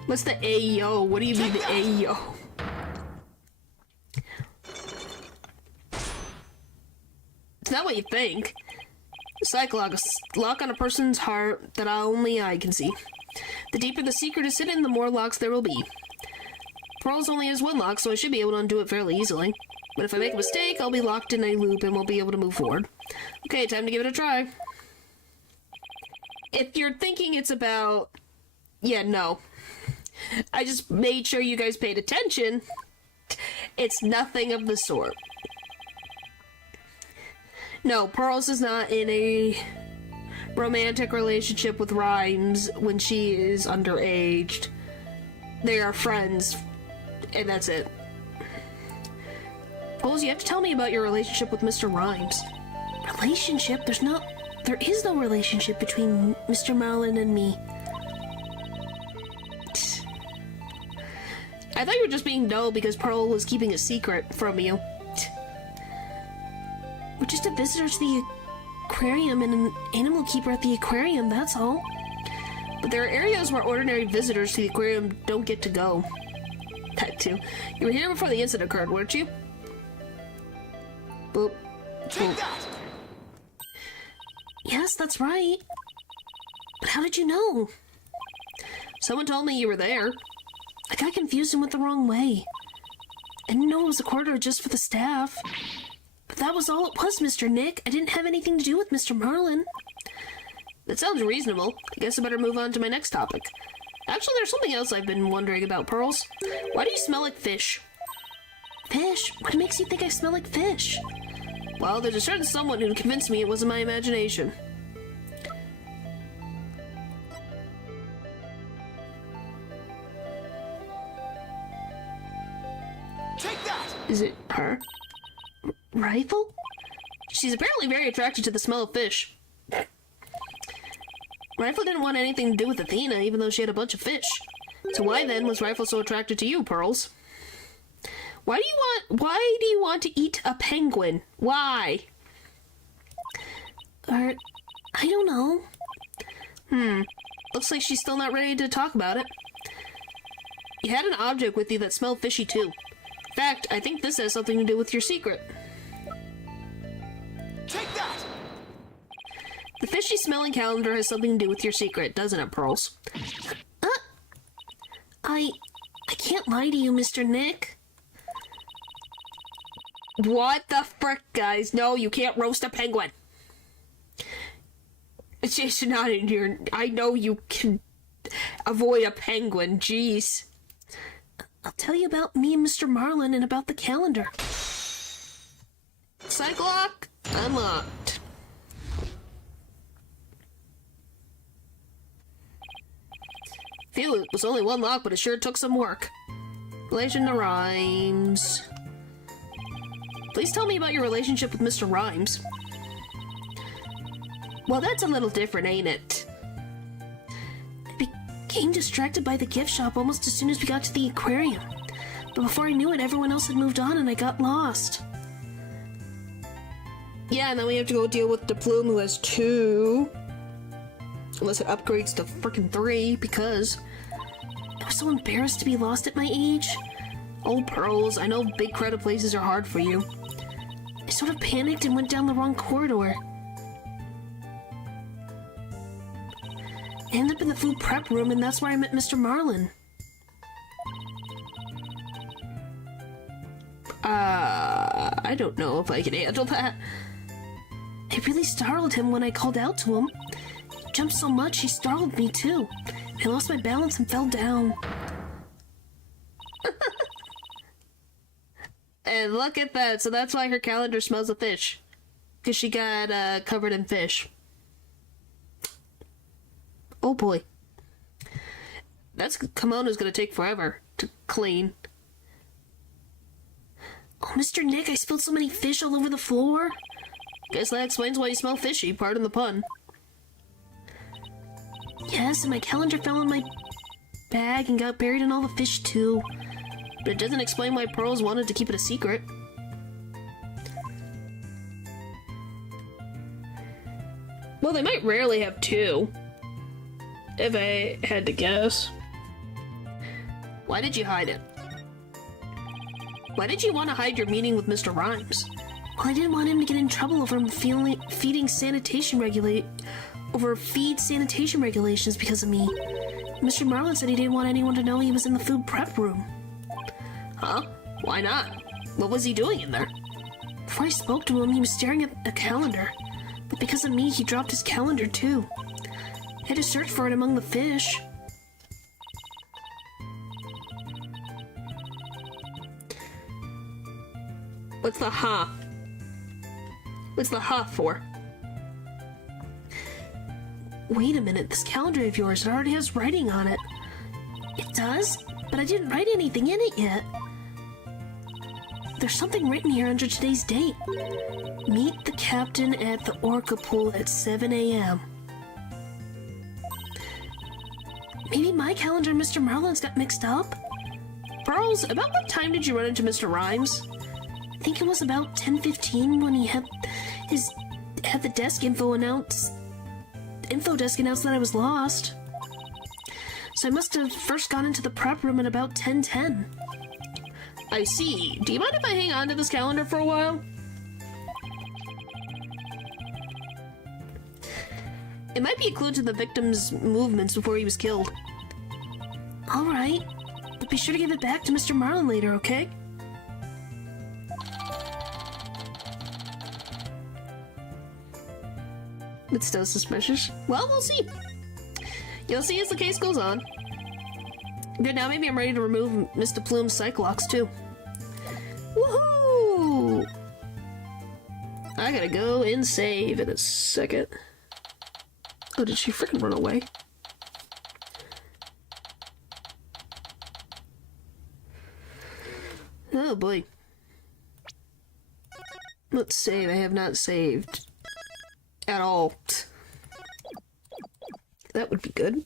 What's the Ayo? What do you mean the Ayo? It's not what you think. Cyclock, a lock on a person's heart that only I can see. The deeper the secret is hidden, the more locks there will be. Pearls only has one lock, so I should be able to undo it fairly easily. But if I make a mistake, I'll be locked in a loop and won't be able to move forward. Okay, time to give it a try. If you're thinking it's about... Yeah, no. I just made sure you guys paid attention. It's nothing of the sort. No, Pearls is not in a romantic relationship with Rhymes when she is underaged. They are friends, and that's it. Pearls, you have to tell me about your relationship with Mr. Rhymes. Relationship? There is no relationship between Mr. Marlin and me. I thought you were just being dull because Pearl was keeping a secret from you. We're just a visitor to the aquarium and an animal keeper at the aquarium, that's all. But there are areas where ordinary visitors to the aquarium don't get to go. That too. You were here before the incident occurred, weren't you? Boop. Boop. Yes, that's right. But how did you know? Someone told me you were there. I got confused and went the wrong way. I didn't know it was a corridor just for the staff. But that was all it was, Mr. Nick. I didn't have anything to do with Mr. Marlin. That sounds reasonable. I guess I better move on to my next topic. Actually, there's something else I've been wondering about, Pearls. Why do you smell like fish? Fish? What makes you think I smell like fish? Well, there's a certain someone who convinced me it wasn't my imagination. Take that! Is it her? Rifle? She's apparently very attracted to the smell of fish. Rifle didn't want anything to do with Athena, even though she had a bunch of fish. So why then was Rifle so attracted to you, Pearls? Why do you want to eat a penguin? Why? I don't know. Looks like she's still not ready to talk about it. You had an object with you that smelled fishy too. In fact, I think this has something to do with your secret. Take that! The fishy smelling calendar has something to do with your secret, doesn't it, Pearls? I can't lie to you, Mr. Nick. What the frick, guys? No, you can't roast a penguin. It's just not in your... I know you can avoid a penguin, jeez. I'll tell you about me and Mr. Marlin and about the calendar. Cyclock unlocked. Phew, it was only one lock, but it sure took some work. Relation to Rhymes. Please tell me about your relationship with Mr. Rhymes. Well, that's a little different, ain't it? I became distracted by the gift shop almost as soon as we got to the aquarium. But before I knew it, everyone else had moved on and I got lost. Yeah, and then we have to go deal with the Plume, who has 2. Unless it upgrades to frickin' 3, because I was so embarrassed to be lost at my age. Oh, Pearls, I know big crowded places are hard for you. I sort of panicked and went down the wrong corridor. I ended up in the food prep room, and that's where I met Mr. Marlin. I don't know if I can handle that. It really startled him when I called out to him. He jumped so much, he startled me too. I lost my balance and fell down. And look at that, so that's why her calendar smells of fish. Because she got covered in fish. Oh boy. That's kimono's gonna take forever to clean. Oh, Mr. Nick, I spilled so many fish all over the floor. Guess that explains why you smell fishy, pardon the pun. Yes, and my calendar fell in my bag and got buried in all the fish too. But it doesn't explain why Pearls wanted to keep it a secret. Well, they might rarely have two. If I had to guess. Why did you hide it? Why did you want to hide your meeting with Mr. Rhymes? Well, I didn't want him to get in trouble over feed sanitation regulations because of me. Mr. Marlin said he didn't want anyone to know he was in the food prep room. Huh? Why not? What was he doing in there? Before I spoke to him, he was staring at a calendar. But because of me, he dropped his calendar too. I had to search for it among the fish. What's the ha? What's the ha for? Wait a minute, this calendar of yours, it already has writing on it. It does? But I didn't write anything in it yet. There's something written here under today's date. Meet the captain at the Orca pool at 7 a.m. Maybe my calendar and Mr. Marlin's got mixed up? Pearls, about what time did you run into Mr. Rhymes? I think it was about 10:15 when he had the desk info desk announced that I was lost. So I must have first gone into the prep room at about 10:10. I see. Do you mind if I hang on to this calendar for a while? It might be a clue to the victim's movements before he was killed. Alright, but be sure to give it back to Mr. Marlin later, okay? It's still suspicious. Well, we'll see. You'll see as the case goes on. Good, now maybe I'm ready to remove Mr. Plume's psych locks too. Woohoo! I gotta go and save in a second. Oh, did she freaking run away? Oh boy. Let's save. I have not saved at all. That would be good.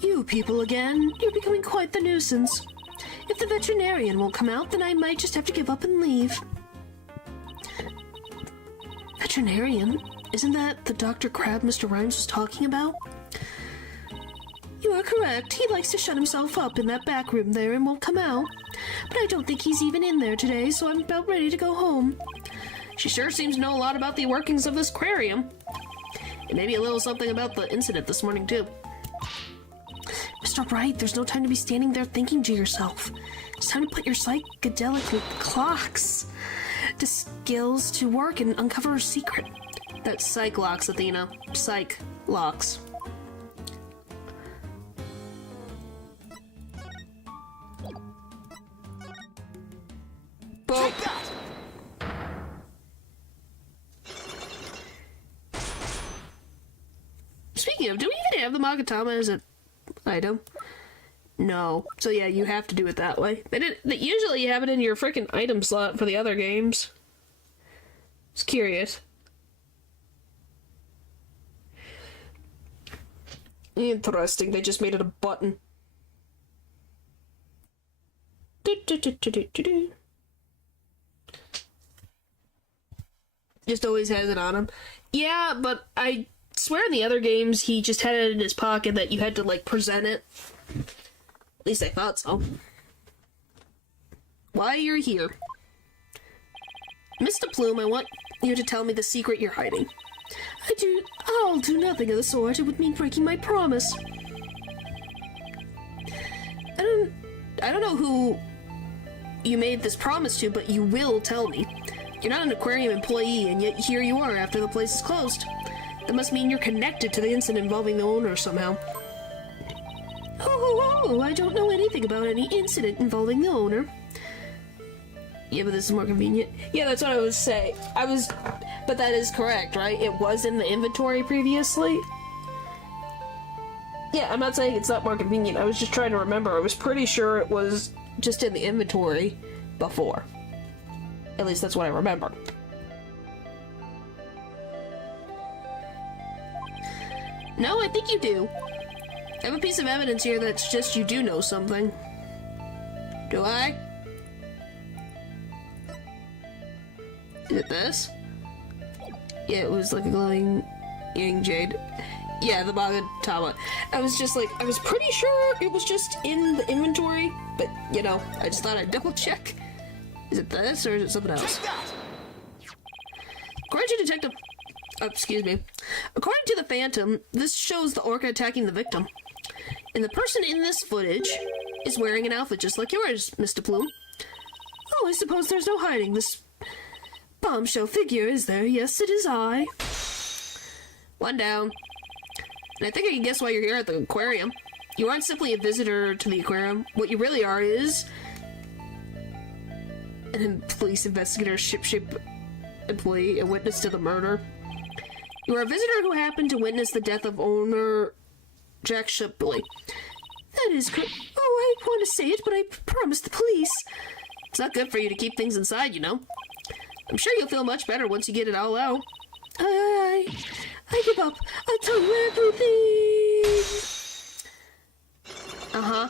You people again. You're becoming quite the nuisance. If the veterinarian won't come out, then I might just have to give up and leave. Veterinarian? Isn't that the Dr. Crab Mr. Rhymes was talking about? You are correct. He likes to shut himself up in that back room there and won't come out. But I don't think he's even in there today, so I'm about ready to go home. She sure seems to know a lot about the workings of this aquarium. And maybe a little something about the incident this morning, too. Mr. Wright, there's no time to be standing there thinking to yourself. It's time to put your psychedelic clocks to skills to work and uncover a secret. That's psych locks, Athena. Psych locks. Boom. Take that! Speaking of, do we even have the Magatama as an item? No. So yeah, you have to do it that way. Usually you have it in your freaking item slot for the other games. It's curious. Interesting, they just made it a button. Just always has it on him. Yeah, but I swear in the other games he just had it in his pocket that you had to, like, present it. At least I thought so. Why you're here. Mr. Plume, I want you to tell me the secret you're hiding. I'll do nothing of the sort. It would mean breaking my promise. I don't know who you made this promise to, but you will tell me. You're not an aquarium employee, and yet here you are after the place is closed. That must mean you're connected to the incident involving the owner somehow. Oh, I don't know anything about any incident involving the owner. Yeah, but this is more convenient. Yeah, that's what I was saying. But that is correct, right? It was in the inventory previously. Yeah, I'm not saying it's not more convenient. I was just trying to remember. I was pretty sure it was just in the inventory before. At least that's what I remember. No, I think you do. I have a piece of evidence here that suggests you do know something. Do I? Is it this? Yeah, it was like a glowing yang jade. Yeah, the Magatama. I was pretty sure it was just in the inventory, but, you know, I just thought I'd double check. Is it this, or is it something else? According to Detective... Oh, excuse me. According to the Phantom, this shows the orca attacking the victim. And the person in this footage is wearing an outfit just like yours, Mr. Plume. Oh, I suppose there's no hiding this bombshell figure, is there? Yes, it is I. One down. And I think I can guess why you're here at the aquarium. You aren't simply a visitor to the aquarium. What you really are is... an police investigator, ship employee, a witness to the murder. You are a visitor who happened to witness the death of owner Jack Shipley. That is correct. Oh, I want to say it, but I promised the police. It's not good for you to keep things inside, you know. I'm sure you'll feel much better once you get it all out. I give up. I'll tell you everything. Uh-huh.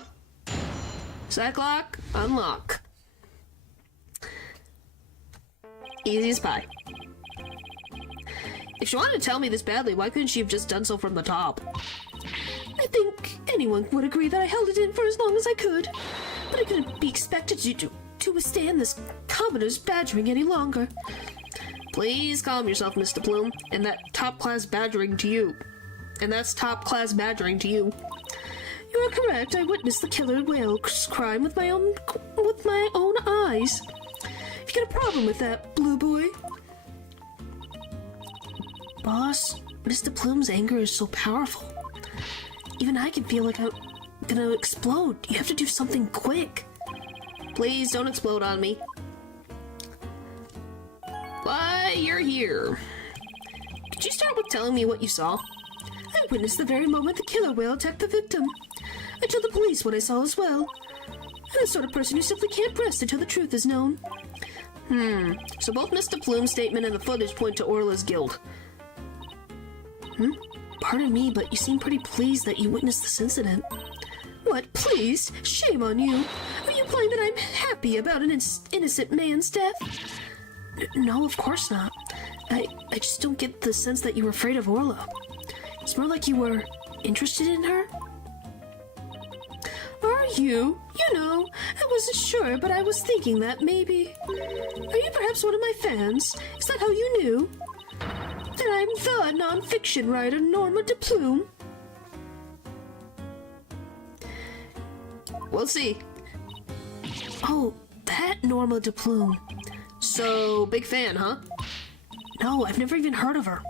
Sack lock, unlock. Easy as pie. If she wanted to tell me this badly, why couldn't she have just done so from the top? I think anyone would agree that I held it in for as long as I could. But I couldn't be expected to withstand this commoner's badgering any longer. Please calm yourself, Mr. Plume, and that top-class badgering to you. And that's top-class badgering to you. You are correct. I witnessed the killer whale's crime with my own eyes. If you got a problem with that, Blue Boy. Boss, Mr. Plume's anger is so powerful. Even I can feel like I'm gonna explode. You have to do something quick. Please don't explode on me. Why, you're here. Could you start with telling me what you saw? I witnessed the very moment the killer whale attacked the victim. I told the police what I saw as well. I'm the sort of person who simply can't rest until the truth is known. So both Mr. Plume's statement and the footage point to Orla's guilt. Pardon me, but you seem pretty pleased that you witnessed this incident. What, pleased? Shame on you. Are you implying that I'm happy about an innocent man's death? No, of course not. I just don't get the sense that you were afraid of Orla. It's more like you were interested in her. Are you? You know, I wasn't sure, but I was thinking that maybe... Are you perhaps one of my fans? Is that how you knew? That I'm the non-fiction writer Norma de Plume? We'll see. Oh, that Norma de Plume. So, big fan, huh? No, I've never even heard of her.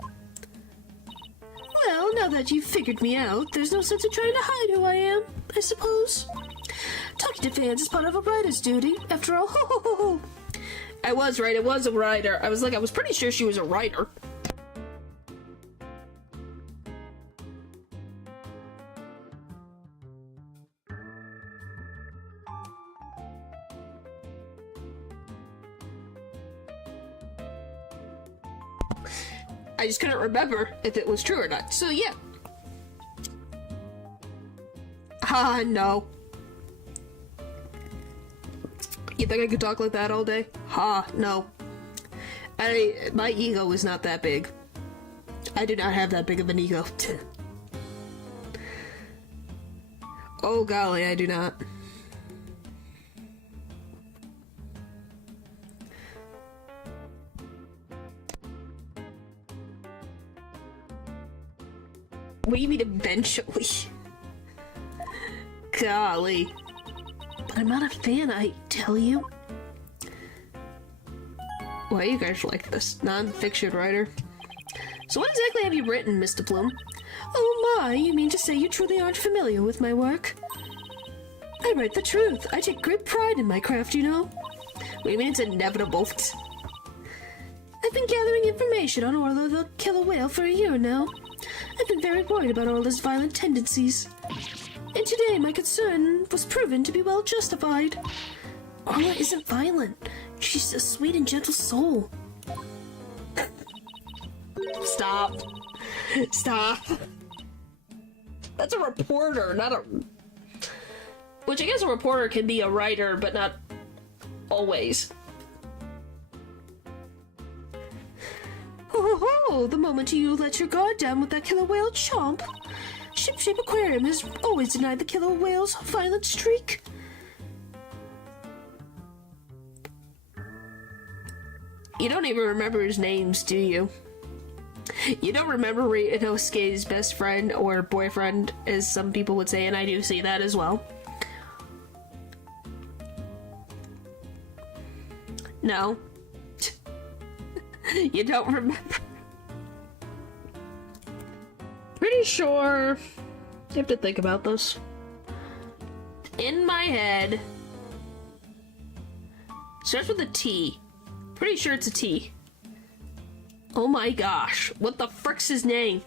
Well, now that you've figured me out, there's no sense in trying to hide who I am, I suppose. Talking to fans is part of a writer's duty, after all. Ho ho ho ho. I was right, it was a writer. I was pretty sure she was a writer. I just couldn't remember if it was true or not. So, yeah. No. You think I could talk like that all day? No. My ego is not that big. I do not have that big of an ego. Oh golly, I do not. What do you mean eventually? Golly. But I'm not a fan, I tell you. Why are you guys like this? Non-fiction writer. So what exactly have you written, Mr. Bloom? Oh my, you mean to say you truly aren't familiar with my work? I write the truth. I take great pride in my craft, you know. What do you mean it's inevitable? I've been gathering information on Orla the killer whale for a year now. I've been very worried about Orla's violent tendencies. And today my concern was proven to be well justified. Orla isn't violent. She's a sweet and gentle soul. Stop. Stop. That's a reporter, not a... Which I guess a reporter can be a writer, but not always. Ho ho ho! The moment you let your guard down with that killer whale chomp. Ship-Shape Aquarium has always denied the killer whale's violent streak. You don't even remember his names, do you? You don't remember Inosuke's best friend or boyfriend, as some people would say, and I do see that as well. No. You don't remember. Pretty sure. I have to think about this. In my head. Starts with a T. Pretty sure it's a T. Oh my gosh. What the frick's his name?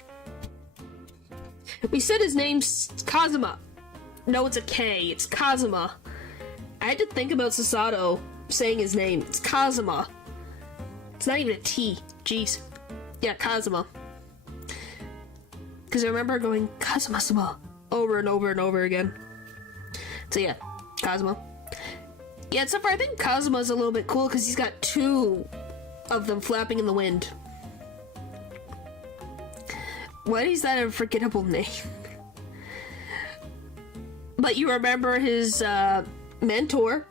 We said his name's Kazuma. No, it's a K. It's Kazuma. I had to think about Sasato saying his name. It's Kazuma. It's not even a T. Jeez. Yeah, Kazuma. Because I remember going Kazuma-sama over and over and over again. So yeah, Kazuma. Yeah, except for I think Kazuma's a little bit cool because he's got two of them flapping in the wind. Why is that a forgettable name? But you remember his mentor,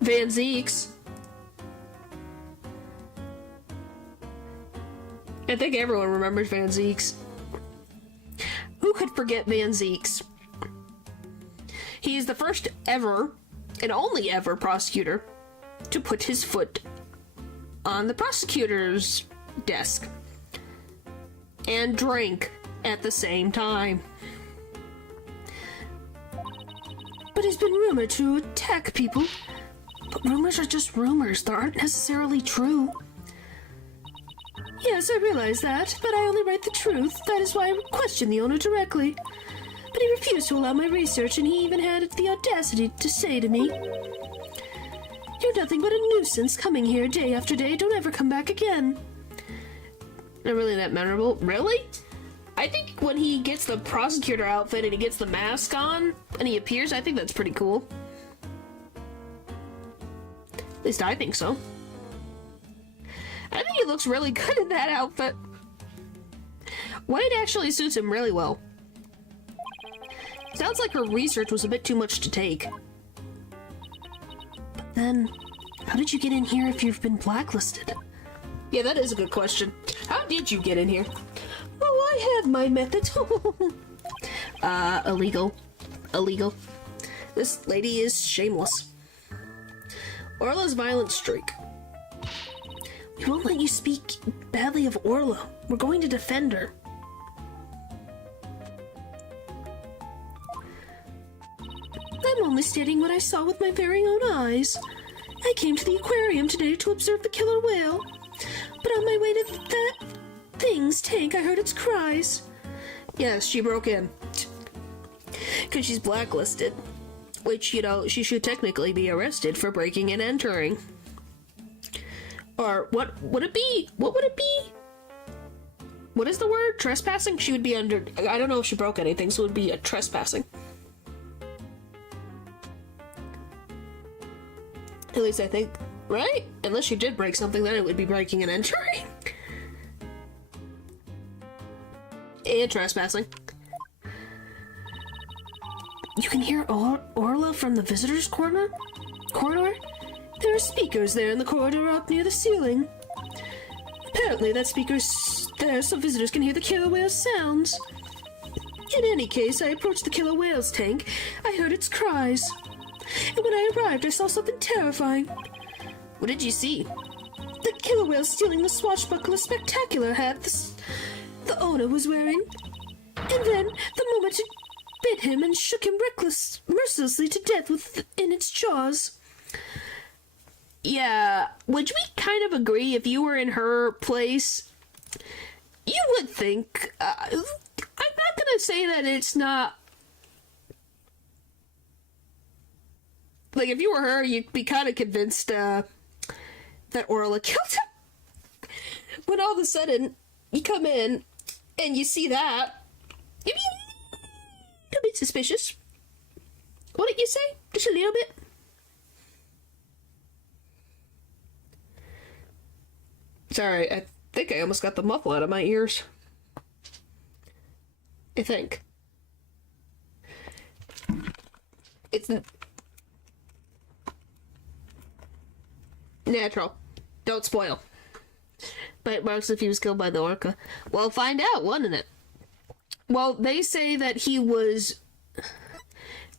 Van Zeeks. I think everyone remembers Van Zeeks. Who could forget Van Zeeks? He is the first ever, and only ever, prosecutor to put his foot on the prosecutor's desk and drink at the same time. But he's been rumored to attack people. But rumors are just rumors. They aren't necessarily true. Yes, I realize that, but I only write the truth. That is why I questioned the owner directly. But he refused to allow my research, and he even had the audacity to say to me, "You're nothing but a nuisance coming here day after day. Don't ever come back again." Not really that memorable. Really? I think when he gets the prosecutor outfit and he gets the mask on and he appears, I think that's pretty cool. At least I think so. I think he looks really good in that outfit. White actually suits him really well. Sounds like her research was a bit too much to take. But then, how did you get in here if you've been blacklisted? Yeah, that is a good question. How did you get in here? Oh, I have my method. Illegal. Illegal. This lady is shameless. Orla's violent streak. We won't let you speak badly of Orla. We're going to defend her. I'm only stating what I saw with my very own eyes. I came to the aquarium today to observe the killer whale, but on my way to that thing's tank, I heard its cries. Yes, she broke in. Because she's blacklisted. Which, you know, she should technically be arrested for breaking and entering. Or, what would it be? What would it be? What is the word? Trespassing? She would be under... I don't know if she broke anything, so it would be a trespassing. At least I think, right? Unless she did break something, then it would be breaking and entering. And trespassing. You can hear Orla from the visitors' corridor? There are speakers there in the corridor up near the ceiling. Apparently that speaker's there so visitors can hear the killer whale's sounds. In any case, I approached the killer whale's tank. I heard its cries. And when I arrived, I saw something terrifying. What did you see? The killer whale stealing the swashbuckler spectacular hat the owner was wearing. And then, the moment it bit him and shook him mercilessly to death within its jaws. Yeah, would we kind of agree if you were in her place? You would think. I'm not gonna say that it's not. Like, if you were her, you'd be kind of convinced that Orla killed him. When all of a sudden, you come in and you see that, you'd be a bit suspicious. Wouldn't you say? Just a little bit? Sorry, I think I almost got the muffle out of my ears. I think. It's natural. Don't spoil. Bite marks if he was killed by the orca. Well, find out, wouldn't it? Well, they say that he was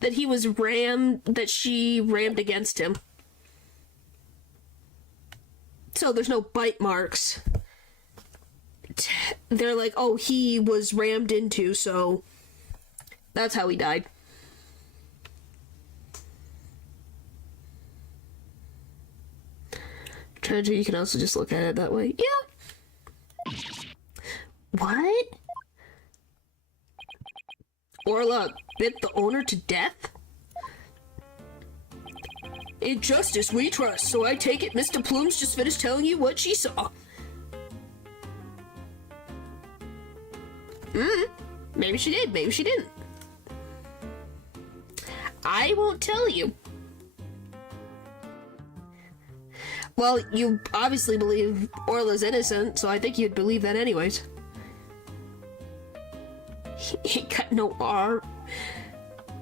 rammed, that she rammed against him. So there's no bite marks. They're like, oh, he was rammed into, so that's how he died. Trilogy, you can also just look at it that way. Yeah. What? Orla bit the owner to death? In justice we trust, so I take it Mr. Plume's just finished telling you what she saw. Maybe she did, maybe she didn't. I won't tell you. Well, you obviously believe Orla's innocent, so I think you'd believe that anyways. He ain't got no arm.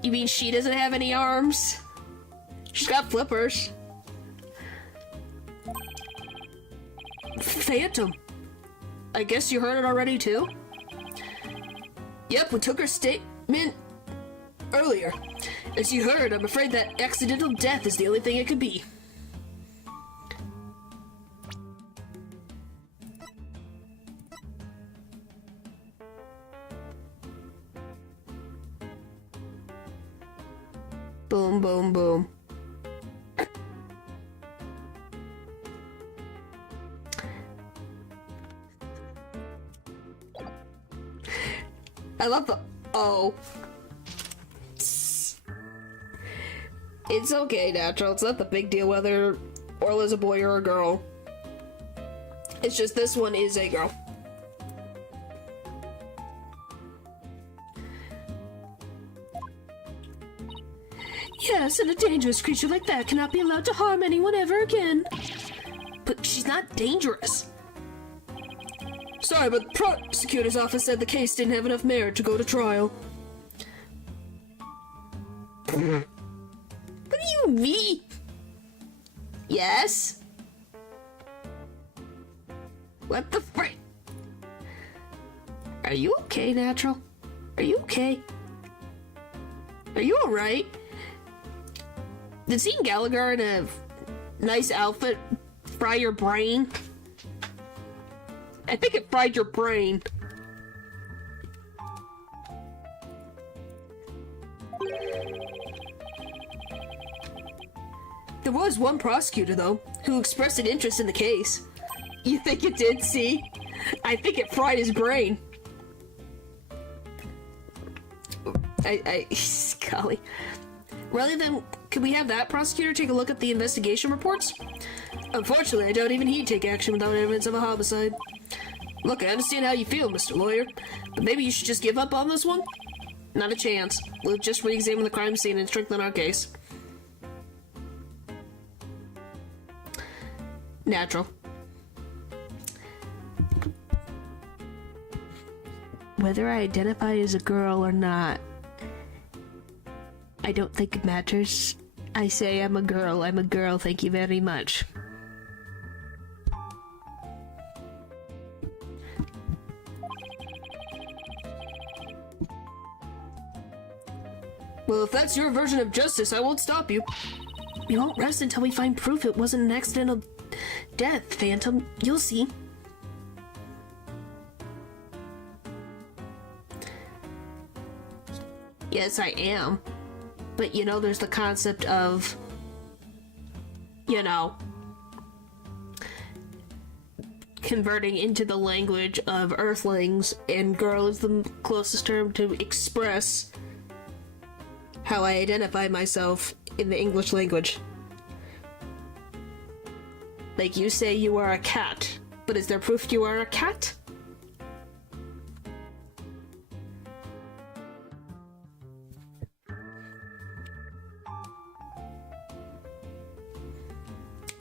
You mean she doesn't have any arms? She's got flippers. Phantom. I guess you heard it already too? Yep, we took her statement earlier. As you heard, I'm afraid that accidental death is the only thing it could be. Boom, boom, boom. I love the oh. It's okay, Natural. It's not the big deal whether Orla's a boy or a girl. It's just this one is a girl. Yes, and a dangerous creature like that cannot be allowed to harm anyone ever again. But she's not dangerous. Sorry, but the prosecutor's office said the case didn't have enough merit to go to trial. What do you mean? Yes? What the frick? Are you okay, Natural? Are you okay? Are you alright? Did seeing Gallagher in a nice outfit fry your brain? I think it fried your brain. There was one prosecutor, though, who expressed an interest in the case. You think it did, see? I think it fried his brain. Golly. Really, then, could we have that prosecutor take a look at the investigation reports? Unfortunately, I doubt even he'd take action without evidence of a homicide. Look, I understand how you feel, Mr. Lawyer, but maybe you should just give up on this one? Not a chance. We'll just re-examine the crime scene and strengthen our case. Natural. Whether I identify as a girl or not, I don't think it matters. I say I'm a girl, thank you very much. Well, if that's your version of justice, I won't stop you. We won't rest until we find proof it wasn't an accidental death, Phantom. You'll see. Yes, I am. But, you know, there's the concept of, you know, converting into the language of Earthlings, and girl is the closest term to express how I identify myself in the English language. Like, you say you are a cat, but is there proof you are a cat?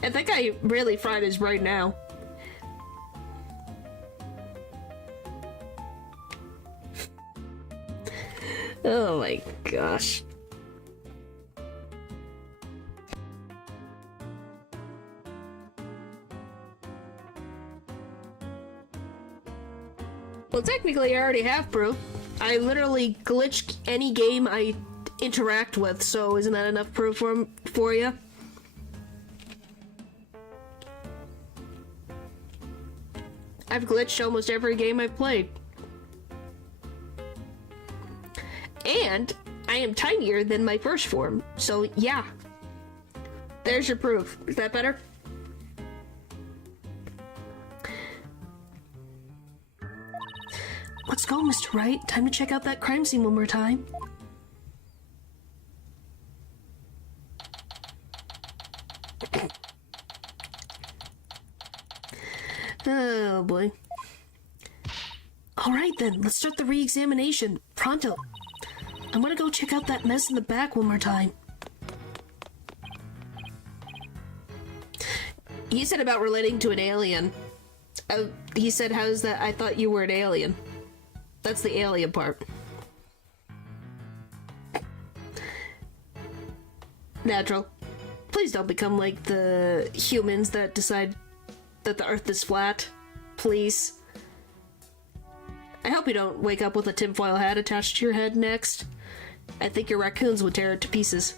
I think I really fried his brain now. Oh my gosh. Well, technically I already have proof. I literally glitch any game I interact with, so isn't that enough proof for you? I've glitched almost every game I've played. And I am tinier than my first form, so yeah. There's your proof. Is that better? Let's go, Mr. Wright. Time to check out that crime scene one more time. Oh boy. Alright then, let's start the re-examination. Pronto. I'm gonna go check out that mess in the back one more time. He said about relating to an alien. He said, how's that? I thought you were an alien. That's the alien part. Natural. Please don't become like the humans that decide that the Earth is flat. Please. I hope you don't wake up with a tinfoil hat attached to your head next. I think your raccoons would tear it to pieces.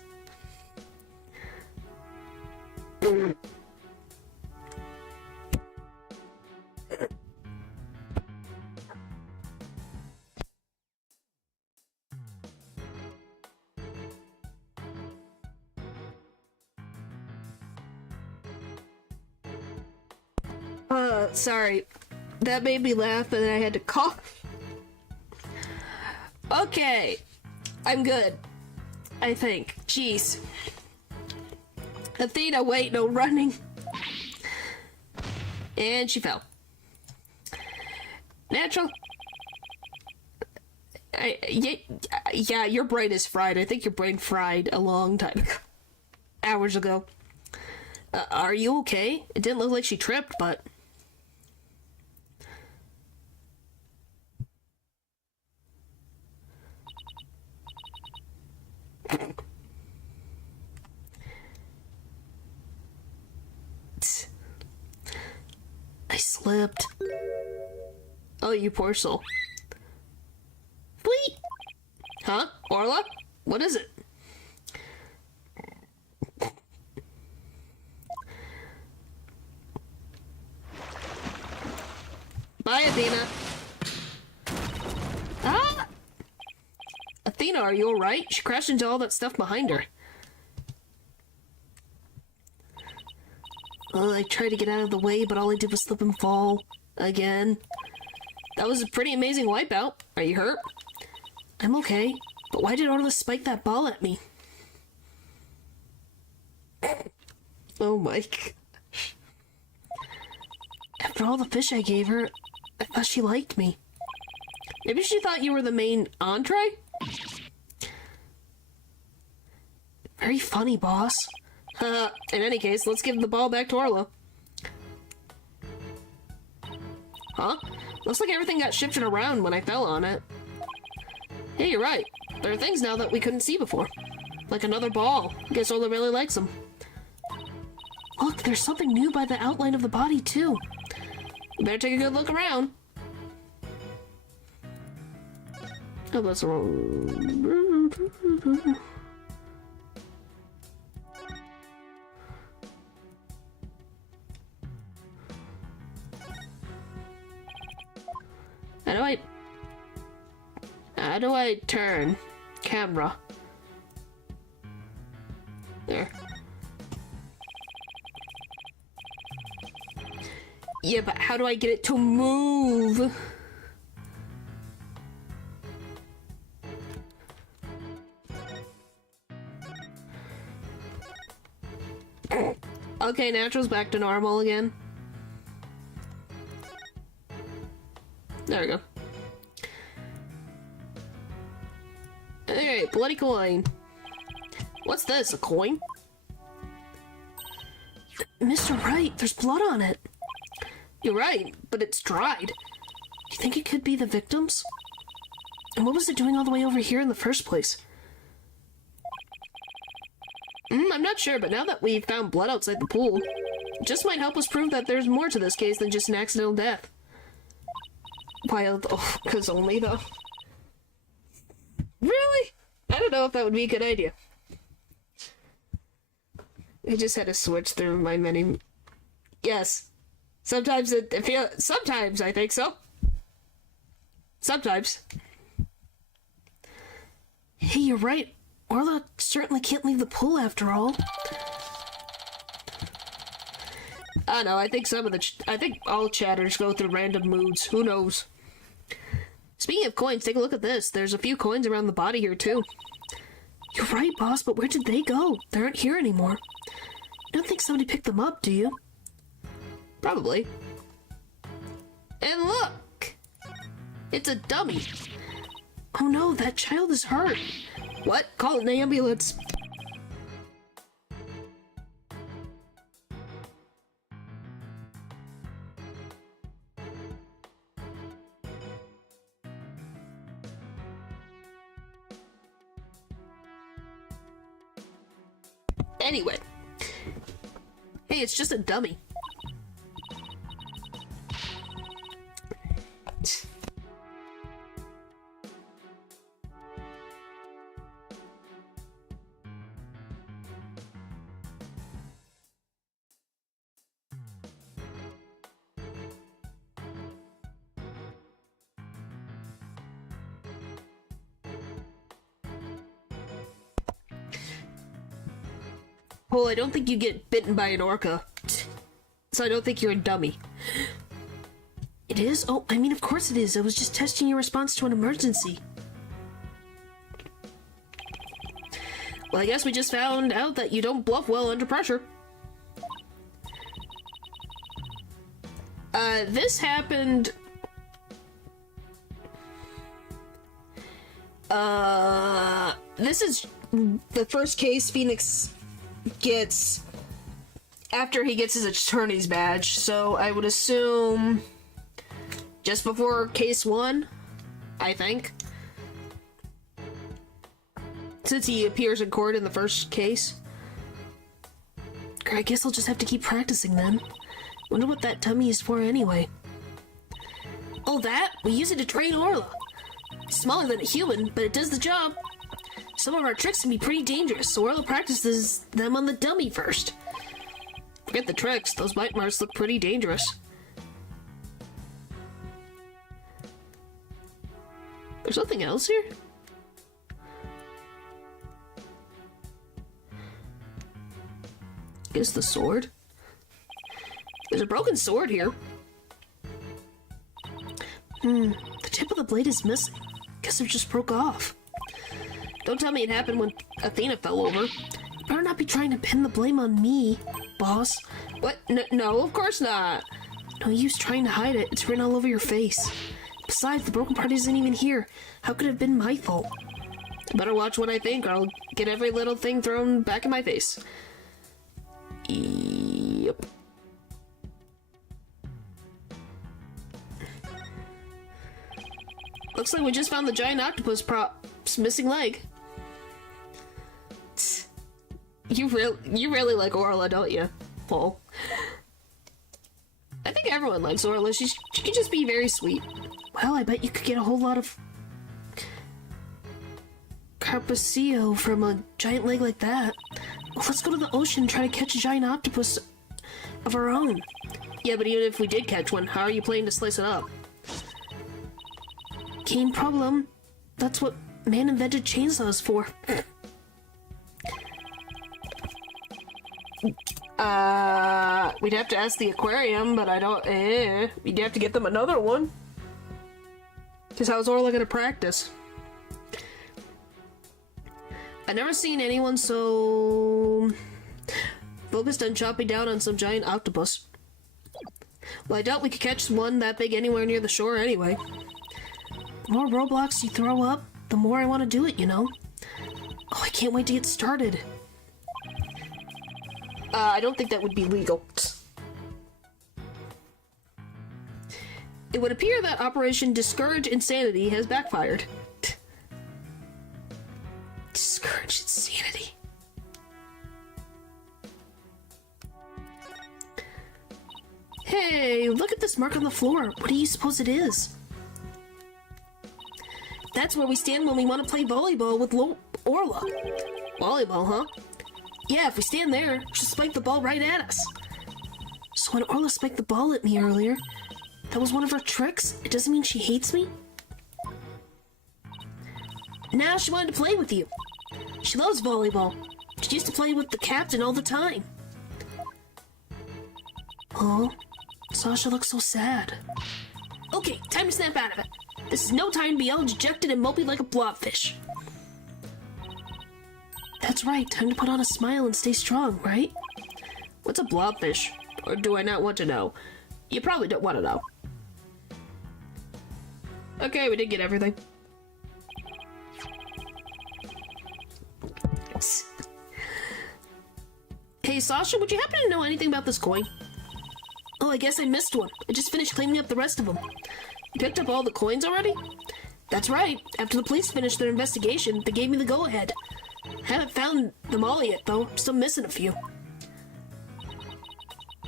Sorry. That made me laugh and I had to cough. Okay. I'm good. I think. Jeez. Athena, wait, no running. And she fell. Natural. Yeah, your brain is fried. I think your brain fried a long time ago. Hours ago. Are you okay? It didn't look like she tripped, but... I slipped. Oh, you poor soul. Wait. Huh? Orla? What is it? Bye, Athena. Ah! Athena, are you alright? She crashed into all that stuff behind her. Well, I tried to get out of the way, but all I did was slip and fall. Again. That was a pretty amazing wipeout. Are you hurt? I'm okay. But why did Orla spike that ball at me? Oh my gosh. After all the fish I gave her, I thought she liked me. Maybe she thought you were the main entree? Very funny, boss. In any case, let's give the ball back to Orla. Huh? Looks like everything got shifted around when I fell on it. Hey, you're right. There are things now that we couldn't see before. Like another ball. Guess Orla really likes them. Look, there's something new by the outline of the body, too. You better take a good look around. Oh, that's wrong. How do I turn camera? There. Yeah, but how do I get it to move? Okay, natural's back to normal again. There we go. Alright, bloody coin. What's this, a coin? Mr. Wright, there's blood on it. You're right, but it's dried. Do you think it could be the victims? And what was it doing all the way over here in the first place? I'm not sure, but now that we've found blood outside the pool, it just might help us prove that there's more to this case than just an accidental death. Wild, oh, 'cause only though. Really? I don't know if that would be a good idea. I just had to switch through my menu. Yes. Sometimes sometimes I think so. Sometimes. Hey, you're right. Orla certainly can't leave the pool after all. I know, I think I think all chatters go through random moods. Who knows? Speaking of coins, take a look at this. There's a few coins around the body here, too. You're right, boss, but where did they go? They aren't here anymore. You don't think somebody picked them up, do you? Probably. And look! It's a dummy. Oh no, that child is hurt. What? Call an ambulance. Anyway. Hey, it's just a dummy. Well, I don't think you get bitten by an orca. So I don't think you're a dummy. It is? Oh, I mean, of course it is. I was just testing your response to an emergency. Well, I guess we just found out that you don't bluff well under pressure. This happened... This is the first case Phoenix gets after he gets his attorney's badge, so I would assume just before case 1, I think. Since he appears in court in the first case. I guess I'll just have to keep practicing then. Wonder what that dummy is for anyway. Oh, that? We use it to train Orla. It's smaller than a human, but it does the job. Some of our tricks can be pretty dangerous, so Orla practices them on the dummy first. Forget the tricks, those bite marks look pretty dangerous. There's nothing else here? Guess the sword? There's a broken sword here. The tip of the blade is missing. Guess it just broke off. Don't tell me it happened when Athena fell over. You better not be trying to pin the blame on me, boss. What? No, of course not. No use trying to hide it. It's written all over your face. Besides, the broken part isn't even here. How could it have been my fault? I better watch what I think, or I'll get every little thing thrown back in my face. Yep. Looks like we just found the giant octopus prop's missing leg. You really like Orla, don't you, Paul? I think everyone likes Orla. She can just be very sweet. Well, I bet you could get a whole lot of... Carpaccio from a giant leg like that. Well, let's go to the ocean and try to catch a giant octopus of our own. Yeah, but even if we did catch one, how are you planning to slice it up? Game problem. That's what man invented chainsaws for. We'd have to ask the aquarium, but I don't, we'd have to get them another one. Cause how's Orla gonna practice? I've never seen anyone so focused on chopping down on some giant octopus. Well, I doubt we could catch one that big anywhere near the shore anyway. The more roadblocks you throw up, the more I want to do it, you know? Oh, I can't wait to get started. I don't think that would be legal. It would appear that Operation Discourage Insanity has backfired. Discourage Insanity. Hey, look at this mark on the floor. What do you suppose it is? That's where we stand when we want to play volleyball with Orla. Volleyball, huh? Yeah, if we stand there, she'll spike the ball right at us. So when Orla spiked the ball at me earlier, that was one of her tricks? It doesn't mean she hates me? Now she wanted to play with you. She loves volleyball. She used to play with the captain all the time. Oh, Sasha looks so sad. Okay, time to snap out of it. This is no time to be all dejected and mopey like a blobfish. That's right, time to put on a smile and stay strong, right? What's a blobfish? Or do I not want to know? You probably don't want to know. Okay, we did get everything. Hey, Sasha, would you happen to know anything about this coin? Oh, I guess I missed one. I just finished cleaning up the rest of them. You picked up all the coins already? That's right. After the police finished their investigation, they gave me the go-ahead. Haven't found them all yet, though. Still missing a few.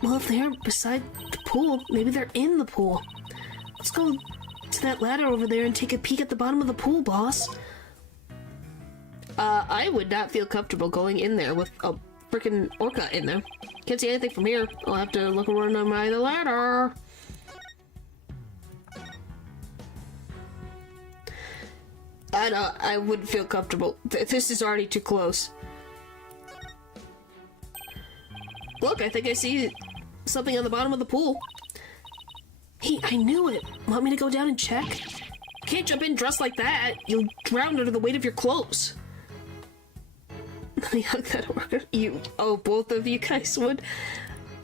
Well, if they're beside the pool, maybe they're in the pool. Let's go to that ladder over there and take a peek at the bottom of the pool, boss. I would not feel comfortable going in there with a freaking orca in there. Can't see anything from here. I'll have to look around on the ladder. I wouldn't feel comfortable. This is already too close. Look, I think I see something on the bottom of the pool. Hey, I knew it. Want me to go down and check? You can't jump in dressed like that. You'll drown under the weight of your clothes. Let me hug that orca. Both of you guys would?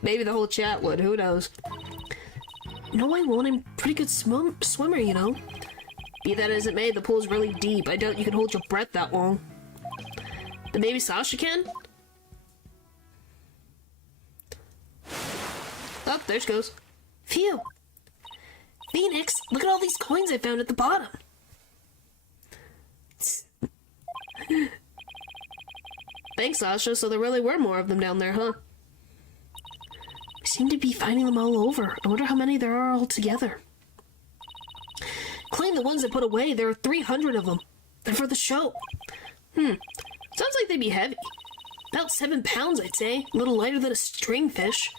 Maybe the whole chat would. Who knows? No, I won't. I'm a pretty good swimmer, you know. Be that as it may, the pool's really deep. I doubt you can hold your breath that long. Then maybe Sasha can? Oh, there she goes. Phew! Phoenix, look at all these coins I found at the bottom. Thanks, Sasha. So there really were more of them down there, huh? We seem to be finding them all over. I wonder how many there are altogether. Including the ones I put away, there are 300 of them. They're for the show. Sounds like they'd be heavy. About 7 pounds, I'd say. A little lighter than a stringfish.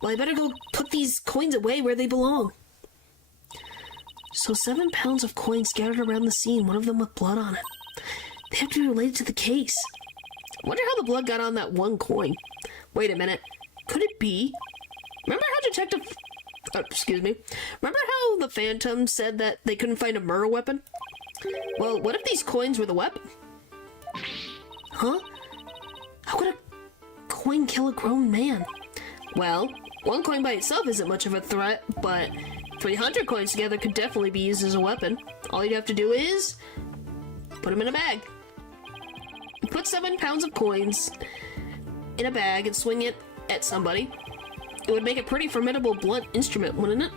Well, I better go put these coins away where they belong. So 7 pounds of coins scattered around the scene, one of them with blood on it. They have to be related to the case. I wonder how the blood got on that one coin. Wait a minute. Could it be? Remember how the Phantom said that they couldn't find a murder weapon? Well, what if these coins were the weapon? Huh? How could a coin kill a grown man? Well, one coin by itself isn't much of a threat, but 300 coins together could definitely be used as a weapon. All you'd have to do is put them in a bag. You put 7 pounds of coins in a bag and swing it at somebody. It would make a pretty formidable blunt instrument, wouldn't it?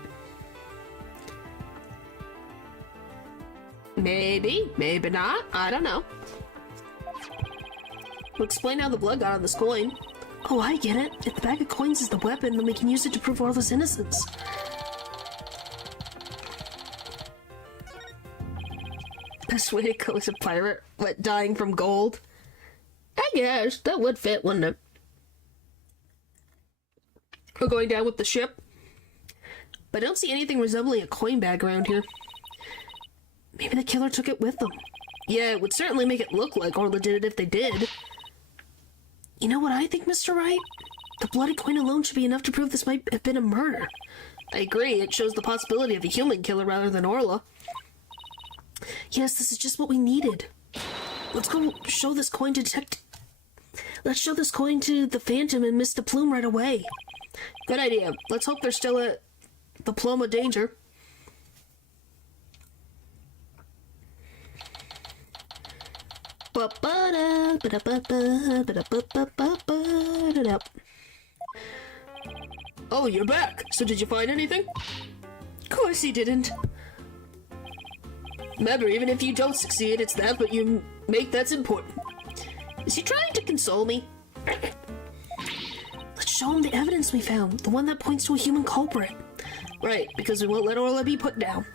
Maybe, maybe not. I don't know. We'll explain how the blood got on this coin. Oh, I get it. If the bag of coins is the weapon, then we can use it to prove Orla's innocence. Best way to go as a pirate, but dying from gold. I guess that would fit, wouldn't it? We're going down with the ship. But I don't see anything resembling a coin bag around here. Maybe the killer took it with them. Yeah, it would certainly make it look like Orla did it if they did. You know what I think, Mr. Wright? The bloody coin alone should be enough to prove this might have been a murder. I agree, it shows the possibility of a human killer rather than Orla. Yes, this is just what we needed. Let's go show this coin to Let's show this coin to the Phantom and Mr. Plume right away. Good idea. Let's hope they're still at the Plum of Danger. Oh, you're back. So did you find anything? Of course he didn't. Remember, even if you don't succeed, it's that what you make that's important. Is he trying to console me? Let's show him the evidence we found, the one that points to a human culprit. Right, because we won't let Orla be put down.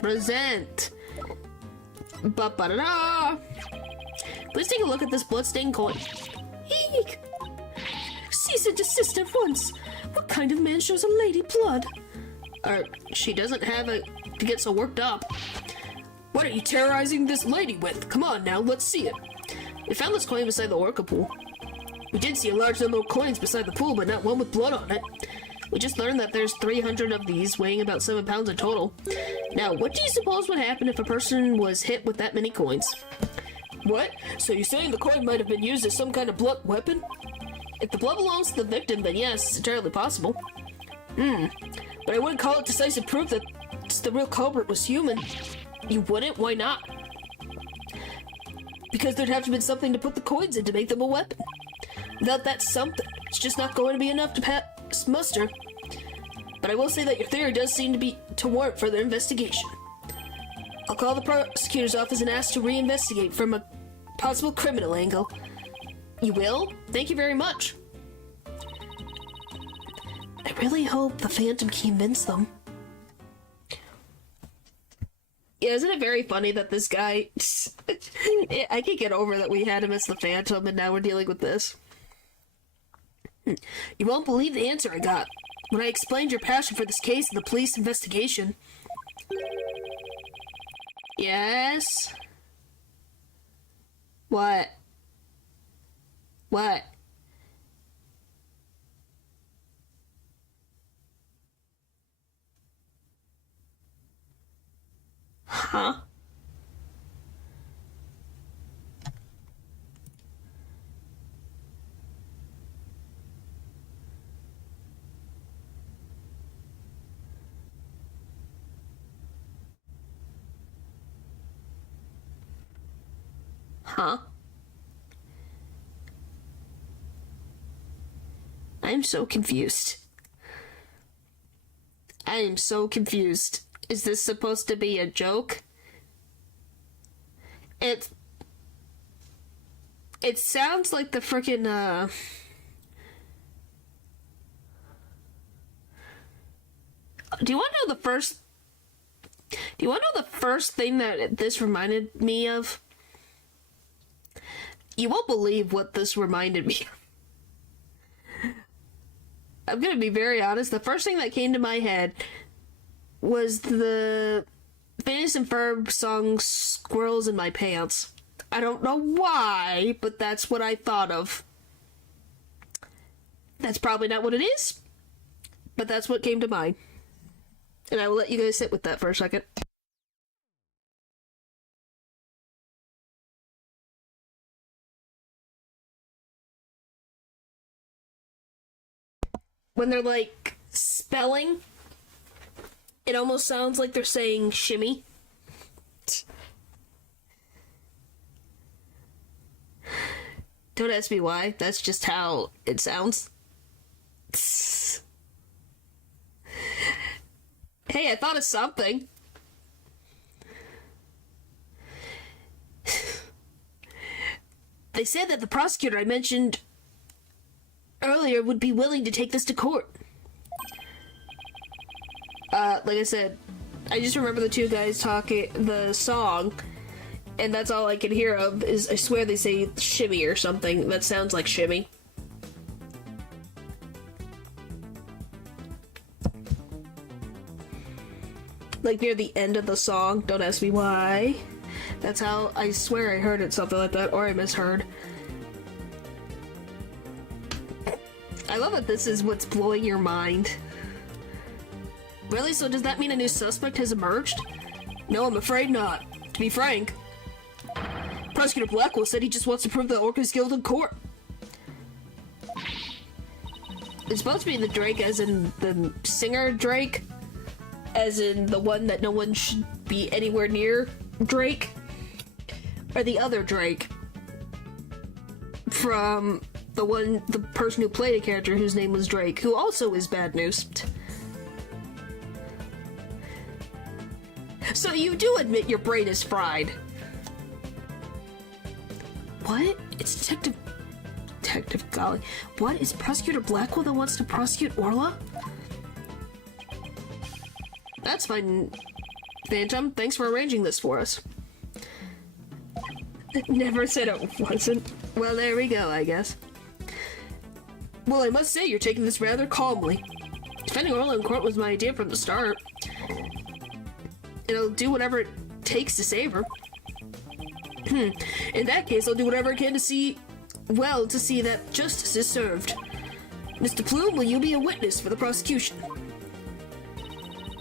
Present. Ba-ba-da-da! Please take a look at this bloodstained coin. Eek! Cease and desist at once! What kind of man shows a lady blood? She doesn't have to get so worked up. What are you terrorizing this lady with? Come on now, let's see it. We found this coin beside the orca pool. We did see a large number of coins beside the pool, but not one with blood on it. We just learned that there's 300 of these, weighing about 7 pounds in total. Now, what do you suppose would happen if a person was hit with that many coins? What? So you're saying the coin might have been used as some kind of blunt weapon? If the blood belongs to the victim, then yes, it's entirely possible. But I wouldn't call it decisive proof that the real culprit was human. You wouldn't? Why not? Because there'd have to have been something to put the coins in to make them a weapon. Without that something, it's just not going to be enough to pass muster. But I will say that your theory does seem to warrant further investigation. I'll call the prosecutor's office and ask to reinvestigate from a possible criminal angle. You will? Thank you very much. I really hope the Phantom can convince them. Yeah, isn't it very funny that this guy... I can't get over that we had him as the Phantom and now we're dealing with this. You won't believe the answer I got when I explained your passion for this case and the police investigation. Yes? What? What? Huh? Huh? I'm so confused. I am so confused. Is this supposed to be a joke? It sounds like the frickin' Do you want to know the first thing that this reminded me of? You won't believe what this reminded me of. I'm gonna be very honest. The first thing that came to my head was the Phineas and Ferb song Squirrels in My Pants. I don't know why, but that's what I thought of. That's probably not what it is, but that's what came to mind. And I will let you guys sit with that for a second. When they're like spelling, it almost sounds like they're saying shimmy. Don't ask me why, that's just how it sounds. Hey, I thought of something. They said that the prosecutor I mentioned earlier would be willing to take this to court. Like I said, I just remember the two guys talking the song, and that's all I can hear of is, I swear they say shimmy or something that sounds like shimmy. Like near the end of the song, don't ask me why. That's how, I swear I heard it, something like that, or I misheard. I love that this is what's blowing your mind. Really? So does that mean a new suspect has emerged? No, I'm afraid not. To be frank, Prosecutor Blackwell said he just wants to prove that Orca's guilt in court. It's supposed to be the Drake as in the singer Drake, as in the one that no one should be anywhere near Drake, or the other Drake from the person who played a character whose name was Drake, who also is bad news. So you do admit your brain is fried. What? It's Detective Golly. What? Is Prosecutor Blackwell that wants to prosecute Orla? That's fine, Phantom. Thanks for arranging this for us. Never said it wasn't. Well, there we go, I guess. Well, I must say, you're taking this rather calmly. Defending Orla in court was my idea from the start. And I'll do whatever it takes to save her. In that case, I'll do whatever I can to see that justice is served. Mr. Plume, will you be a witness for the prosecution?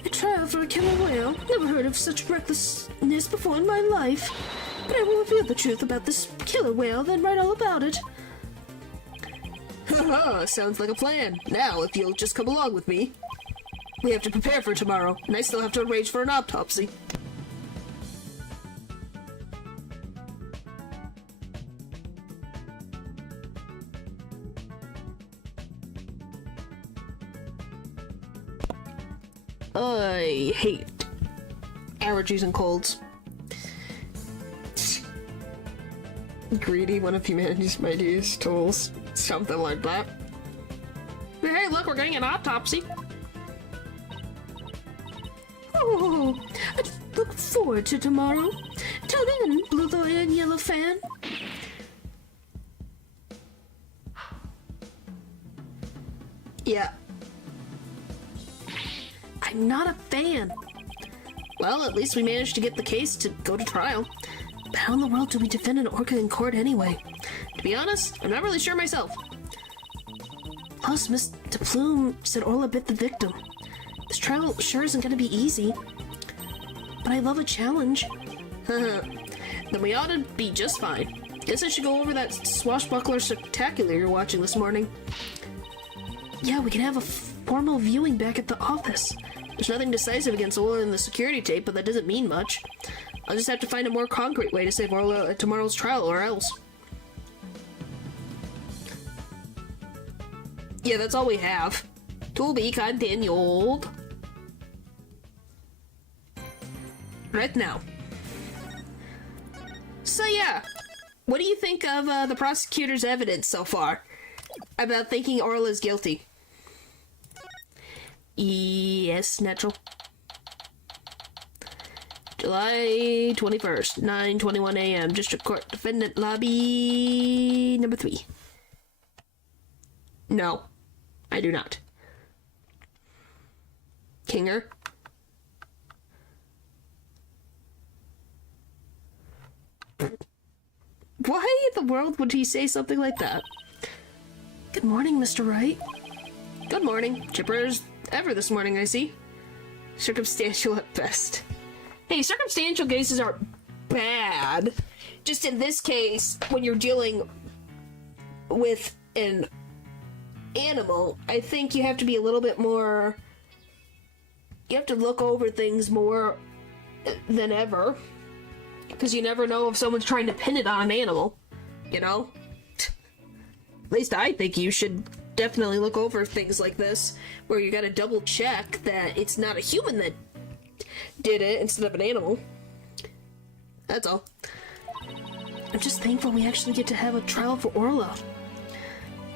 A trial for a killer whale? Never heard of such recklessness before in my life. But I will reveal the truth about this killer whale, then write all about it. Haha, sounds like a plan. Now, if you'll just come along with me. We have to prepare for tomorrow, and I still have to arrange for an autopsy. I hate allergies and colds. Greedy, one of humanity's mightiest tools. Something like that. Hey, look, we're getting an autopsy. Oh, I look forward to tomorrow. Tune in, blue and yellow fan. Yeah. I'm not a fan. Well, at least we managed to get the case to go to trial. But how in the world do we defend an orca in court anyway? To be honest, I'm not really sure myself. Plus, Mr. Plume said Orla bit the victim. This trial sure isn't gonna be easy. But I love a challenge. Then we ought to be just fine. Guess I should go over that swashbuckler spectacular you're watching this morning. Yeah, we can have a formal viewing back at the office. There's nothing decisive against Orla in the security tape, but that doesn't mean much. I'll just have to find a more concrete way to save Orla at tomorrow's trial, or else. Yeah, that's all we have. To be continued. Right now. So yeah, what do you think of the prosecutor's evidence so far about thinking Orla's guilty? Yes, natural. July 21st, 9:21 a.m. District Court Defendant Lobby number 3. No, I do not. Kinger? Why in the world would he say something like that? Good morning, Mr. Wright. Good morning. Chipper as ever this morning, I see. Circumstantial at best. Hey, circumstantial cases aren't bad. Just in this case, when you're dealing with an animal, I think you have to be a little bit more... You have to look over things more than ever. Because you never know if someone's trying to pin it on an animal. You know? At least I think you should definitely look over things like this, where you gotta double check that it's not a human that did it instead of an animal. That's all. I'm just thankful we actually get to have a trial for Orla.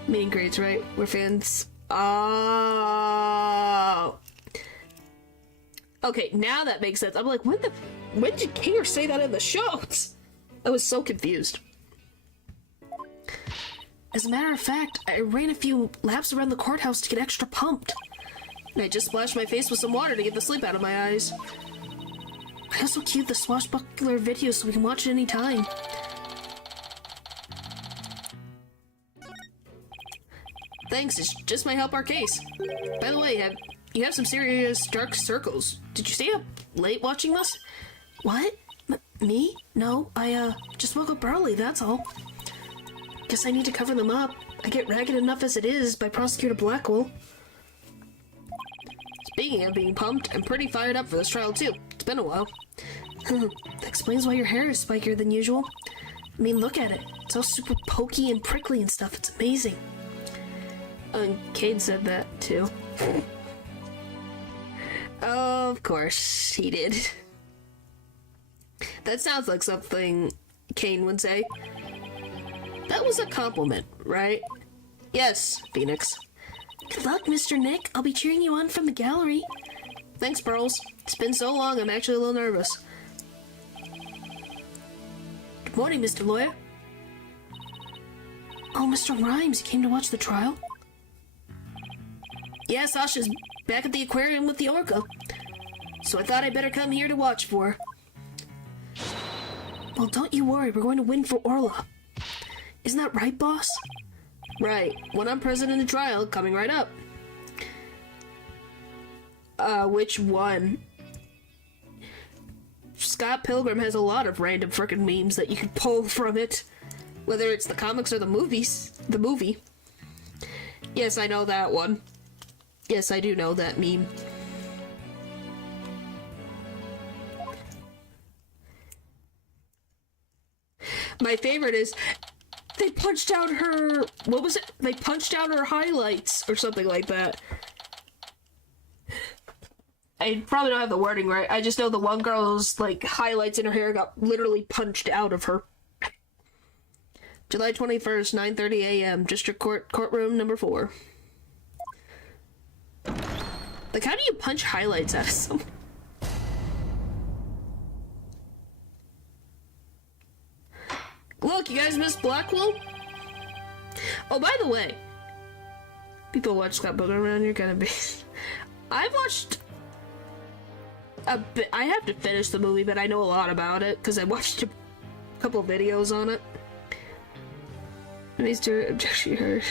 Meet and greets, right? We're fans. Oh. Okay, now that makes sense. I'm like, when did Kater say that in the show? I was so confused. As a matter of fact, I ran a few laps around the courthouse to get extra pumped. And I just splashed my face with some water to get the sleep out of my eyes. I also queued the swashbuckler video so we can watch it any time. Thanks, it just might help our case. By the way, you have some serious dark circles. Did you stay up late watching this? What? Me? No, I just woke up early, that's all. Guess I need to cover them up. I get ragged enough as it is by Prosecutor Blackwell. Speaking of being pumped, I'm pretty fired up for this trial too. It's been a while. That explains why your hair is spikier than usual. I mean, look at it. It's all super pokey and prickly and stuff. It's amazing. Cade said that too. Of course, he did. That sounds like something Kane would say. That was a compliment, right? Yes, Phoenix. Good luck, Mr. Nick. I'll be cheering you on from the gallery. Thanks, Pearls. It's been so long, I'm actually a little nervous. Good morning, Mr. Lawyer. Oh, Mr. Rhymes, you came to watch the trial? Yeah, Sasha's back at the aquarium with the orca. So I thought I'd better come here to watch for her. Well, don't you worry, we're going to win for Orla. Isn't that right, boss? Right. When I'm president of the trial, coming right up. Which one? Scott Pilgrim has a lot of random frickin' memes that you can pull from it. Whether it's the comics or the movies. The movie. Yes, I know that one. Yes, I do know that meme. My favorite is... They punched out her... What was it? They punched out her highlights or something like that. I probably don't have the wording right. I just know the one girl's, like, highlights in her hair got literally punched out of her. July 21st, 9:30 a.m. District Courtroom number 4. Like, how do you punch highlights out of someone? Look, you guys missed Blackwell? Oh, by the way, people watch Scott Pilgrim around here, kind of be. I've watched a bit. I have to finish the movie, but I know a lot about it because I watched a couple videos on it. Mr. Objection heard.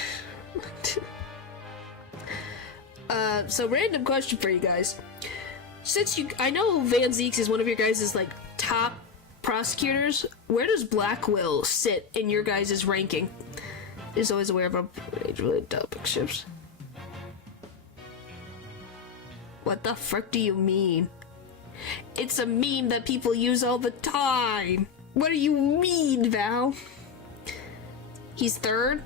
So random question for you guys. Since I know Van Zeeks is one of your guys' like top prosecutors, where does Blackwell sit in your guys' ranking? Is always aware of age-related topic shifts. What the frick do you mean? It's a meme that people use all the time. What do you mean, Val? He's third?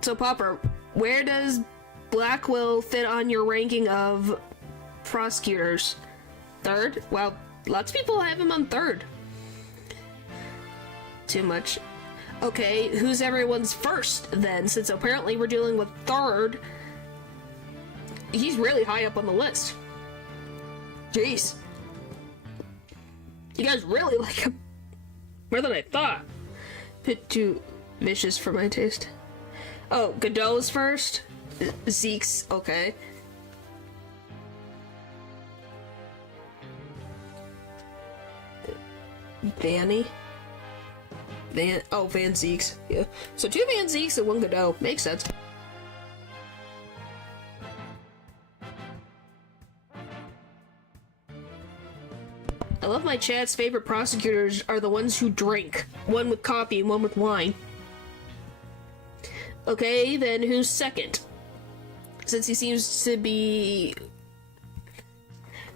So, Popper, where does Blackwell fit on your ranking of prosecutors? Third? Well, lots of people have him on third. Too much. Okay, who's everyone's first, then? Since apparently we're dealing with third. He's really high up on the list. Jeez. You guys really like him. More than I thought. Bit too vicious for my taste. Oh, Godot's first? Zeke's, okay. Vanny? Van Zeeks. Yeah. So 2 Van Zeeks and 1 Godot. Makes sense. I love my chat's favorite prosecutors are the ones who drink. One with coffee and one with wine. Okay, then who's second? Since he seems to be...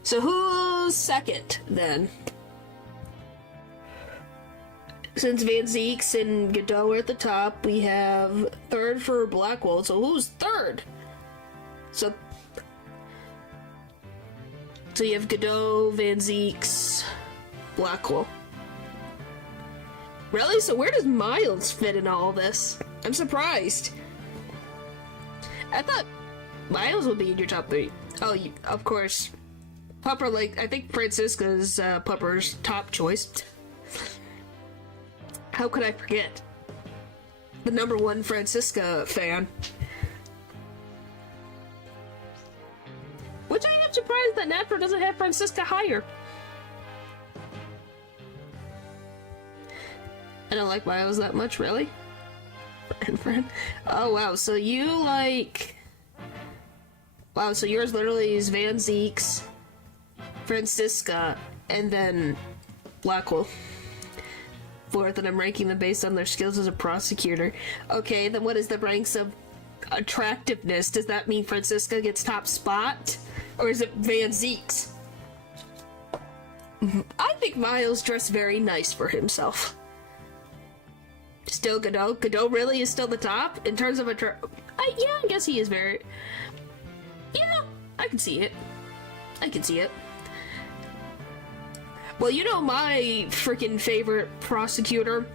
So who's second, then? Since Van Zeeks and Godot are at the top, we have third for Blackwell. So who's third? So you have Godot, Van Zeeks, Blackwell. Really? So where does Miles fit in all this? I'm surprised. I thought Miles would be in your top 3. Oh, of course. Pupper, like, I think Francisca's Pupper's top choice. How could I forget? The #1 Francisca fan. Which I am surprised that Natro doesn't have Francisca higher. I don't like Miles that much, really? Friend. Oh, wow, so you like... Wow, so yours literally is Van Zeek's, Francisca, and then Blackwell. 4th, and I'm ranking them based on their skills as a prosecutor. Okay, then what is the ranks of attractiveness? Does that mean Francisca gets top spot? Or is it Van Zeek's? I think Miles dressed very nice for himself. Still Godot? Godot really is still the top in terms of yeah, I guess he is very... Yeah, I can see it. I can see it. Well, you know my freaking favorite prosecutor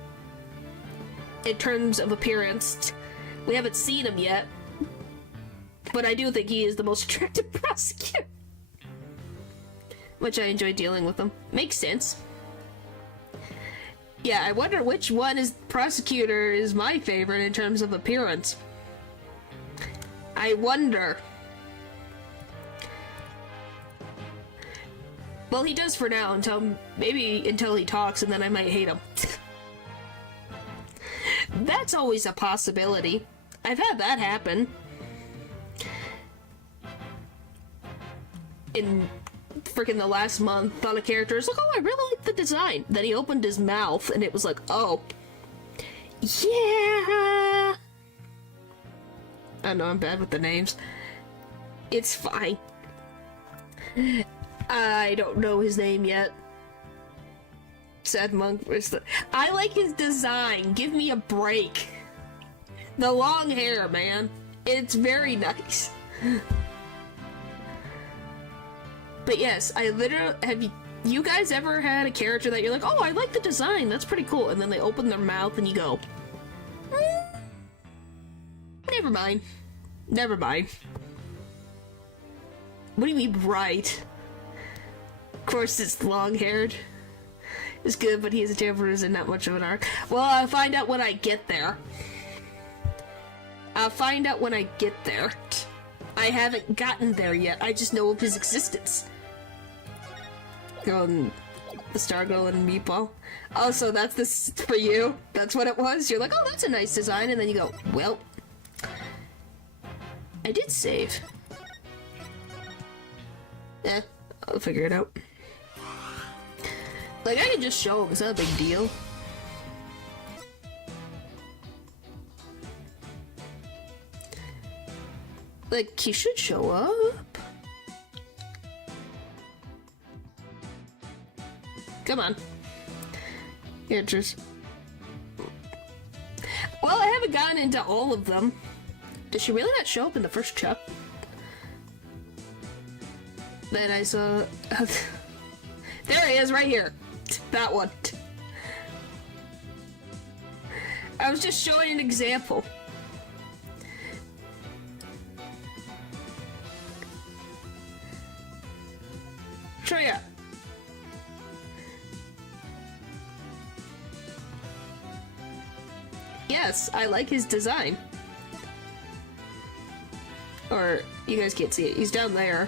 in terms of appearance. We haven't seen him yet, but I do think he is the most attractive prosecutor. Which I enjoy dealing with him. Makes sense. Yeah, I wonder which one is prosecutor is my favorite in terms of appearance. I wonder. Well, he does for now, maybe until he talks, and then I might hate him. That's always a possibility. I've had that happen. In freaking the last month, thought a character was like, oh, I really like the design. Then he opened his mouth, and it was like, oh, yeah. I know I'm bad with the names. It's fine. I don't know his name yet. Sad Monk. I like his design. Give me a break. The long hair, man. It's very nice. But yes, I literally... Have you guys ever had a character that you're like, oh, I like the design. That's pretty cool. And then they open their mouth and you go, never mind. Never mind. What do you mean, right? Of course, it's long-haired. It's good, but he has a tampers and not much of an arc. Well, I'll find out when I get there. I'll find out when I get there. I haven't gotten there yet. I just know of his existence. The Star Girl and Meatball. Oh, so that's this for you? That's what it was? You're like, oh, that's a nice design. And then you go, well, I did save. I'll figure it out. Like, I can just show him, it's not a big deal. Like, he should show up. Come on. Here, just... Well, I haven't gotten into all of them. Did she really not show up in the first chapter? Then I saw... There he is, right here. That one. I was just showing an example. Treya. Yes, I like his design. Or, you guys can't see it. He's down there.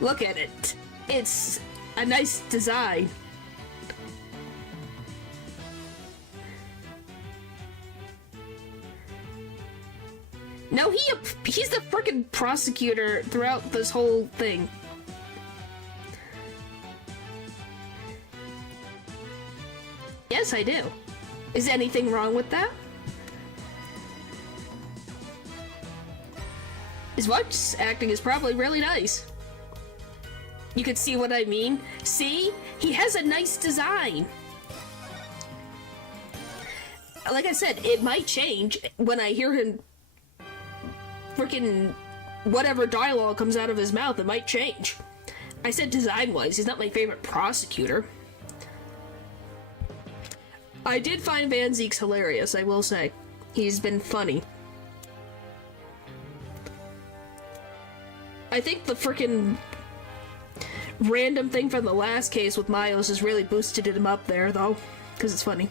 Look at it. It's a nice design. No, he's the frickin' prosecutor throughout this whole thing. Yes, I do. Is anything wrong with that? His voice acting is probably really nice. You can see what I mean? See? He has a nice design. Like I said, it might change when I hear him freaking whatever dialogue comes out of his mouth. It might change. I said design-wise, he's not my favorite prosecutor. I did find Van Zeek's hilarious, I will say. He's been funny. I think the frickin' random thing from the last case with Miles has really boosted him up there, though, because it's funny.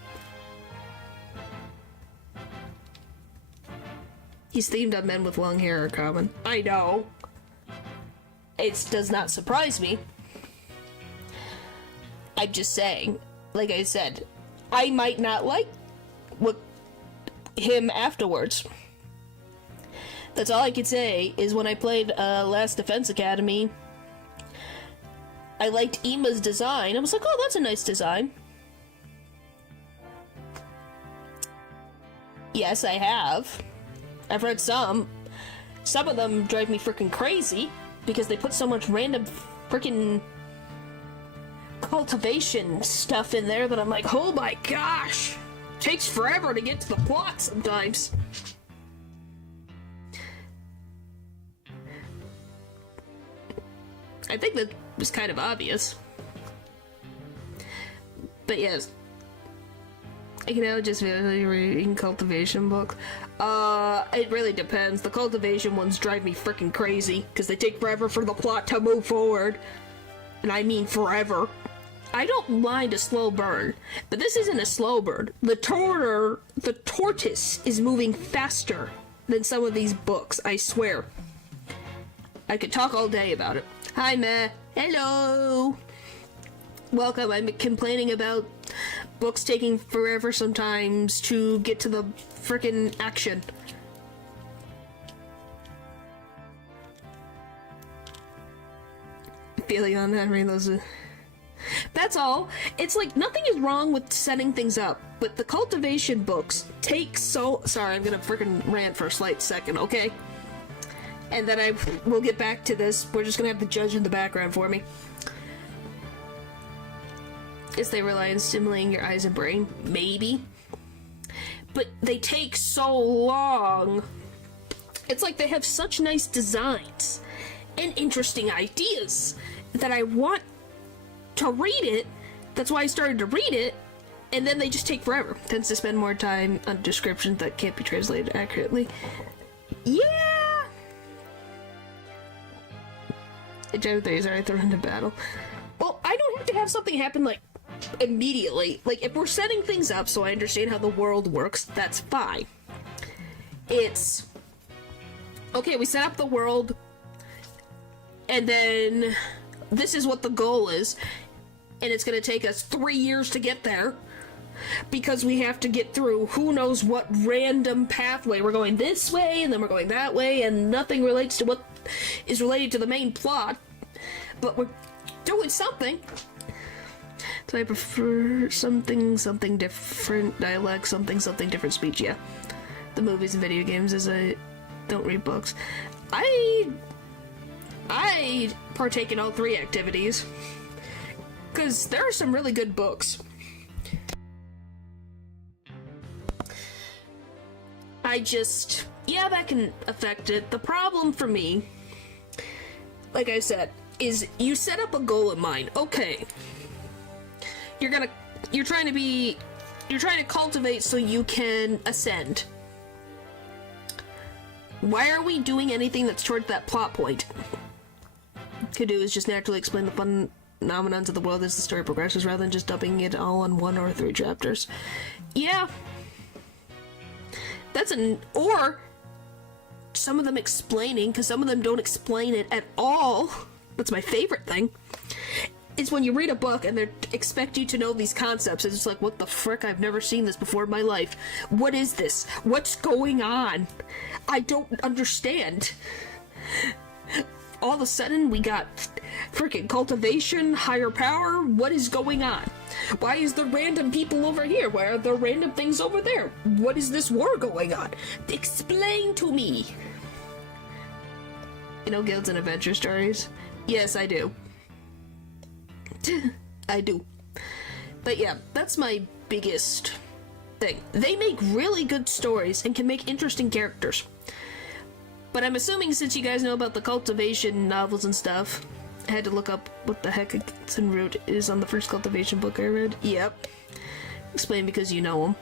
He's themed on men with long hair are common. I know. It does not surprise me. I'm just saying, like I said, I might not like him afterwards. That's all I could say, is when I played Last Defense Academy, I liked Emma's design. I was like, oh, that's a nice design. Yes, I have. I've read some. Some of them drive me freaking crazy, because they put so much random freaking cultivation stuff in there that I'm like, oh my gosh! Takes forever to get to the plot sometimes. I think that was kind of obvious. But yes. I can now just really reading cultivation books. It really depends. The cultivation ones drive me freaking crazy, because they take forever for the plot to move forward. And I mean forever. I don't mind a slow burn, but this isn't a slow burn. The tortoise is moving faster than some of these books, I swear. I could talk all day about it. Hi, Meh. Hello. Welcome. I'm complaining about books taking forever sometimes to get to the frickin' action. Feeling on that, read those. That's all. It's like nothing is wrong with setting things up, but the cultivation books take so. Sorry, I'm gonna frickin' rant for a slight second, okay? And then I will get back to this. We're just gonna have the judge in the background for me. Is they rely on stimulating your eyes and brain? Maybe. But they take so long. It's like they have such nice designs and interesting ideas that I want to read it. That's why I started to read it, and then they just take forever. Tends to spend more time on descriptions that can't be translated accurately. Yeah! These are thrown into battle. Well, I don't have to have something happen, like, immediately. Like, if we're setting things up so I understand how the world works, that's fine. It's... okay, we set up the world, and then this is what the goal is, and it's gonna take us 3 years to get there, because we have to get through who knows what random pathway. We're going this way, and then we're going that way, and nothing relates to what is related to the main plot, but we're doing something. So I prefer something different dialect, something different speech. Yeah, the movies and video games, as I don't read books. I partake in all three activities, because there are some really good books. Yeah, that can affect it. The problem for me, like I said, is you set up a goal in mind. Okay, you're trying to cultivate so you can ascend. Why are we doing anything that's towards that plot point? Could do is just naturally explain the phenomenons of the world as the story progresses, rather than just dumping it all on 1 or 3 chapters. Yeah. Or some of them explaining, because some of them don't explain it at all. That's my favorite thing. Is when you read a book and they expect you to know these concepts. It's just like, what the frick? I've never seen this before in my life. What is this? What's going on? I don't understand. All of a sudden, we got freaking cultivation, higher power. What is going on? Why is there random people over here? Why are there random things over there? What is this war going on? Explain to me. You know guilds and adventure stories? Yes, I do. I do. But yeah, that's my biggest thing. They make really good stories and can make interesting characters. But I'm assuming, since you guys know about the cultivation novels and stuff, I had to look up what the heck Hudson Root is on the first cultivation book I read. Yep. Explain because you know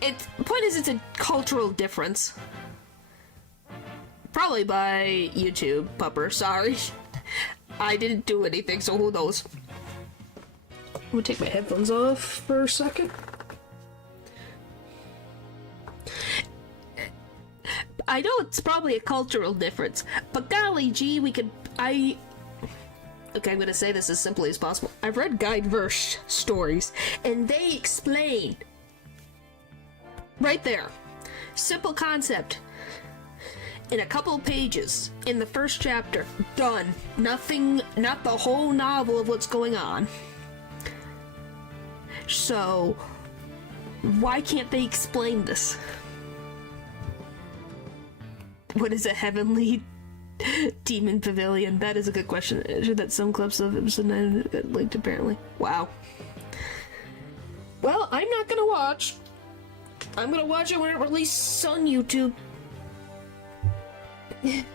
them. The point is, it's a cultural difference. Probably by YouTube, Pupper. Sorry. I didn't do anything, so who knows? I'm gonna take my headphones off for a second. I know it's probably a cultural difference, but golly gee, okay, I'm gonna say this as simply as possible. I've read guide verse stories, and they explain right there, simple concept, in a couple pages, in the first chapter, done. Nothing, not the whole novel of what's going on. So, why can't they explain this? What is a heavenly demon pavilion? That is a good question. That some clubs of it linked apparently. Wow. Well, I'm not gonna watch. I'm gonna watch it when it releases on YouTube.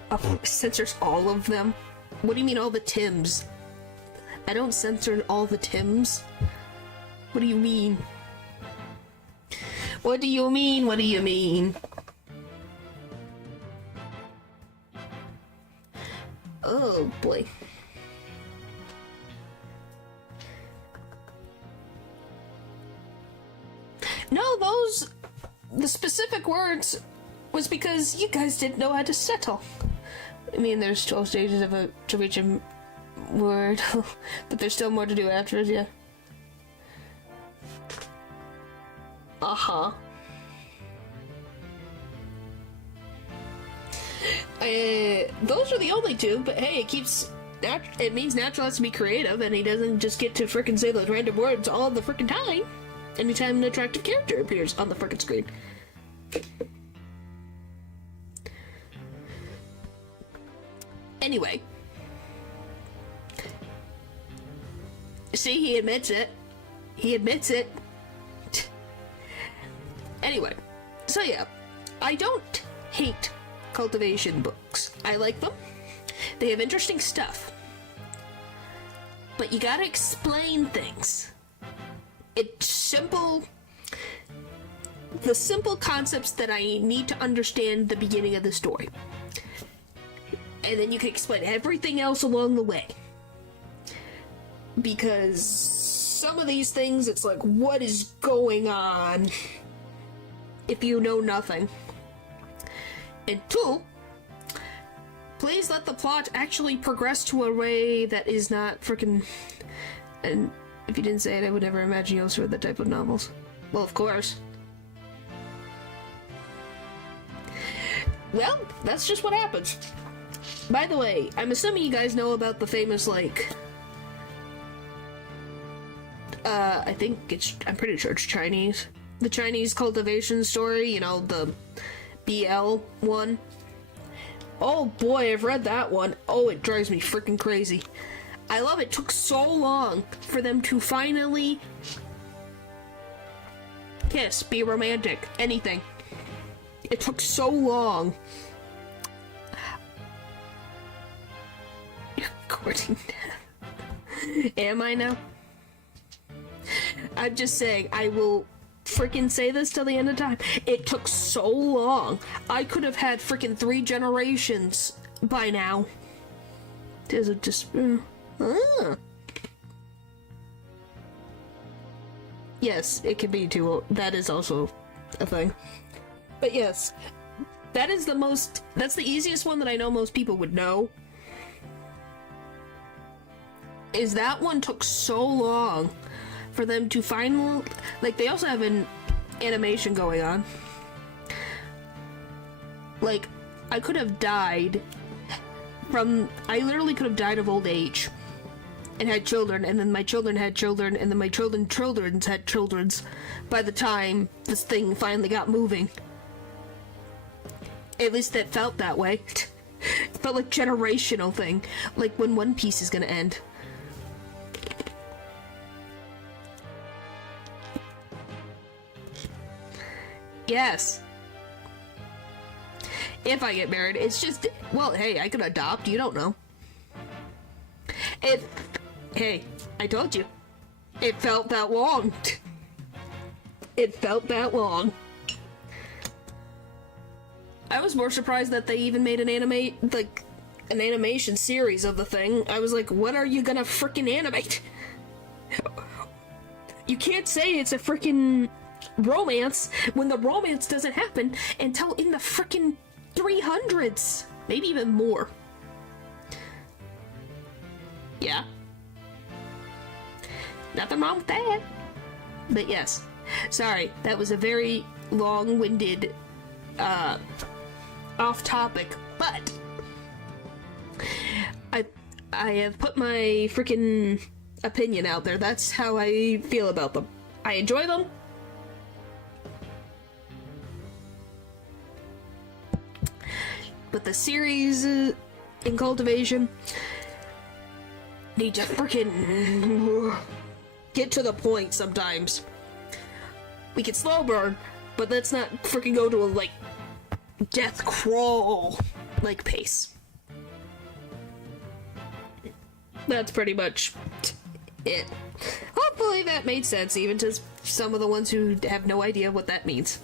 Oh, censors all of them? What do you mean all the Tims? I don't censor all the Tims. What do you mean? What do you mean? What do you mean? Oh boy. No, the specific words was because you guys didn't know how to settle. I mean, there's 12 stages to reach a word, but there's still more to do after it, yeah. Uh-huh. Those are the only two, but hey, it means Natural has to be creative, and he doesn't just get to frickin' say those random words all the frickin' time. Anytime an attractive character appears on the frickin' screen. Anyway. See, he admits it. He admits it. Anyway. So yeah. I don't hate cultivation books. I like them. They have interesting stuff. But you gotta explain things. It's simple. The simple concepts that I need to understand the beginning of the story. And then you can explain everything else along the way. Because some of these things, it's like, what is going on if you know nothing? And two, please let the plot actually progress to a way that is not frickin'... And if you didn't say it, I would never imagine you also read that type of novels. Well, of course. Well, that's just what happens. By the way, I'm assuming you guys know about the famous, like... I think I'm pretty sure it's Chinese. The Chinese cultivation story, you know, the BL one. Oh boy, I've read that one. Oh, it drives me freaking crazy. I love it. It took so long for them to finally kiss, be romantic, anything. It took so long. According to... Am I now? I'm just saying, I will freaking say this till the end of time. It took so long. I could have had freaking 3 generations by now. Does it just... Yes, it can be too. That is also a thing. But yes, that's the easiest one that I know most people would know. Is that one took so long for them to finally, like, they also have an animation going on. Like, I literally could have died of old age and had children, and then my children had children, and then my children's had children's by the time this thing finally got moving. At least it felt that way. It felt like generational thing, like when One Piece is gonna end. Yes. If I get married, it's just, well, hey, I could adopt, you don't know. Hey, I told you. It felt that long. It felt that long. I was more surprised that they even made an animation series of the thing. I was like, what are you gonna frickin' animate? You can't say it's a frickin' romance when the romance doesn't happen until in the frickin' 300s. Maybe even more. Yeah. Nothing wrong with that. But yes. Sorry, that was a very long-winded, off-topic, but I have put my freaking opinion out there. That's how I feel about them. I enjoy them. But the series in cultivation need to freaking get to the point sometimes. We can slow burn, but let's not freaking go to a, like, death crawl, like, pace. That's pretty much it. Hopefully that made sense, even to some of the ones who have no idea what that means.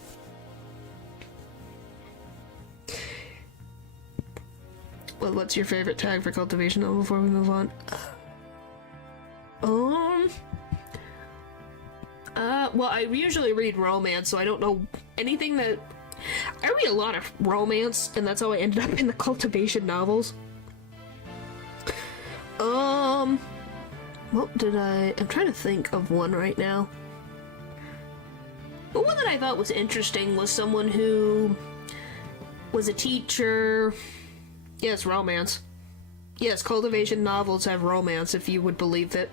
Well, what's your favorite tag for cultivation novel before we move on? Well, I usually read romance, so I don't know anything that... I read a lot of romance, and that's how I ended up in the cultivation novels. What did I'm trying to think of one right now. But one that I thought was interesting was someone who was a teacher. Yes, romance. Yes, cultivation novels have romance, if you would believe that.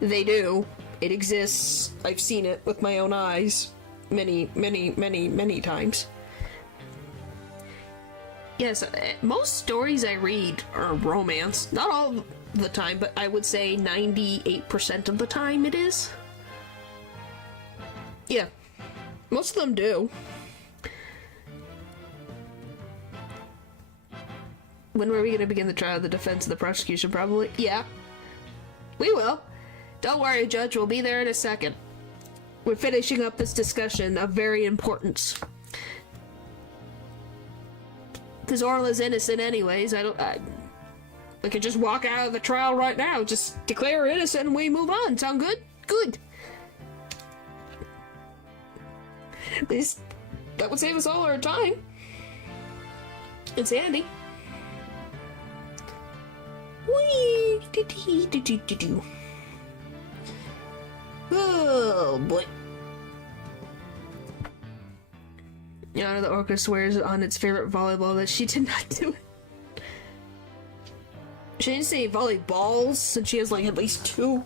They do. It exists. I've seen it with my own eyes. Many, many, many, many times. Yes, most stories I read are romance. Not all the time, but I would say 98% of the time it is. Yeah. Most of them do. When were we going to begin the trial, the defense, and the prosecution? Probably. Yeah. We will. Don't worry, Judge. We'll be there in a second. We're finishing up this discussion of very importance. Because Orla's innocent anyways. We could just walk out of the trial right now. Just declare her innocent and we move on. Sound good? Good. At least that would save us all our time. It's handy. Whee! Oh boy. Yana the Orca swears on its favorite volleyball that she did not do it. She didn't say volleyballs, since she has like at least two.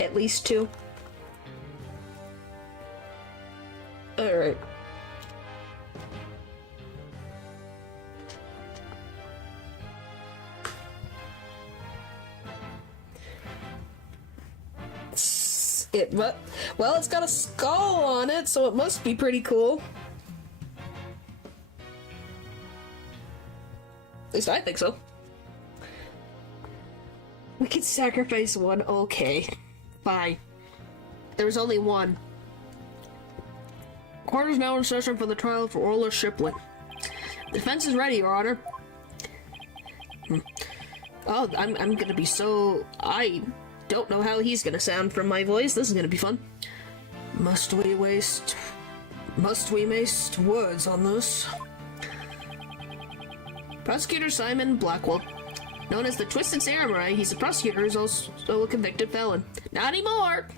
At least two. Alright. Well, it's got a skull on it, so it must be pretty cool. At least I think so. We could sacrifice one. Okay. Fine. There was only one. Court is now in session for the trial for Orla Shipley. The defense is ready, Your Honor. Oh, I'm gonna be so... I don't know how he's gonna sound from my voice. This is gonna be fun. Must we waste words on this? Prosecutor Simon Blackwell. Known as the Twisted Samurai, he's a prosecutor who's also a convicted felon. Not anymore!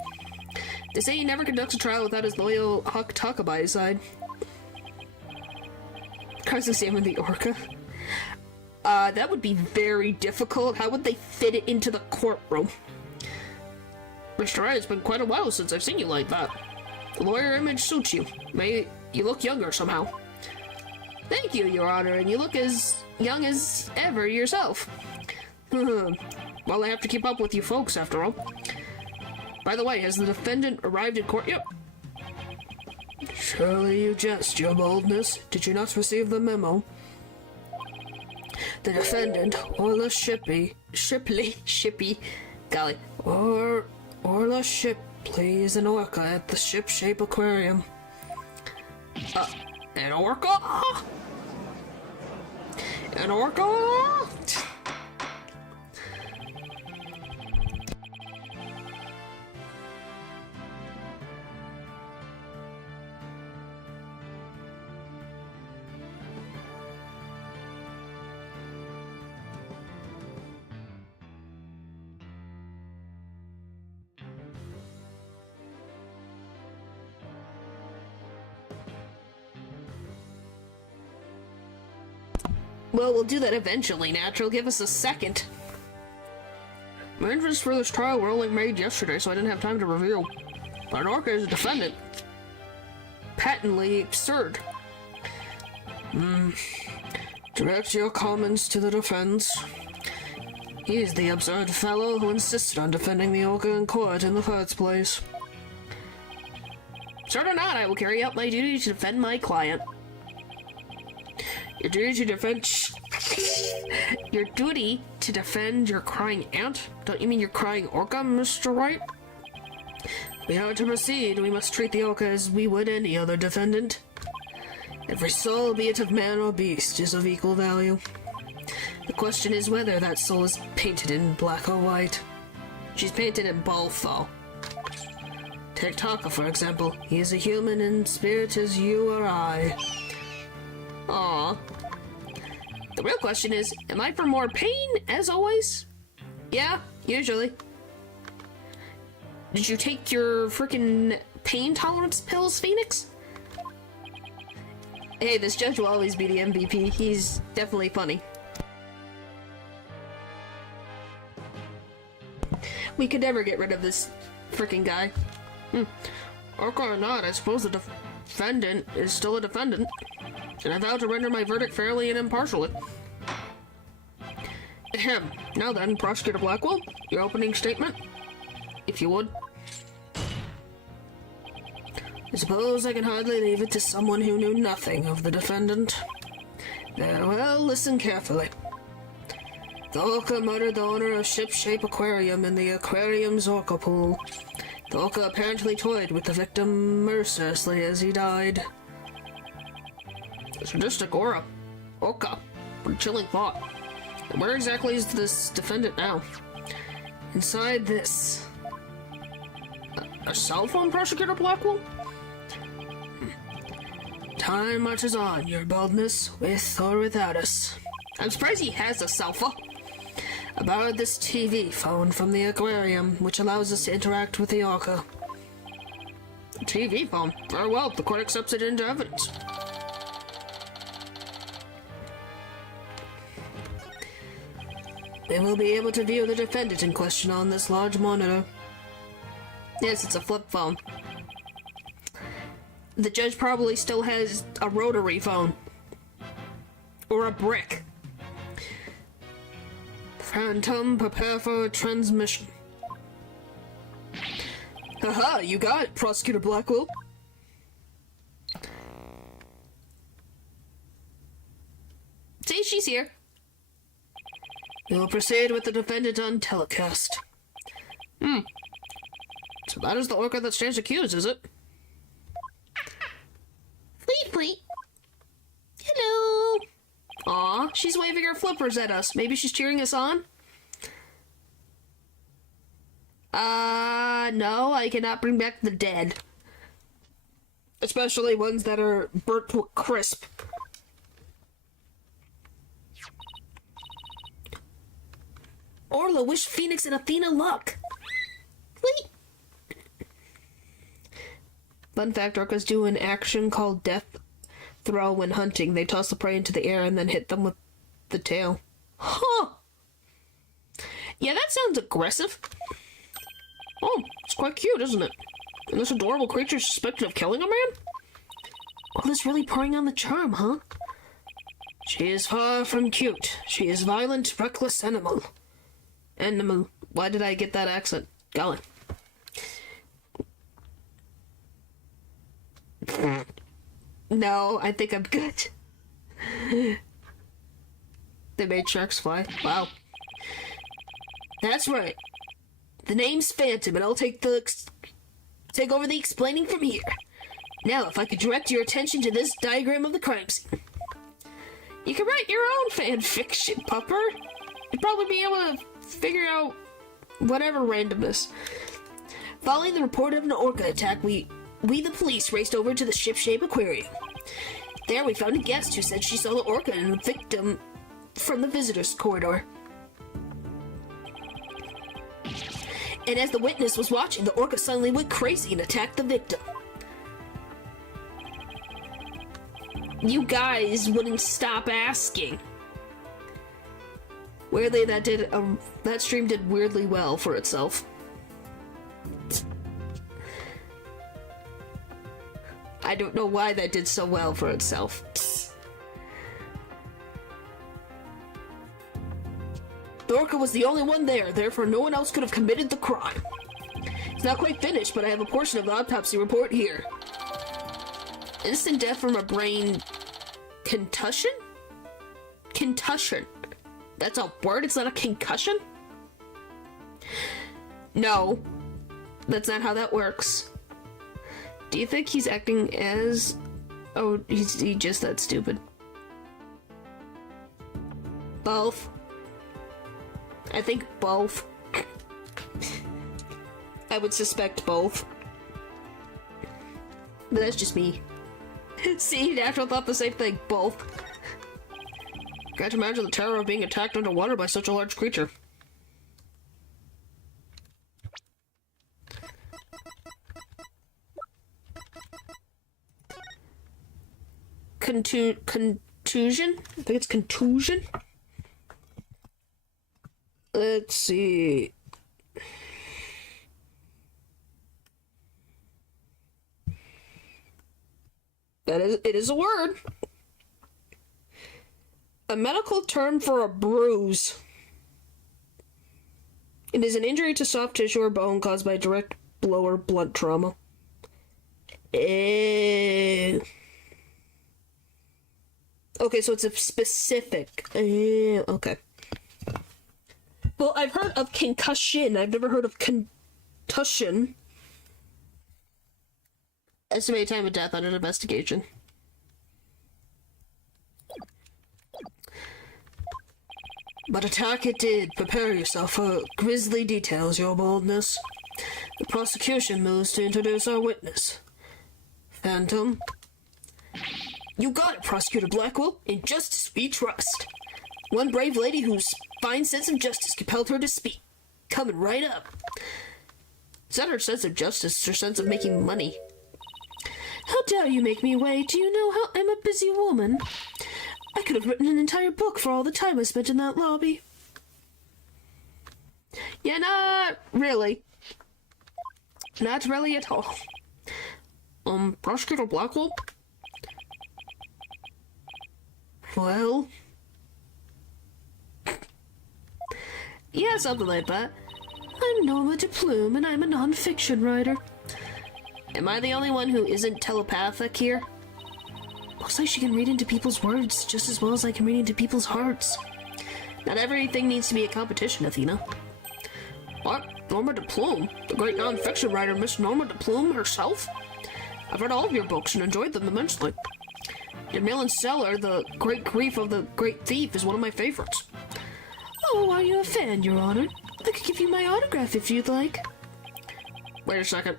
They say he never conducts a trial without his loyal Huck Taka by his side. Cross-examine the Orca. That would be very difficult. How would they fit it into the courtroom? Mr. Wright, it's been quite a while since I've seen you like that. The lawyer image suits you. You look younger somehow. Thank you, Your Honor, and you look as young as ever yourself. Well, I have to keep up with you folks, after all. By the way, has the defendant arrived in court yet? Surely you jest, Your Boldness. Did you not receive the memo? The defendant, Orla Shipley, golly, Orla Shipley is an orca at the Ship-Shape Aquarium. An orca? An orca? Well, we'll do that eventually, Natural. Give us a second. My interest for this trial were only made yesterday, so I didn't have time to review. But an orca is a defendant. Patently absurd. Direct your comments to the defense. He is the absurd fellow who insisted on defending the orca in court in the first place. Absurd or not, I will carry out my duty to defend my client. Your duty to defend... Your duty to defend your crying ant? Don't you mean your crying orca, Mr. Wright? We are to proceed. We must treat the orca as we would any other defendant. Every soul, be it of man or beast, is of equal value. The question is whether that soul is painted in black or white. She's painted in both, though. Take Taka, for example. He is a human in spirit as you or I. Aww. The real question is, am I for more pain, as always? Yeah, usually. Did you take your freaking pain tolerance pills, Phoenix? Hey, this judge will always be the MVP. He's definitely funny. We could never get rid of this freaking guy. Orca or not, I suppose the defendant is still a defendant. And I vow to render my verdict fairly and impartially. Ahem. Now then, Prosecutor Blackwell, your opening statement, if you would. I suppose I can hardly leave it to someone who knew nothing of the defendant. Very well, listen carefully. The orca murdered the owner of Ship-Shape Aquarium in the Aquarium's orca pool. The orca apparently toyed with the victim mercilessly as he died. Sadistic aura. Orca. What a chilling thought. And where exactly is this defendant now? Inside this. A cell phone, Prosecutor Blackwell? Time marches on, your boldness, with or without us. I'm surprised he has a cell phone. I borrowed this TV phone from the aquarium, which allows us to interact with the orca. A TV phone? Very well, the court accepts it into evidence. They will be able to view the defendant in question on this large monitor. Yes, it's a flip phone. The judge probably still has a rotary phone. Or a brick. Phantom, prepare for transmission. Haha, you got it, Prosecutor Blackwell. See, she's here. We will proceed with the defendant on telecast. So that is the orca that stands accused, is it? Fleet, fleet. Hello. Aw, she's waving her flippers at us. Maybe she's cheering us on? No, I cannot bring back the dead. Especially ones that are burnt to a crisp. Orla, wish Phoenix and Athena luck. Wait. Fun fact, orcas do an action called death throw when hunting. They toss the prey into the air and then hit them with the tail. Huh. Yeah, that sounds aggressive. Oh, it's quite cute, isn't it? And this adorable creature is suspected of killing a man? Orla's really pouring on the charm, huh? She is far from cute. She is violent, reckless animal. Animal. Why did I get that accent going? No, I think I'm good. They made sharks fly. Wow. That's right. The name's Phantom, and I'll take over the explaining from here. Now, if I could direct your attention to this diagram of the crime scene. You can write your own fan fiction, Pupper. You'd probably be able to figure out whatever randomness. Following the report of an orca attack, we the police raced over to the ship-shaped aquarium. There we found a guest who said she saw the orca and the victim from the visitors corridor. And as the witness was watching, the orca suddenly went crazy and attacked the victim. You guys wouldn't stop asking. Weirdly, that stream did weirdly well for itself. I don't know why that did so well for itself. The orca was the only one there, therefore no one else could have committed the crime. It's not quite finished, but I have a portion of the autopsy report here. Instant death from a brain contusion? Contusion. That's a word? It's not a concussion? No. That's not how that works. Do you think he's acting as... Oh, he's just that stupid. Both. I think both. I would suspect both. But that's just me. See, Natural thought the same thing. Both. Can't imagine the terror of being attacked underwater by such a large creature. Contusion? I think it's contusion. Let's see. It is a word. A medical term for a bruise. It is an injury to soft tissue or bone caused by direct blow or blunt trauma. Okay, so it's a specific. Okay. Well, I've heard of concussion. I've never heard of contusion. Estimated time of death on an investigation. But attack it did. Prepare yourself for grisly details, your boldness. The prosecution moves to introduce our witness. Phantom. You got it, Prosecutor Blackwell. In justice we trust. One brave lady whose fine sense of justice compelled her to speak. Coming right up. It's not her sense of justice, it's her sense of making money. How dare you make me wait? Do you know how I'm a busy woman? I could have written an entire book for all the time I spent in that lobby. Yeah, not really. Not really at all. Prosecutor Blackwell? Well... yeah, something like that. I'm Norma DePlume, and I'm a non-fiction writer. Am I the only one who isn't telepathic here? Looks like she can read into people's words just as well as I can read into people's hearts. Not everything needs to be a competition, Athena. What? Norma DePlume? The great non-fiction writer Miss Norma DePlume herself? I've read all of your books and enjoyed them immensely. Your Millen Cellar, The Great Grief of the Great Thief, is one of my favorites. Oh, are you a fan, Your Honor? I could give you my autograph if you'd like. Wait a second.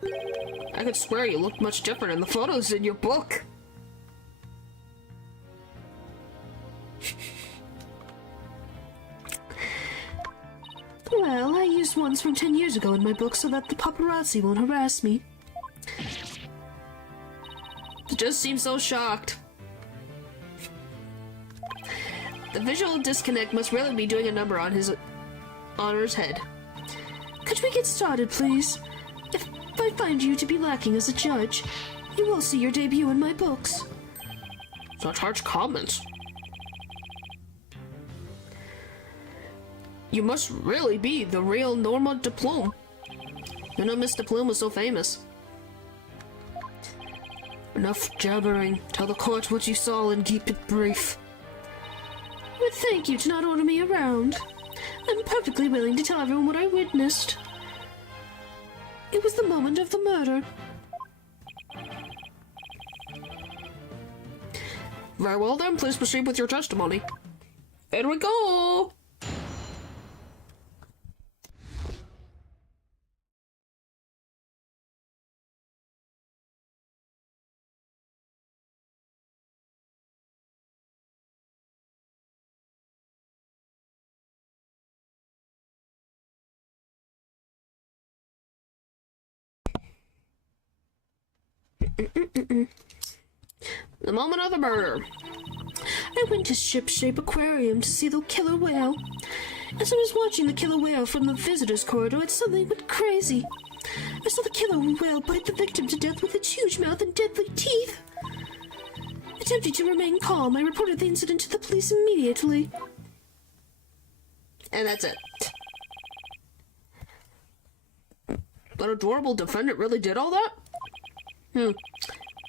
I could swear you look much different in the photos in your book. Well, I used ones from 10 years ago in my book so that the paparazzi won't harass me. It just seems so shocked. The visual disconnect must really be doing a number on his honor's head. Could we get started, please? If I find you to be lacking as a judge, you will see your debut in my books. Such harsh comments. You must really be the real Norma DePlume. You know Miss DePlume was so famous. Enough jabbering. Tell the court what you saw and keep it brief. But thank you to not order me around. I'm perfectly willing to tell everyone what I witnessed. It was the moment of the murder. Very well then, please proceed with your testimony. Here we go! The moment of the murder. I went to Ship-Shape Aquarium to see the killer whale. As I was watching the killer whale from the visitor's corridor, it suddenly went crazy. I saw the killer whale bite the victim to death with its huge mouth and deadly teeth. Attempting to remain calm, I reported the incident to the police immediately. And that's it. That adorable defendant really did all that?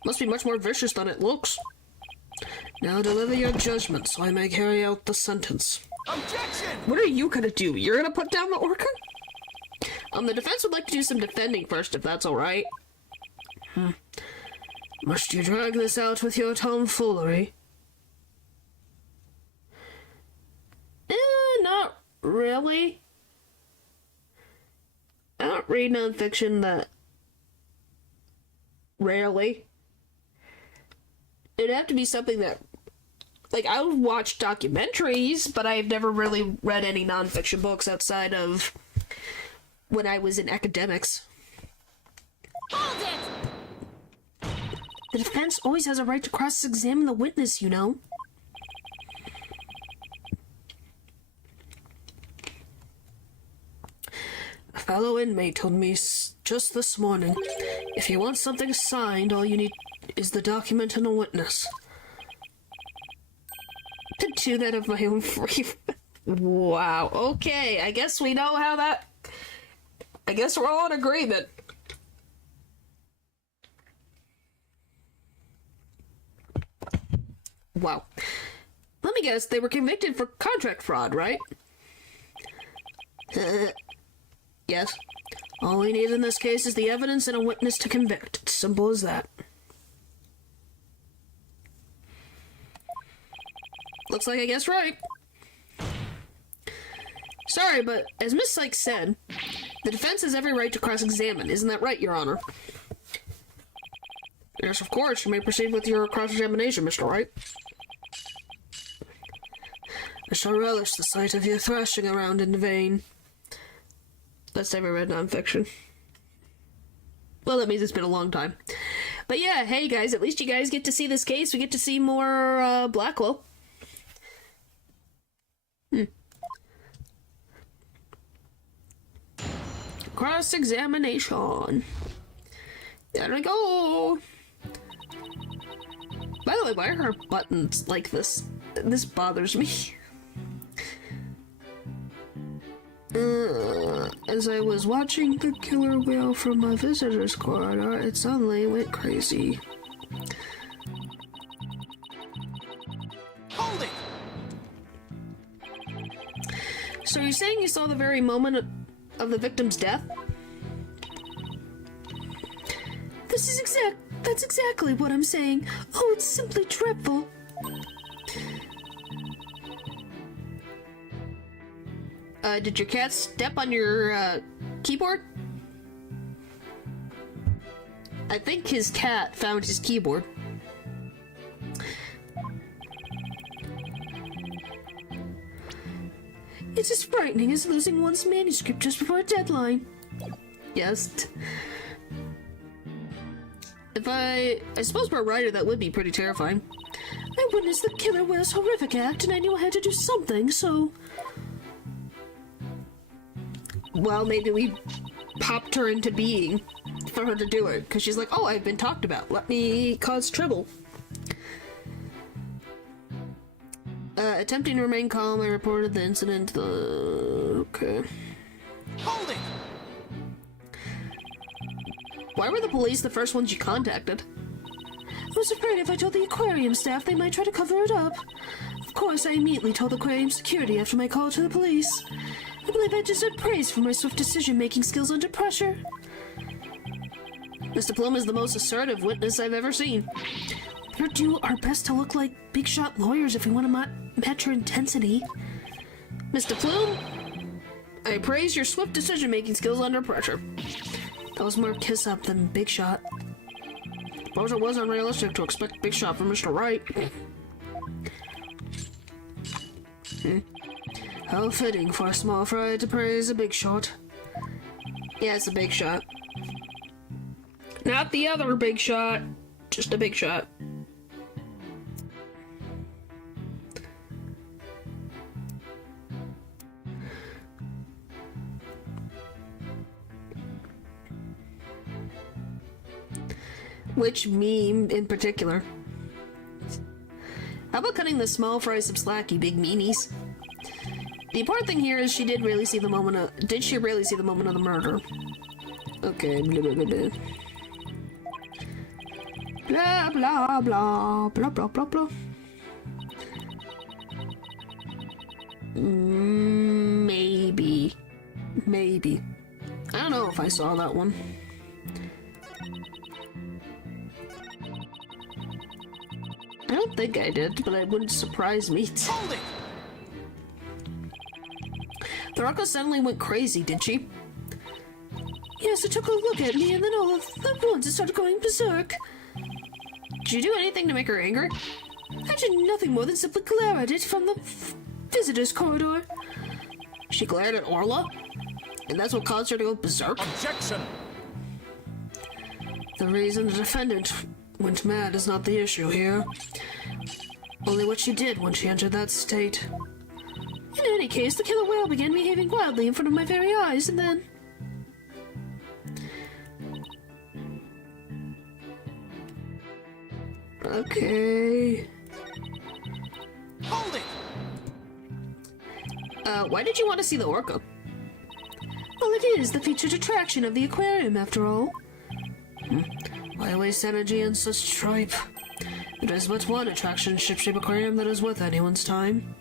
Must be much more vicious than it looks. Now deliver your judgment so I may carry out the sentence. Objection! What are you gonna do? You're gonna put down the orca? The defense would like to do some defending first, if that's alright. Must you drag this out with your tomfoolery? Not really. I don't read nonfiction that rarely. It'd have to be something that, like, I would watch documentaries, but I've never really read any nonfiction books outside of when I was in academics. Hold it! The defense always has a right to cross-examine the witness, you know. A fellow inmate told me just this morning, if you want something signed, all you need is the document and a witness. To do that of my own free... Wow, okay, I guess we know how that... I guess we're all in agreement. Wow. Let me guess, they were convicted for contract fraud, right? Yes. All we need in this case is the evidence and a witness to convict. It's simple as that. Looks like I guessed right. Sorry, but as Miss Sykes said, the defense has every right to cross-examine. Isn't that right, Your Honor? Yes, of course. You may proceed with your cross-examination, Mr. Wright. I shall relish the sight of you thrashing around in vain. That's never read nonfiction. Well, that means it's been a long time. But yeah, hey guys, at least you guys get to see this case. We get to see more, Blackwell. Cross-examination. There we go. By the way, why are her buttons like this? This bothers me. As I was watching the killer whale from my visitor's corridor, it suddenly went crazy. Hold it! So you're saying you saw the very moment of the victim's death? That's exactly what I'm saying. Oh, it's simply dreadful. Did your cat step on your, keyboard? I think his cat found his keyboard. It's as frightening as losing one's manuscript just before a deadline. Yes. I suppose for a writer that would be pretty terrifying. I witnessed the killer whale's horrific act and I knew I had to do something, so... Well, maybe we popped her into being for her to do it, because she's like, oh, I've been talked about. Let me cause trouble. Attempting to remain calm, I reported the incident. Okay. Hold it! Why were the police the first ones you contacted? I was afraid if I told the aquarium staff, they might try to cover it up. Of course, I immediately told aquarium security after my call to the police. I believe I deserve praise for my swift decision-making skills under pressure. Mr. Plum is the most assertive witness I've ever seen. We'll do our best to look like big shot lawyers if we want to match your intensity. Mr. Plume, I praise your swift decision-making skills under pressure. That was more kiss-up than big shot. Suppose it was unrealistic to expect big shot from Mr. Wright. How fitting for a small fry to praise a big shot. Yeah, it's a big shot. Not the other big shot, just a big shot. Which meme in particular? How about cutting the small fry some slack, you big meanies? The important thing here is she did really see the moment of... Did she really see the moment of the murder? Okay, blah blah blah blah. Blah blah blah blah blah blah blah. Maybe. Maybe. I don't know if I saw that one. I don't think I did, but it wouldn't surprise me. Hold it! The Rocco suddenly went crazy, did she? Yes, it took a look at me, and then all at once it started going berserk. Did you do anything to make her angry? I did nothing more than simply glare at it from the visitor's corridor. She glared at Orla? And that's what caused her to go berserk? Objection! The reason the defendant went mad is not the issue here. Only what she did when she entered that state. In any case, the killer whale began behaving wildly in front of my very eyes, and then... Okay... Hold it! Why did you want to see the orca? Well, it is the featured attraction of the aquarium, after all. Why waste energy on such tripe? There is but one attraction in Shipshape Aquarium that is worth anyone's time.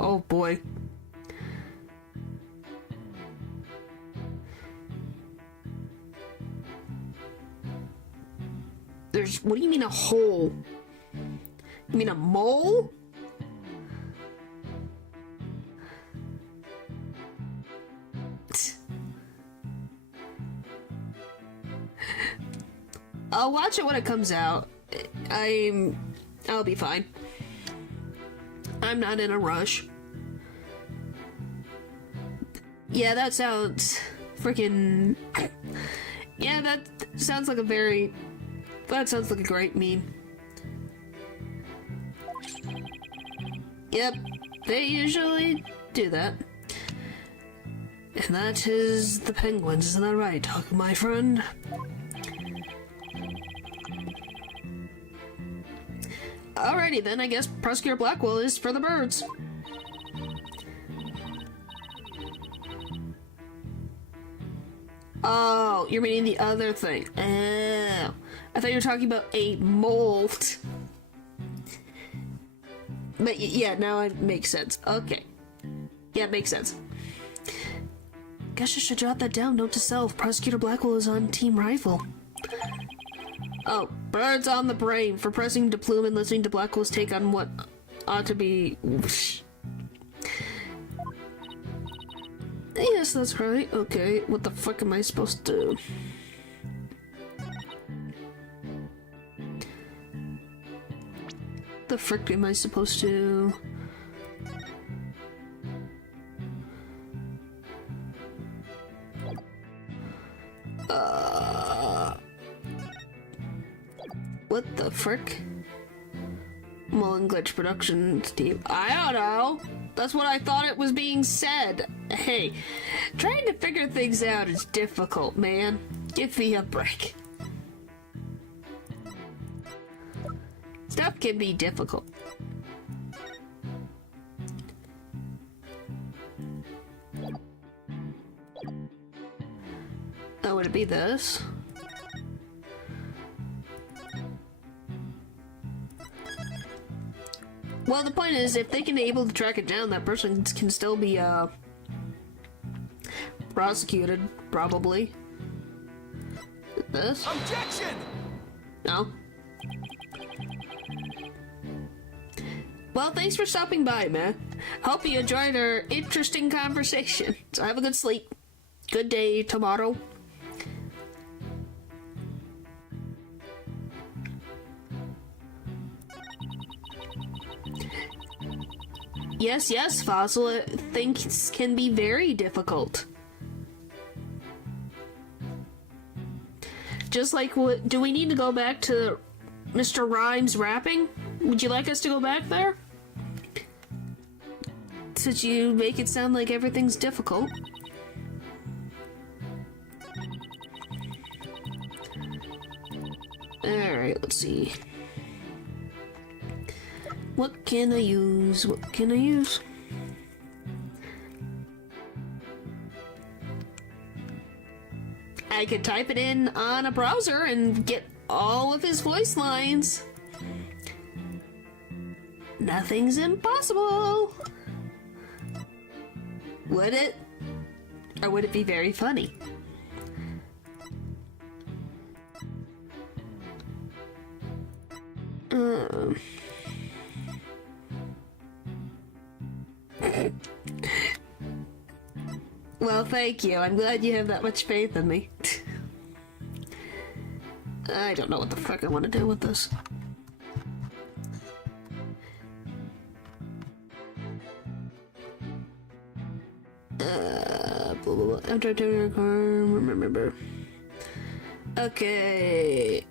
Oh boy. What do you mean a hole? You mean a mole? I'll watch it when it comes out. I'll be fine. I'm not in a rush. Yeah, that sounds freaking... Yeah, that sounds like a very... That sounds like a great meme. Yep, they usually do that. And that is the penguins, isn't that right, my friend? Alrighty then, I guess Prosecutor Blackwell is for the birds. Oh, you're meaning the other thing. Oh, I thought you were talking about a mold. But yeah, now it makes sense. Okay. Yeah, it makes sense. Guess I should jot that down. Note to self. Prosecutor Blackwell is on Team Rifle. Oh, birds on the brain for pressing to Plume and listening to Blackwell's take on what ought to be... Yes, that's right. Okay, what the fuck am I supposed to do? The frick am I supposed to... What the frick? Mullen Glitch Productions team. I don't know. That's what I thought it was being said. Hey, trying to figure things out is difficult, man. Give me a break. Stuff can be difficult. Oh, would it be this? Well, the point is, if they can be able to track it down, that person can still be, prosecuted, probably. This? Objection! No? Well, thanks for stopping by, man. Hope you enjoyed our interesting conversation. So have a good sleep. Good day tomorrow. Yes, Fossil. Things can be very difficult. Just like, what? Do we need to go back to Mr. Rhymes rapping? Would you like us to go back there? Since you make it sound like everything's difficult. Alright, let's see. What can I use? What can I use? I could type it in on a browser and get all of his voice lines. Nothing's impossible. Would it? Or would it be very funny? Well, thank you. I'm glad you have that much faith in me. I don't know what the fuck I want to do with this. Blah, blah, blah. After turning your car, remember. Okay.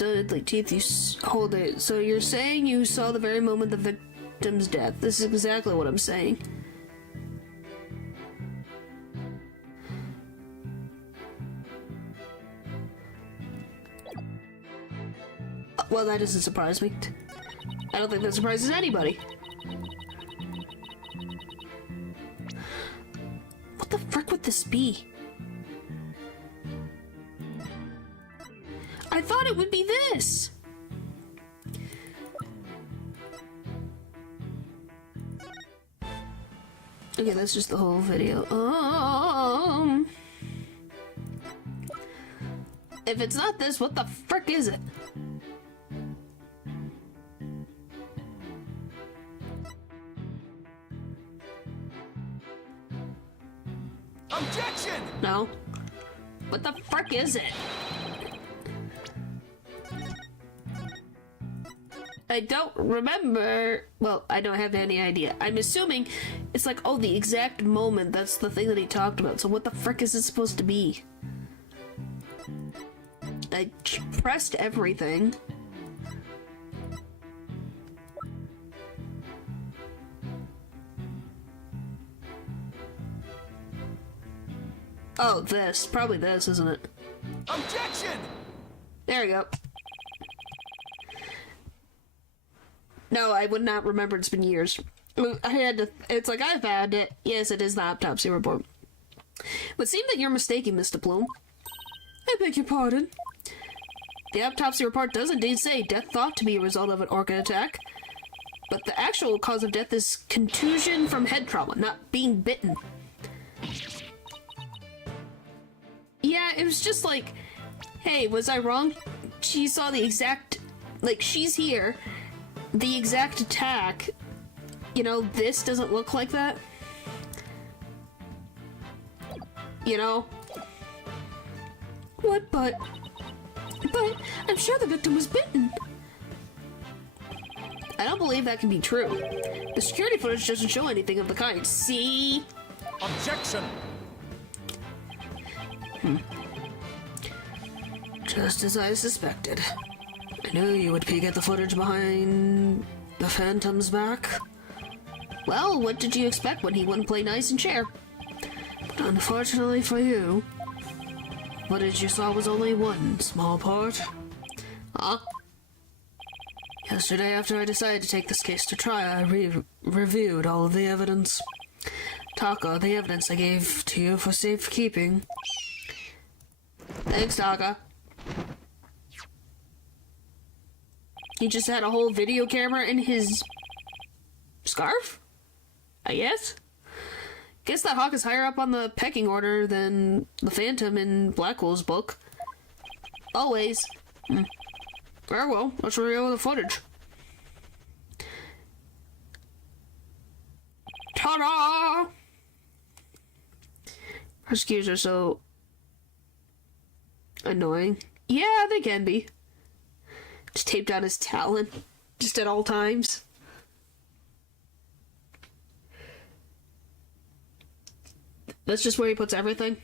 Like teeth, you hold it. So you're saying you saw the very moment the victim's death. This is exactly what I'm saying. Well, that doesn't surprise me. I don't think that surprises anybody. What the frick would this be? I thought it would be this! Okay, that's just the whole video. If it's not this, what the frick is it? Objection! No. What the frick is it? I don't remember. Well, I don't have any idea. I'm assuming it's like, oh, the exact moment. That's the thing that he talked about. So what the frick is it supposed to be? I pressed everything. Oh, this. Probably this, isn't it? Objection! There we go. No, I would not remember. It's been years. I had to. It's like I found it. Yes, it is the autopsy report. It would seem that you're mistaken, Mr. Plume. I beg your pardon. The autopsy report does indeed say death thought to be a result of an organ attack, but the actual cause of death is contusion from head trauma, not being bitten. Yeah, it was just like, hey, was I wrong? She saw the exact, like, she's here. The exact attack. You know, this doesn't look like that. You know? What, but I'm sure the victim was bitten. I don't believe that can be true. The security footage doesn't show anything of the kind. See? Objection! Just as I suspected. I knew you would peek at the footage behind the Phantom's back. Well, what did you expect when he wouldn't play nice and share? But unfortunately for you, footage you saw was only one small part. Huh? Yesterday, after I decided to take this case to trial, I reviewed all of the evidence. Taka, the evidence I gave to you for safekeeping. Thanks, Taka. He just had a whole video camera in his scarf? I guess? Guess that Hawk is higher up on the pecking order than the Phantom in Blackwell's book. Always. Very well, let's review the footage. Ta-da! Prosecutors are so annoying. Yeah, they can be. Just taped on his talon, just at all times. That's just where he puts everything.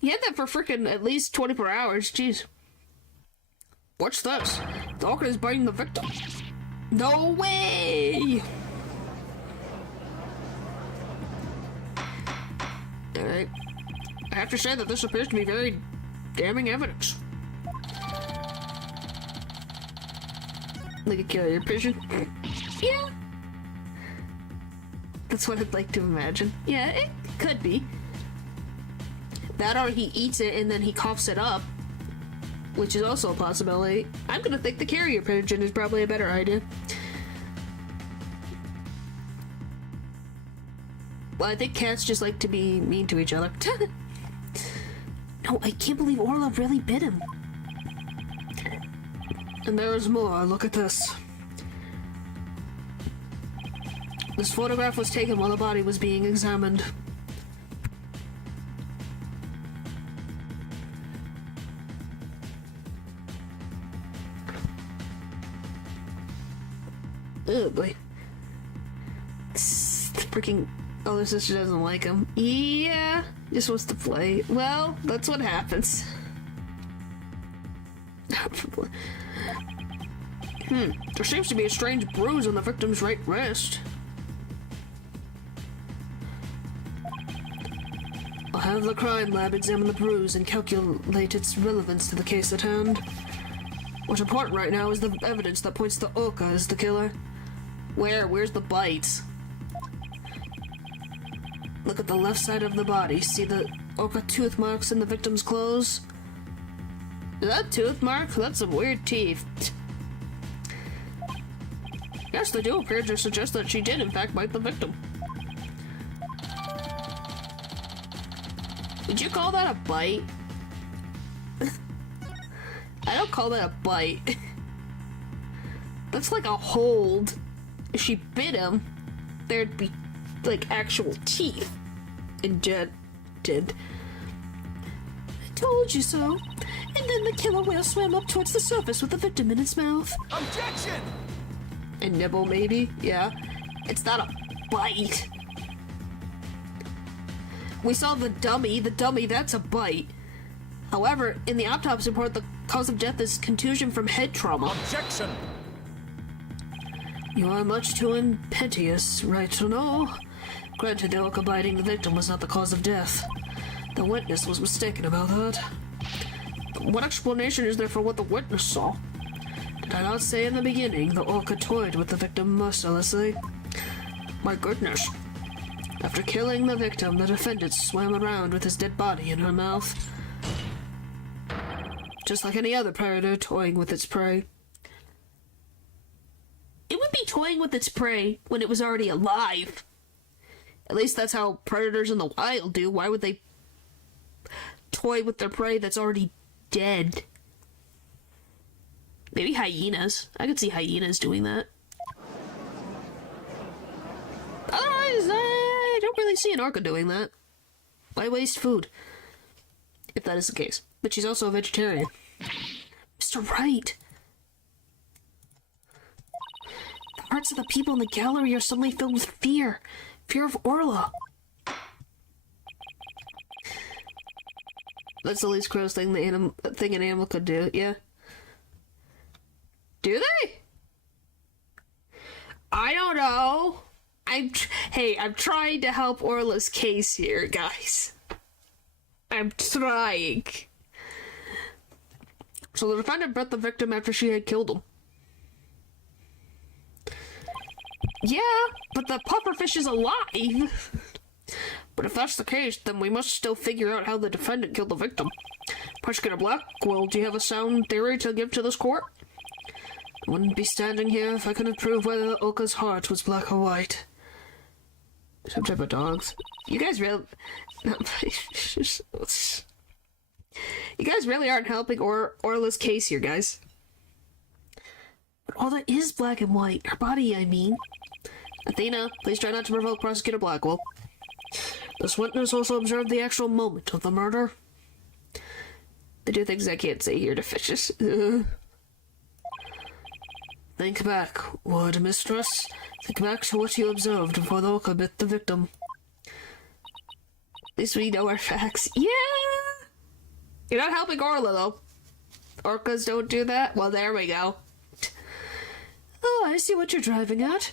He had that for freaking at least 24 hours, jeez. What's this? The orca is biting the victim. No way! Alright. I have to say that this appears to be very damning evidence. Like a carrier pigeon. Yeah. That's what I'd like to imagine. Yeah, it could be. That or he eats it and then he coughs it up, which is also a possibility. I'm gonna think the carrier pigeon is probably a better idea. Well, I think cats just like to be mean to each other. No, I can't believe Orla really bit him. And there's more. Look at this. This photograph was taken while the body was being examined. Oh boy. The freaking older sister doesn't like him. Yeah, just wants to play. Well, that's what happens. There seems to be a strange bruise on the victim's right wrist. I'll have the crime lab examine the bruise and calculate its relevance to the case at hand. What's important right now is the evidence that points to Orca as the killer. Where's the bites? Look at the left side of the body. See the Orca tooth marks in the victim's clothes? Is that tooth mark? That's some weird teeth. Yes, they do appear to suggest that she did in fact bite the victim. Would you call that a bite? I don't call that a bite. That's like a hold. If she bit him, there'd be like actual teeth. And Jet did. I told you so. And then the killer whale swam up towards the surface with the victim in its mouth. Objection! And nibble, maybe? Yeah. It's not a bite. We saw the dummy. The dummy, that's a bite. However, in the autopsy report, the cause of death is contusion from head trauma. Objection! You are much too impetuous, right to know. Granted, the orca biting the victim was not the cause of death. The witness was mistaken about that. What explanation is there for what the witness saw? Did I not say in the beginning the orca toyed with the victim mercilessly? My goodness. After killing the victim, the defendant swam around with his dead body in her mouth. Just like any other predator toying with its prey. It would be toying with its prey when it was already alive. At least that's how predators in the wild do. Why would they toy with their prey that's already dead? Maybe hyenas. I could see hyenas doing that. Otherwise, I don't really see an orca doing that. Why waste food? If that is the case. But she's also a vegetarian. Mr. Wright! The hearts of the people in the gallery are suddenly filled with fear. Fear of Orla. That's the least gross thing an animal could do, yeah. Do they? I don't know. Hey, I'm trying to help Orla's case here, guys. I'm trying. So the defendant bit the victim after she had killed him. Yeah, but the pufferfish is alive. But if that's the case, then we must still figure out how the defendant killed the victim. Prosecutor Blackwell, do you have a sound theory to give to this court? I wouldn't be standing here if I couldn't prove whether the orca's heart was black or white. Some type of dogs. You guys really... You guys really aren't helping Orla's case here, guys. But Orla is black and white. Her body, I mean. Athena, please try not to provoke Prosecutor Blackwell. This witness also observed the actual moment of the murder. They do things I can't say here to fishes. Think back, word mistress. Think back to what you observed before the orca bit the victim. At least we know our facts. Yeah! You're not helping Orla, though. Orcas don't do that? Well, there we go. Oh, I see what you're driving at.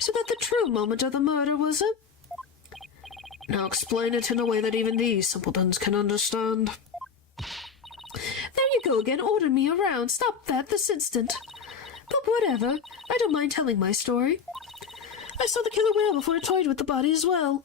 So that the true moment of the murder, was it? Now explain it in a way that even these simpletons can understand. There you go again, ordering me around. Stop that this instant. But whatever, I don't mind telling my story. I saw the killer whale before it toyed with the body as well.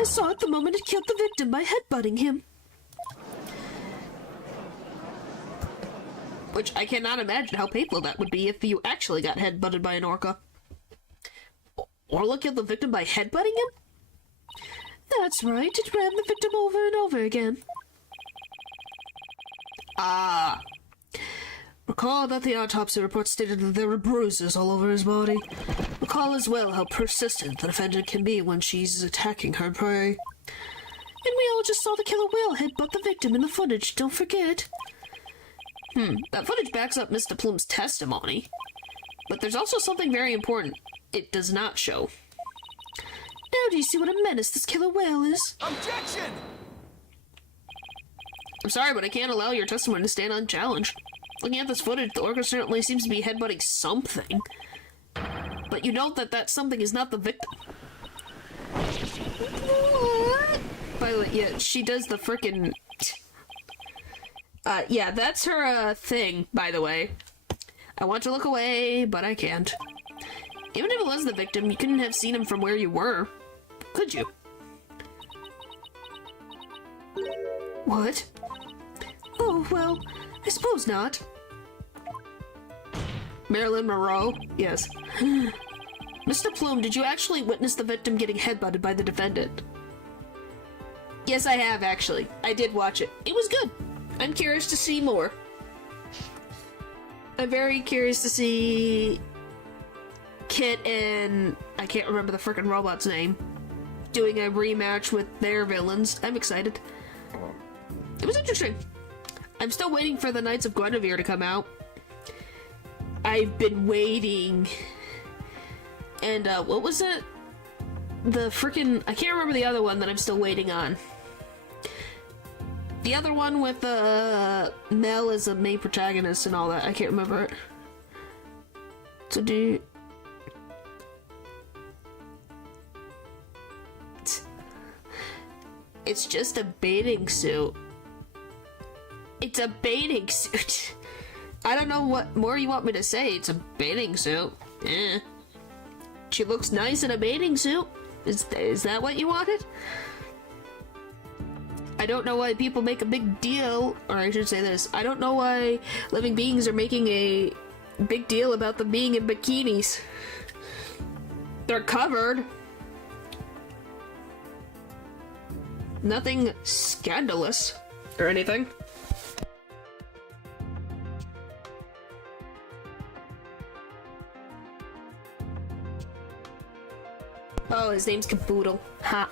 I saw it the moment it killed the victim by headbutting him. Which I cannot imagine how painful that would be if you actually got headbutted by an orca. Orla killed the victim by headbutting him? That's right, it ran the victim over and over again. Ah. Recall that the autopsy report stated that there were bruises all over his body. Recall as well how persistent the defendant can be when she's attacking her prey. And we all just saw the killer whale headbutt the victim in the footage, don't forget. That footage backs up Mr. Plume's testimony. But there's also something very important it does not show. Now do you see what a menace this killer whale is? Objection! I'm sorry, but I can't allow your testimony to stand unchallenged. Looking at this footage, the orca certainly seems to be headbutting something. But you note that that something is not the victim. What? By the way, yeah, she does the frickin'... yeah, that's her, thing, by the way. I want to look away, but I can't. Even if it was the victim, you couldn't have seen him from where you were. Could you? What? Oh, well, I suppose not. Marilyn Monroe? Yes. Mr. Plume, did you actually witness the victim getting headbutted by the defendant? Yes, I have, actually. I did watch it. It was good. I'm curious to see more. I'm very curious to see Kit and... I can't remember the frickin' robot's name. Doing a rematch with their villains. I'm excited. It was interesting. I'm still waiting for the Knights of Guinevere to come out. I've been waiting. And, what was it? The frickin'... I can't remember the other one that I'm still waiting on. The other one with, Mel as a main protagonist and all that. I can't remember it. So do... It's just a bathing suit. It's a bathing suit. I don't know what more you want me to say. It's a bathing suit. Eh. She looks nice in a bathing suit. Is that what you wanted? I don't know why people make a big deal, or I should say this, I don't know why living beings are making a big deal about them being in bikinis. They're covered. Nothing scandalous or anything. Oh, his name's Caboodle. Ha.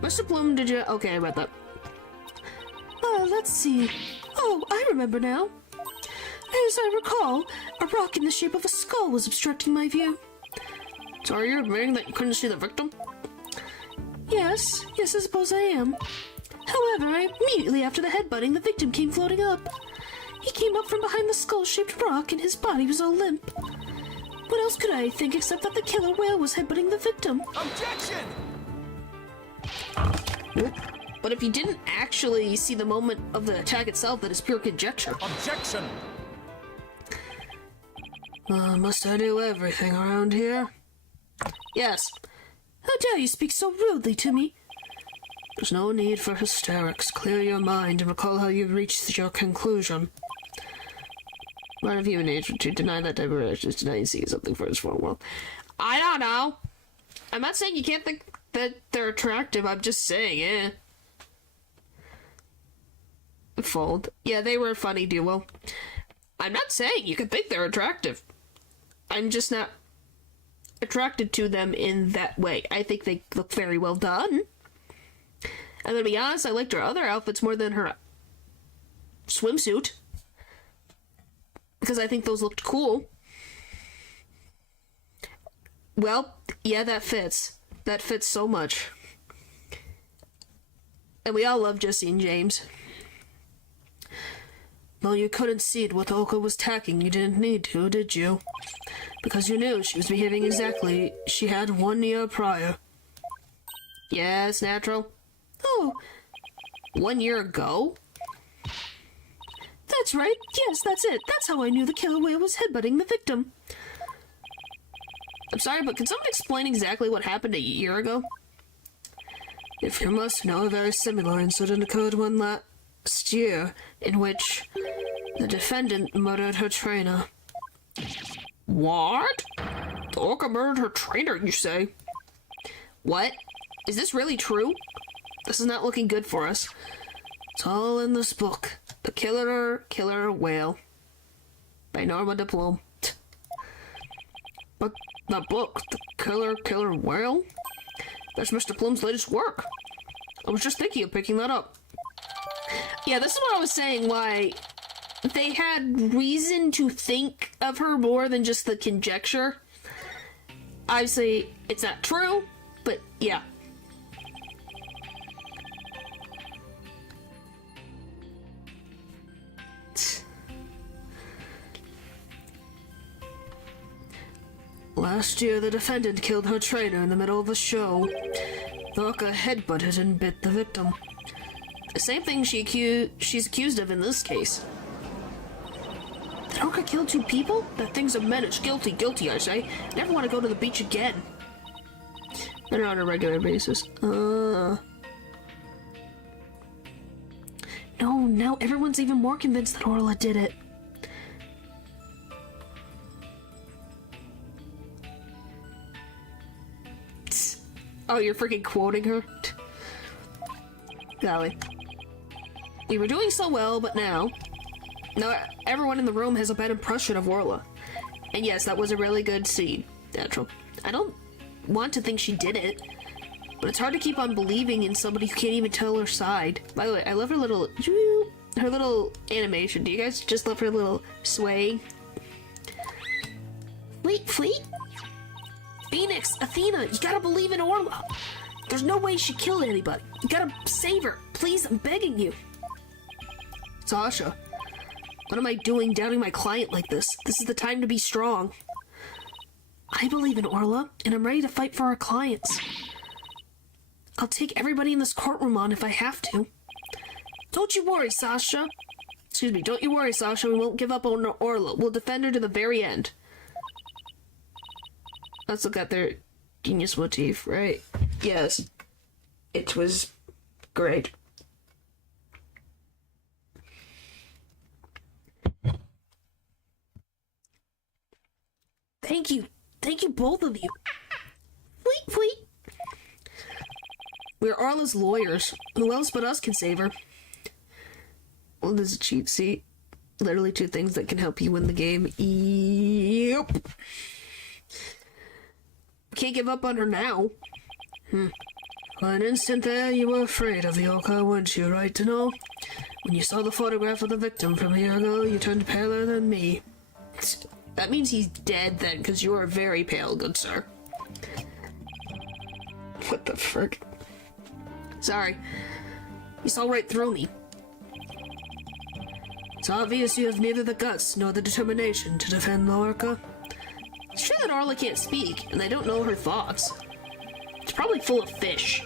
Mr. Bloom, did you... Okay, I read that. Let's see. Oh, I remember now. As I recall, a rock in the shape of a skull was obstructing my view. So are you admitting that you couldn't see the victim? Yes, I suppose I am. However, immediately after the headbutting, the victim came floating up. He came up from behind the skull-shaped rock and his body was all limp. What else could I think except that the killer whale was headbutting the victim? Objection! But if you didn't actually see the moment of the attack itself, that is pure conjecture. Objection! Must I do everything around here? Yes. How dare you speak so rudely to me? There's no need for hysterics. Clear your mind and recall how you reached your conclusion. Part of human nature to deny that type of reaction is denying seeing something for its form world. I don't know. I'm not saying you can't think that they're attractive. I'm just saying, Fold. Yeah, they were a funny duo. I'm not saying you can think they're attractive. I'm just not attracted to them in that way. I think they look very well done. I'm gonna be honest, I liked her other outfits more than her swimsuit. Because I think those looked cool. Well, yeah, that fits. That fits so much. And we all love Jesse and James. Well, you couldn't see what Oka was tacking. You didn't need to, did you? Because you knew she was behaving exactly she had 1 year prior. Yeah, it's natural. Oh, 1 year ago? That's right. Yes, that's it. That's how I knew the killer whale was headbutting the victim. I'm sorry, but can someone explain exactly what happened a year ago? If you must know, a very similar incident occurred one last year, in which the defendant murdered her trainer. What? The orca murdered her trainer, you say? What? Is this really true? This is not looking good for us. It's all in this book. The Killer Whale. By Norma DePlume. But the book, The Killer Whale? That's Mr. Plume's latest work. I was just thinking of picking that up. Yeah, this is what I was saying, why they had reason to think of her more than just the conjecture. Obviously, it's not true, but yeah. Last year, the defendant killed her trainer in the middle of a show. The orca headbutted and bit the victim. The same thing she's accused of in this case. Did orca kill 2 people? That thing's a menace. Guilty, guilty, I say. Never want to go to the beach again. And on a regular basis. No, now everyone's even more convinced that Orla did it. Oh, you're freaking quoting her? Golly. You were doing so well, but now everyone in the room has a bad impression of Orla. And yes, that was a really good scene. Natural. I don't want to think she did it, but it's hard to keep on believing in somebody who can't even tell her side. By the way, I love her little animation. Do you guys just love her little sway? Fleet? Phoenix, Athena, you gotta believe in Orla. There's no way she killed anybody. You gotta save her. Please, I'm begging you. Sasha, what am I doing doubting my client like this? This is the time to be strong. I believe in Orla, and I'm ready to fight for our clients. I'll take everybody in this courtroom on if I have to. Don't you worry, Sasha. Excuse me, don't you worry, Sasha. We won't give up on Orla. We'll defend her to the very end. Let's look at their genius motif, right? Yes. It was great. Thank you. Thank you, both of you. Fleet. We're Orla's lawyers. Who else but us can save her? Well, there's a cheat sheet. Literally 2 things that can help you win the game. Yep. Can't give up on her now. For an instant there, you were afraid of the orca, weren't you, right to know? When you saw the photograph of the victim from a year ago, you turned paler than me. That means he's dead then, because you are very pale, good sir. What the frick? Sorry. You saw right through me. It's obvious you have neither the guts nor the determination to defend the orca. It's true that Orla can't speak, and I don't know her thoughts. It's probably full of fish.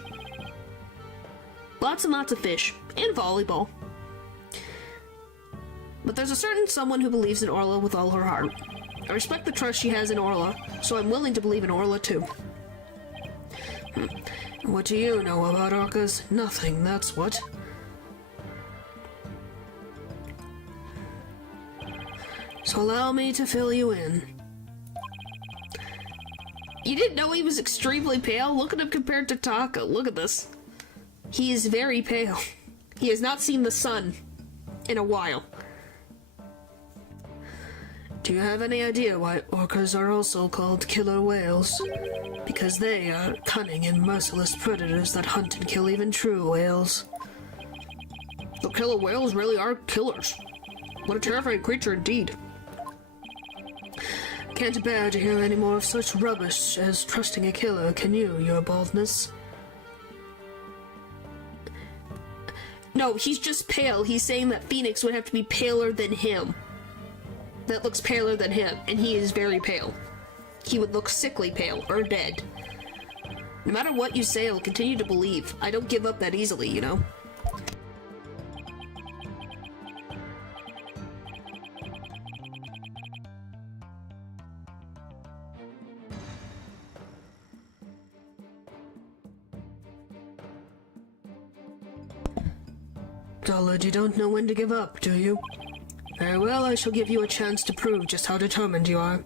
Lots and lots of fish. And volleyball. But there's a certain someone who believes in Orla with all her heart. I respect the trust she has in Orla, so I'm willing to believe in Orla too. What do you know about orcas? Nothing, that's what. So allow me to fill you in. You didn't know he was extremely pale? Look at him compared to Taka. Look at this. He is very pale. He has not seen the sun in a while. Do you have any idea why orcas are also called killer whales? Because they are cunning and merciless predators that hunt and kill even true whales. The killer whales really are killers. What a terrifying creature indeed. Can't bear to hear any more of such rubbish as trusting a killer, can you, your baldness? No, he's just pale. He's saying that Phoenix would have to be paler than him. That looks paler than him, and he is very pale. He would look sickly pale, or dead. No matter what you say, I'll continue to believe. I don't give up that easily, you know? Dullard, you don't know when to give up, do you? Very well, I shall give you a chance to prove just how determined you are.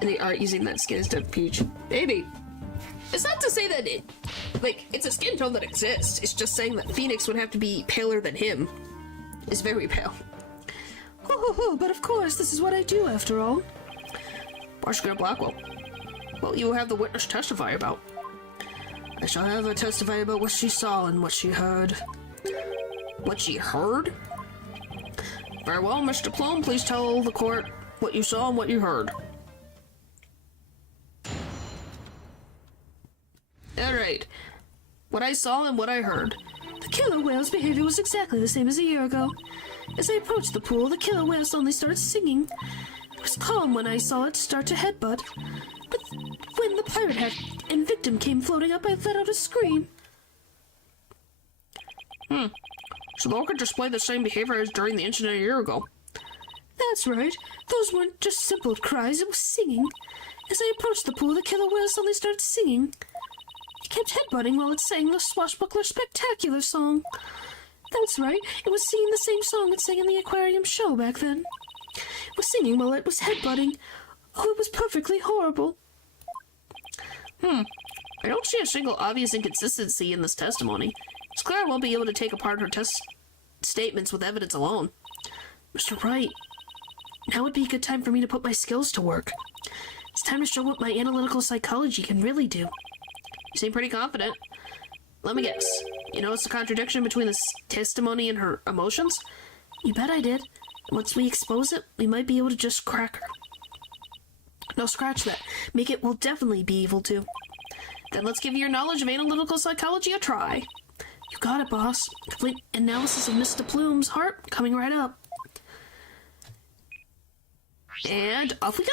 And they are using that skin instead of peach. Baby! It's not to say that it's a skin tone that exists. It's just saying that Phoenix would have to be paler than him. Is very pale. But of course, this is what I do after all. Prosecutor Blackwell. What will you have the witness testify about? I shall have her testify about what she saw and what she heard. What she heard? Very well, Mr. Plum, please tell the court what you saw and what you heard. Alright. What I saw and what I heard. The killer whale's behavior was exactly the same as a year ago. As I approached the pool, the killer whale suddenly started singing. It was calm when I saw it start to headbutt. But when the pirate hat and victim came floating up, I let out a scream. So the orca displayed the same behavior as during the incident a year ago. That's right. Those weren't just simple cries, it was singing. As I approached the pool, the killer whale suddenly started singing. It kept headbutting while it sang the swashbuckler spectacular song. That's right, it was singing the same song it sang in the Aquarium show back then. It was singing while it was headbutting. Oh, it was perfectly horrible. I don't see a single obvious inconsistency in this testimony. It's clear I won't be able to take apart her statements with evidence alone. Mr. Wright, now would be a good time for me to put my skills to work. It's time to show what my analytical psychology can really do. You seem pretty confident. Let me guess. You notice the contradiction between the testimony and her emotions? You bet I did. Once we expose it, we might be able to just crack her. No, scratch that. Make it we'll definitely be able to. Then let's give your knowledge of analytical psychology a try. You got it, boss. Complete analysis of Mr. Plume's heart coming right up. And off we go!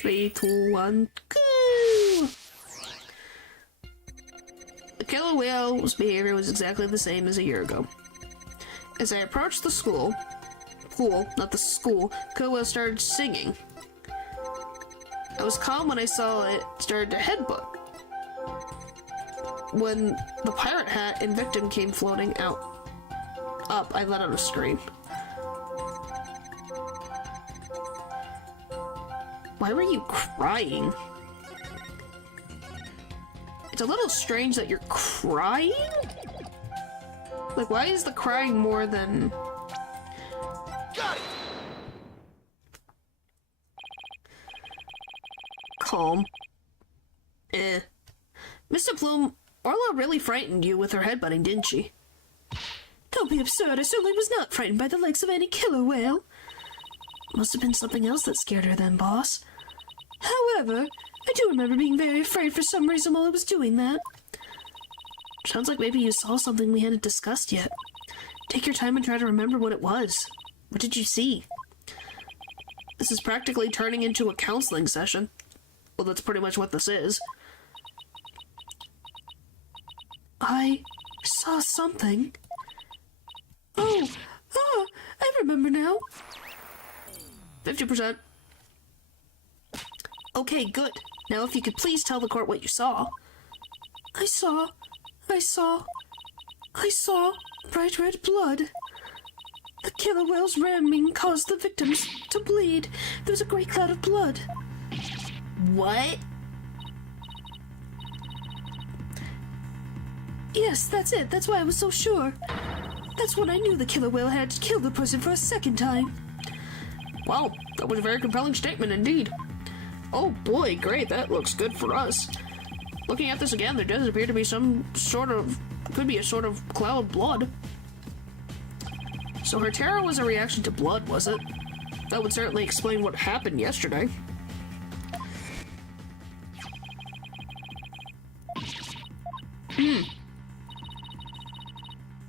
3, 2, 1, go! The killer whale's behavior was exactly the same as a year ago. As I approached the pool, not the school, killer whale started singing. I was calm when I saw it started to headbutt. When the pirate hat and victim came floating up, I let out a scream. Why were you crying? It's a little strange that you're crying? Like, why is the crying more than... Got it! Calm. Mr. Plume, Orla really frightened you with her headbutting, didn't she? Don't be absurd, I certainly was not frightened by the likes of any killer whale. Must have been something else that scared her then, boss. However, I do remember being very afraid for some reason while I was doing that. Sounds like maybe you saw something we hadn't discussed yet. Take your time and try to remember what it was. What did you see? This is practically turning into a counseling session. Well, that's pretty much what this is. I saw something. Oh, I remember now. 50%. Okay, good. Now if you could please tell the court what you saw. I saw bright red blood. The killer whale's ramming caused the victims to bleed. There was a great cloud of blood. What? Yes, that's it. That's why I was so sure. That's when I knew the killer whale had killed the person for a second time. Wow, that was a very compelling statement indeed. Oh boy, great, that looks good for us. Looking at this again, there does appear to be could be a sort of cloud of blood. So her terror was a reaction to blood, was it? That would certainly explain what happened yesterday. Yeah,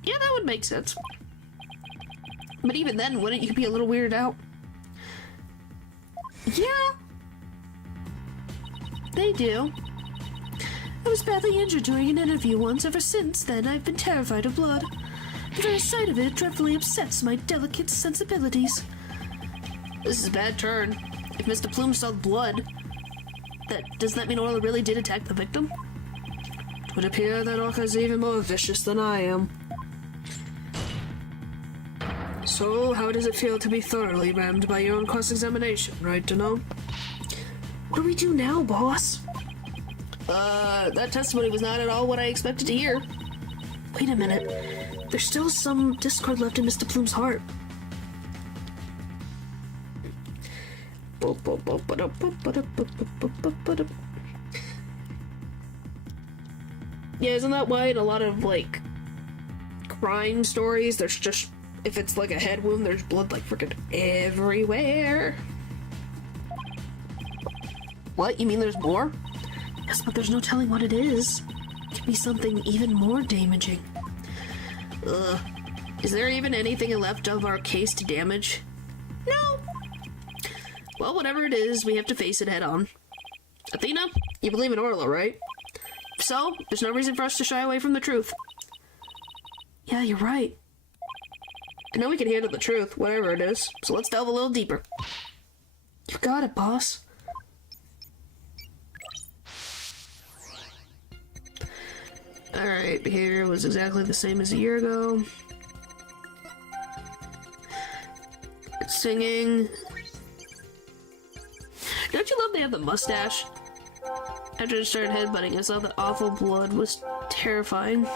that would make sense. But even then, wouldn't you be a little weirded out? Yeah. They do. I was badly injured during an interview once. Ever since then, I've been terrified of blood. The very sight of it dreadfully upsets my delicate sensibilities. This is a bad turn. If Mr. Plume saw blood, does that mean Orla really did attack the victim? It would appear that Orca's even more vicious than I am. So, how does it feel to be thoroughly rammed by your own cross-examination, right to know? What do we do now, boss? That testimony was not at all what I expected to hear. Wait a minute. There's still some discord left in Mr. Plume's heart. Yeah, isn't that why in a lot of, like, crime stories, there's just, if it's like a head wound, there's blood, like, freaking everywhere? What? You mean there's more? Yes, but there's no telling what it is. It could be something even more damaging. Ugh. Is there even anything left of our case to damage? No. Well, whatever it is, we have to face it head on. Athena, you believe in Orla, right? If so, there's no reason for us to shy away from the truth. Yeah, you're right. I know we can handle the truth, whatever it is, so let's delve a little deeper. You got it, boss. Alright, behavior was exactly the same as a year ago. Singing. Don't you love they have the mustache? After it started headbutting, I saw that awful blood was terrifying.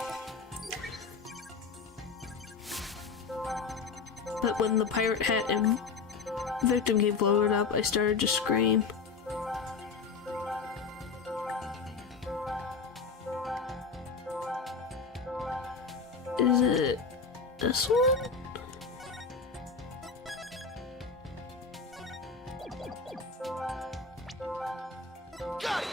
But when the pirate hat and victim came floating up, I started to scream. Is it this one? Got it!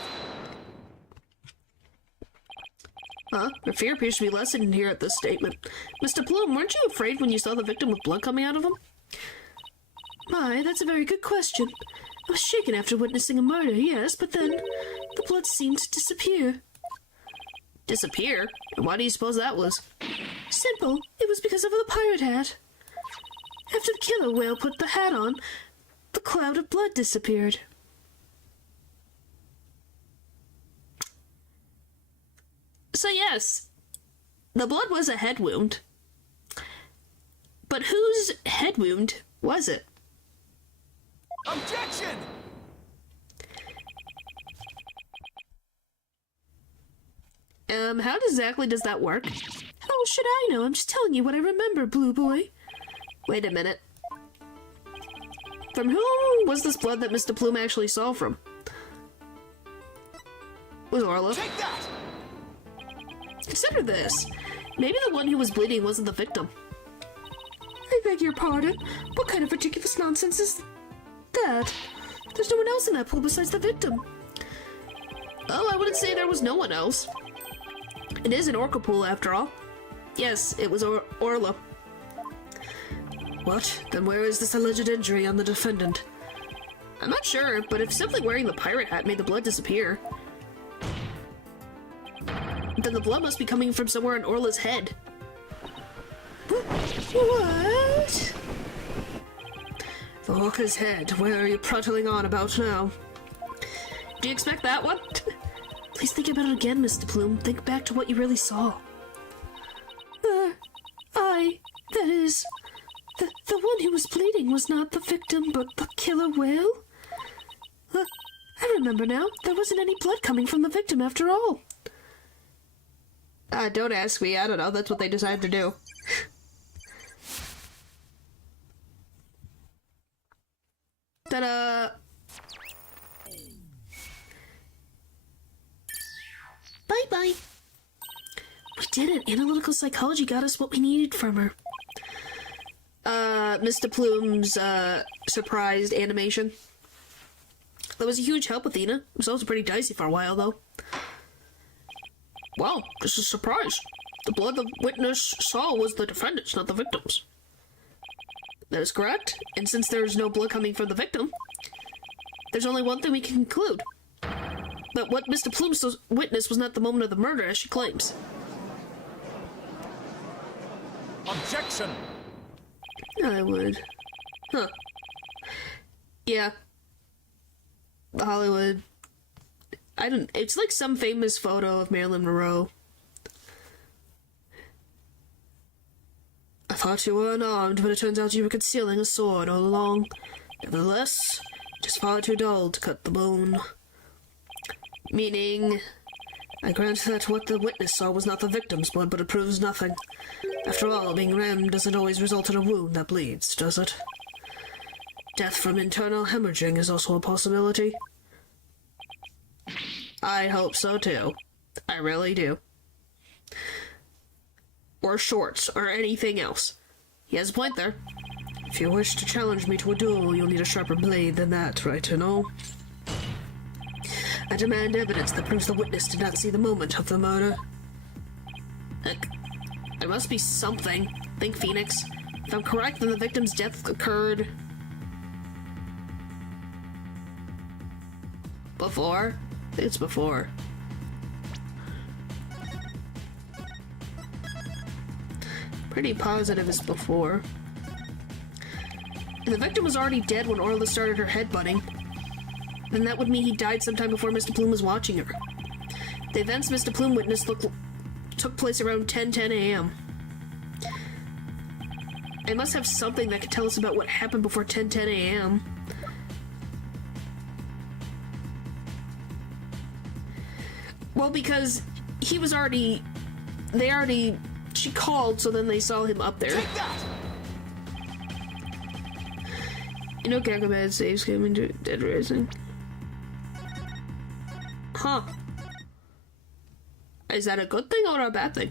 Huh? The fear appears to be lessened here at this statement. Mr. Plume, weren't you afraid when you saw the victim with blood coming out of him? My, that's a very good question. I was shaken after witnessing a murder, yes, but then the blood seemed to disappear. Disappear? And why do you suppose that was? Simple. It was because of the pirate hat. After the killer whale put the hat on, the cloud of blood disappeared. So yes, the blood was a head wound. But whose head wound was it? Objection! How exactly does that work? How should I know? I'm just telling you what I remember, Blue Boy. Wait a minute. From whom was this blood that Mr. Plume actually saw from? Was Orla? Take that! Consider this. Maybe the one who was bleeding wasn't the victim. I beg your pardon? What kind of ridiculous nonsense is that? There's no one else in that pool besides the victim. Oh, I wouldn't say there was no one else. It is an orca pool, after all. Yes, it was Orla. What? Then where is this alleged injury on the defendant? I'm not sure, but if simply wearing the pirate hat made the blood disappear, then the blood must be coming from somewhere in Orla's head. What? The orca's head. Where are you prattling on about now? Do you expect that one? Please think about it again, Mr. Plume. Think back to what you really saw. That is... The one who was bleeding was not the victim, but the killer whale? I remember now. There wasn't any blood coming from the victim after all. Don't ask me. I don't know. That's what they decided to do. Ta-da! Bye-bye. We did it. Analytical psychology got us what we needed from her. Mr. Plume's, surprised animation. That was a huge help, Athena. It was also pretty dicey for a while, though. Wow, this is a surprise. The blood the witness saw was the defendant's, not the victim's. That is correct, and since there is no blood coming from the victim, there's only one thing we can conclude. That what Mr. Plume witnessed was not the moment of the murder, as she claims. Objection! I would. Huh. Yeah. Hollywood. I don't... It's like some famous photo of Marilyn Monroe. I thought you were unarmed, but it turns out you were concealing a sword all along. Nevertheless, it is far too dull to cut the bone. Meaning, I grant that what the witness saw was not the victim's blood, but it proves nothing. After all, being rammed doesn't always result in a wound that bleeds, does it? Death from internal hemorrhaging is also a possibility. I hope so, too. I really do. Or shorts, or anything else. He has a point there. If you wish to challenge me to a duel, you'll need a sharper blade than that, right to know? I demand evidence that proves the witness did not see the moment of the murder. Heck, there must be something. Think, Phoenix. If I'm correct, then the victim's death occurred... before? I think it's before. Pretty positive it's before. And the victim was already dead when Orla started her headbutting. Then that would mean he died sometime before Mr. Plume was watching her. The events Mr. Plume witnessed took place around 10:10 a.m. I must have something that could tell us about what happened before 10:10 a.m. Well, because he was already... She called, so then they saw him up there. Take that! You know Gagabad saves him into Dead Rising. Huh. Is that a good thing or a bad thing?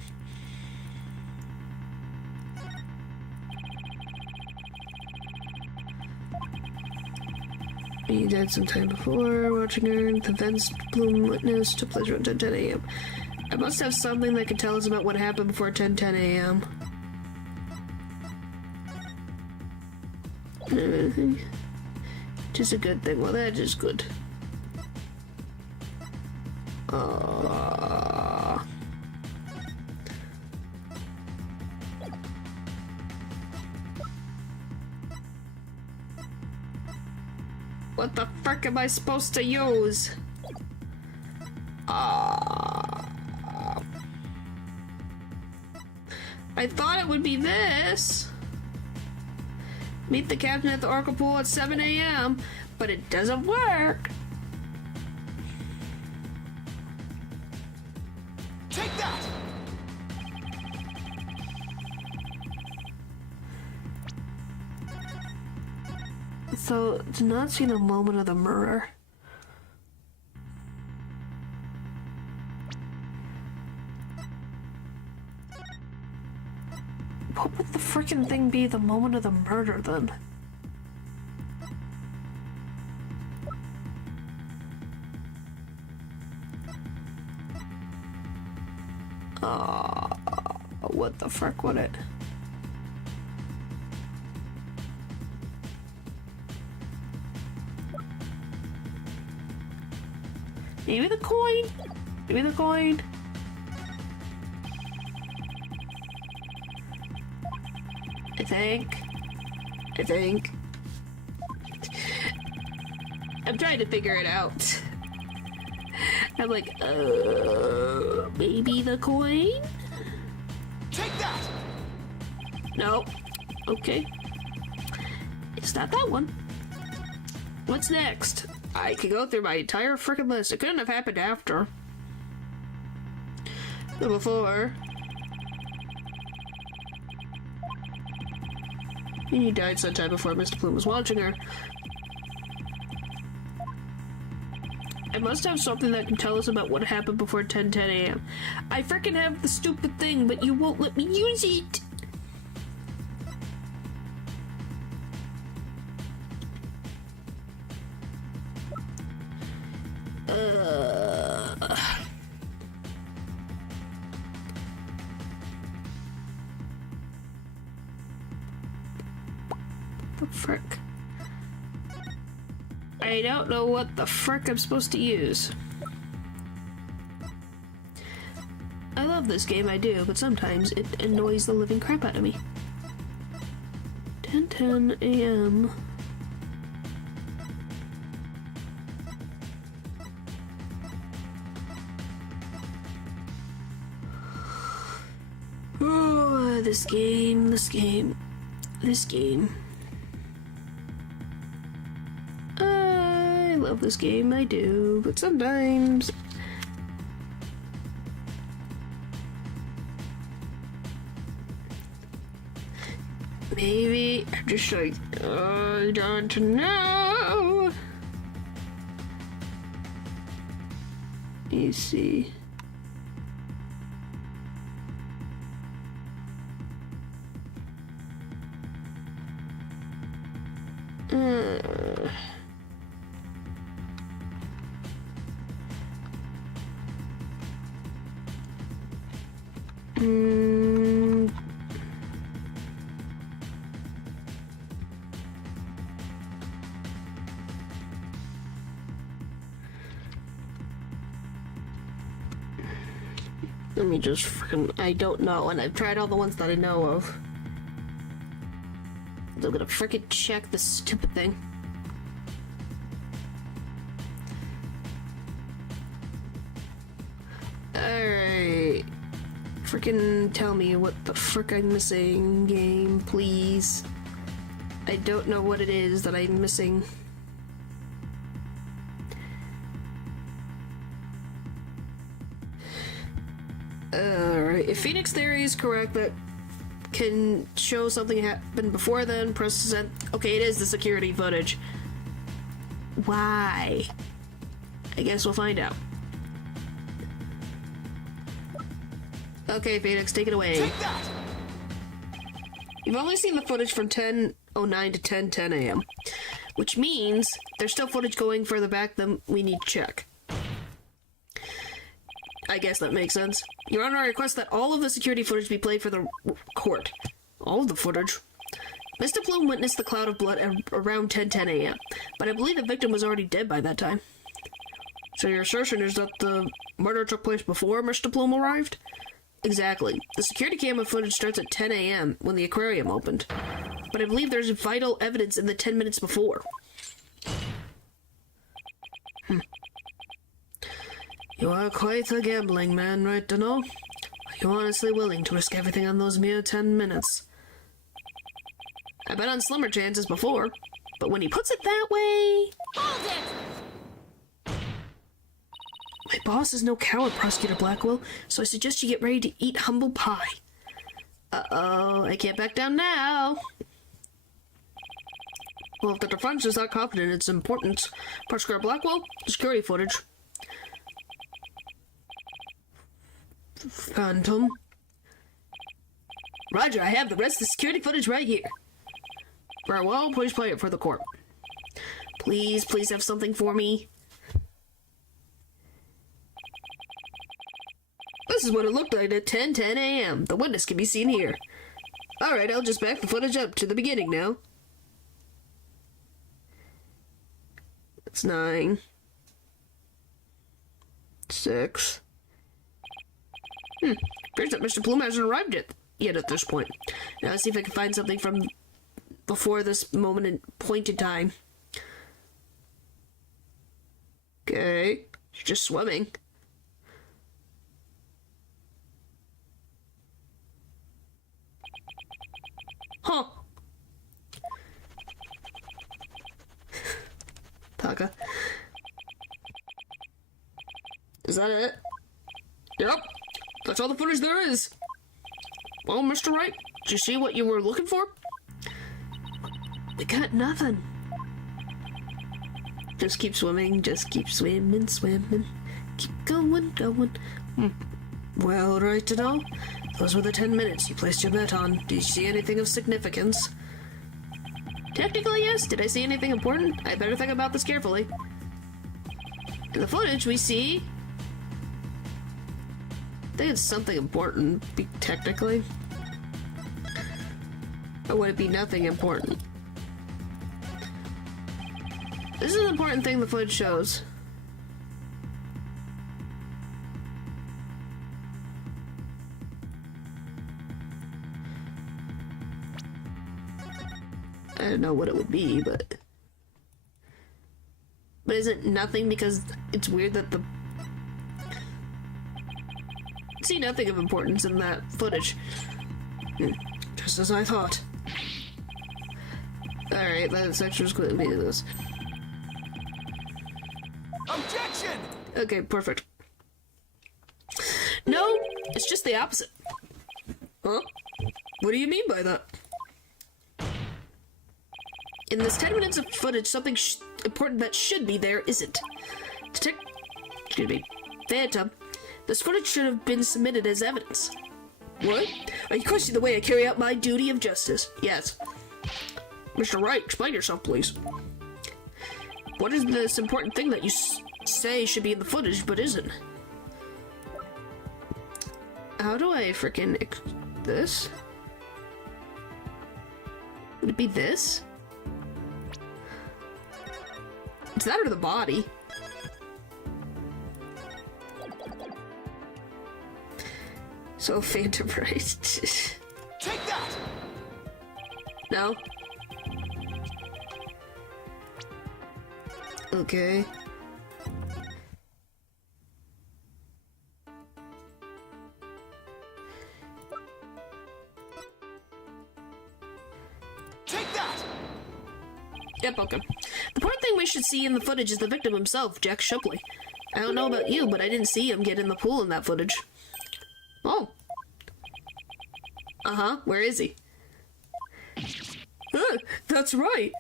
He died sometime before watching her. The events Bloom witnessed took place around 10:10 a.m. I must have something that can tell us about what happened before 10:10 a.m. Just a good thing. Well, that is good. What the frick am I supposed to use? I thought it would be this. Meet the captain at the Oracle Pool at 7 a.m., but it doesn't work. Take that! So, do not see the moment of the murder. What would the frickin' thing be the moment of the murder, then? What the frick would it? Maybe the coin? Maybe the coin? I think. I'm trying to figure it out. I'm like, maybe the coin? Take that! No. Okay. It's not that one. What's next? I could go through my entire frickin' list. It couldn't have happened after. But before. He died sometime before Mr. Plume was watching her. I must have something that can tell us about what happened before 10:10 a.m. I frickin' have the stupid thing, but you won't let me use it! The frick? I don't know what the frick I'm supposed to use. I love this game, I do, but sometimes it annoys the living crap out of me. 10:10 a.m. Oh, this game. I love this game, I do, but sometimes... Maybe I'm just like, I don't know. You see. Let me just freaking... I don't know, and I've tried all the ones that I know of. I'm gonna freaking check this stupid thing. Alright. Freaking tell me what the frick I'm missing, game, please. I don't know what it is that I'm missing. Alright, if Phoenix Theory is correct, that can show something happened before then, press send. Okay, it is the security footage. Why? I guess we'll find out. Okay, Phoenix, take it away. Take that! You've only seen the footage from 10:09 to 10:10 a.m., which means there's still footage going further back than we need to check. I guess that makes sense. Your Honor, I request that all of the security footage be played for the court. All of the footage. Mr. Plume witnessed the cloud of blood at around 10:10 a.m., but I believe the victim was already dead by that time. So your assertion is that the murder took place before Mr. Plume arrived? Exactly. The security camera footage starts at 10 a.m. when the aquarium opened, but I believe there's vital evidence in the 10 minutes before. You are quite a gambling man, right to know? Are you honestly willing to risk everything on those mere 10 minutes? I bet on slimmer chances before, but when he puts it that way... Hold it! My boss is no coward, Prosecutor Blackwell, so I suggest you get ready to eat humble pie. Uh-oh, I can't back down now. Well, if the defense is not confident in its importance, Prosecutor Blackwell, security footage. Phantom. Roger, I have the rest of the security footage right here. Very well, please play it for the court. Please have something for me. This is what it looked like at 10:10 a.m. The witness can be seen here. Alright, I'll just back the footage up to the beginning now. It's 9. 6. Appears that Mr. Plume hasn't arrived yet at this point. Now let's see if I can find something from before this point in time. Okay. She's just swimming. that it? Yep. That's all the footage there is. Well, Mr. Wright, did you see what you were looking for? We got nothing. Just keep swimming, just keep swimming, swimming. Keep going, going. Well, right to know. Those were the 10 minutes you placed your bet on. Did you see anything of significance? Technically, yes. Did I see anything important? I better think about this carefully. In the footage, we see... I think it's something important, technically. Or would it be nothing important? This is an important thing the footage shows. I don't know what it would be, but isn't nothing because it's weird that the... See nothing of importance in that footage. Just as I thought. Alright, that's extra quickly this. Objection! Okay, perfect. No, it's just the opposite. Huh? What do you mean by that? In this 10 minutes of footage, something important that should be there isn't. Excuse me. Phantom, this footage should have been submitted as evidence. What? Are you questioning the way I carry out my duty of justice? Yes. Mr. Wright, explain yourself, please. What is this important thing that you say should be in the footage, but isn't? How do I frickin' this? Would it be this? It's that or the body. So Phantom Right. Take that! No? Okay. Take that! Yep, okay. The important thing we should see in the footage is the victim himself, Jack Shipley. I don't know about you, but I didn't see him get in the pool in that footage. Oh. Uh-huh, where is he? That's right.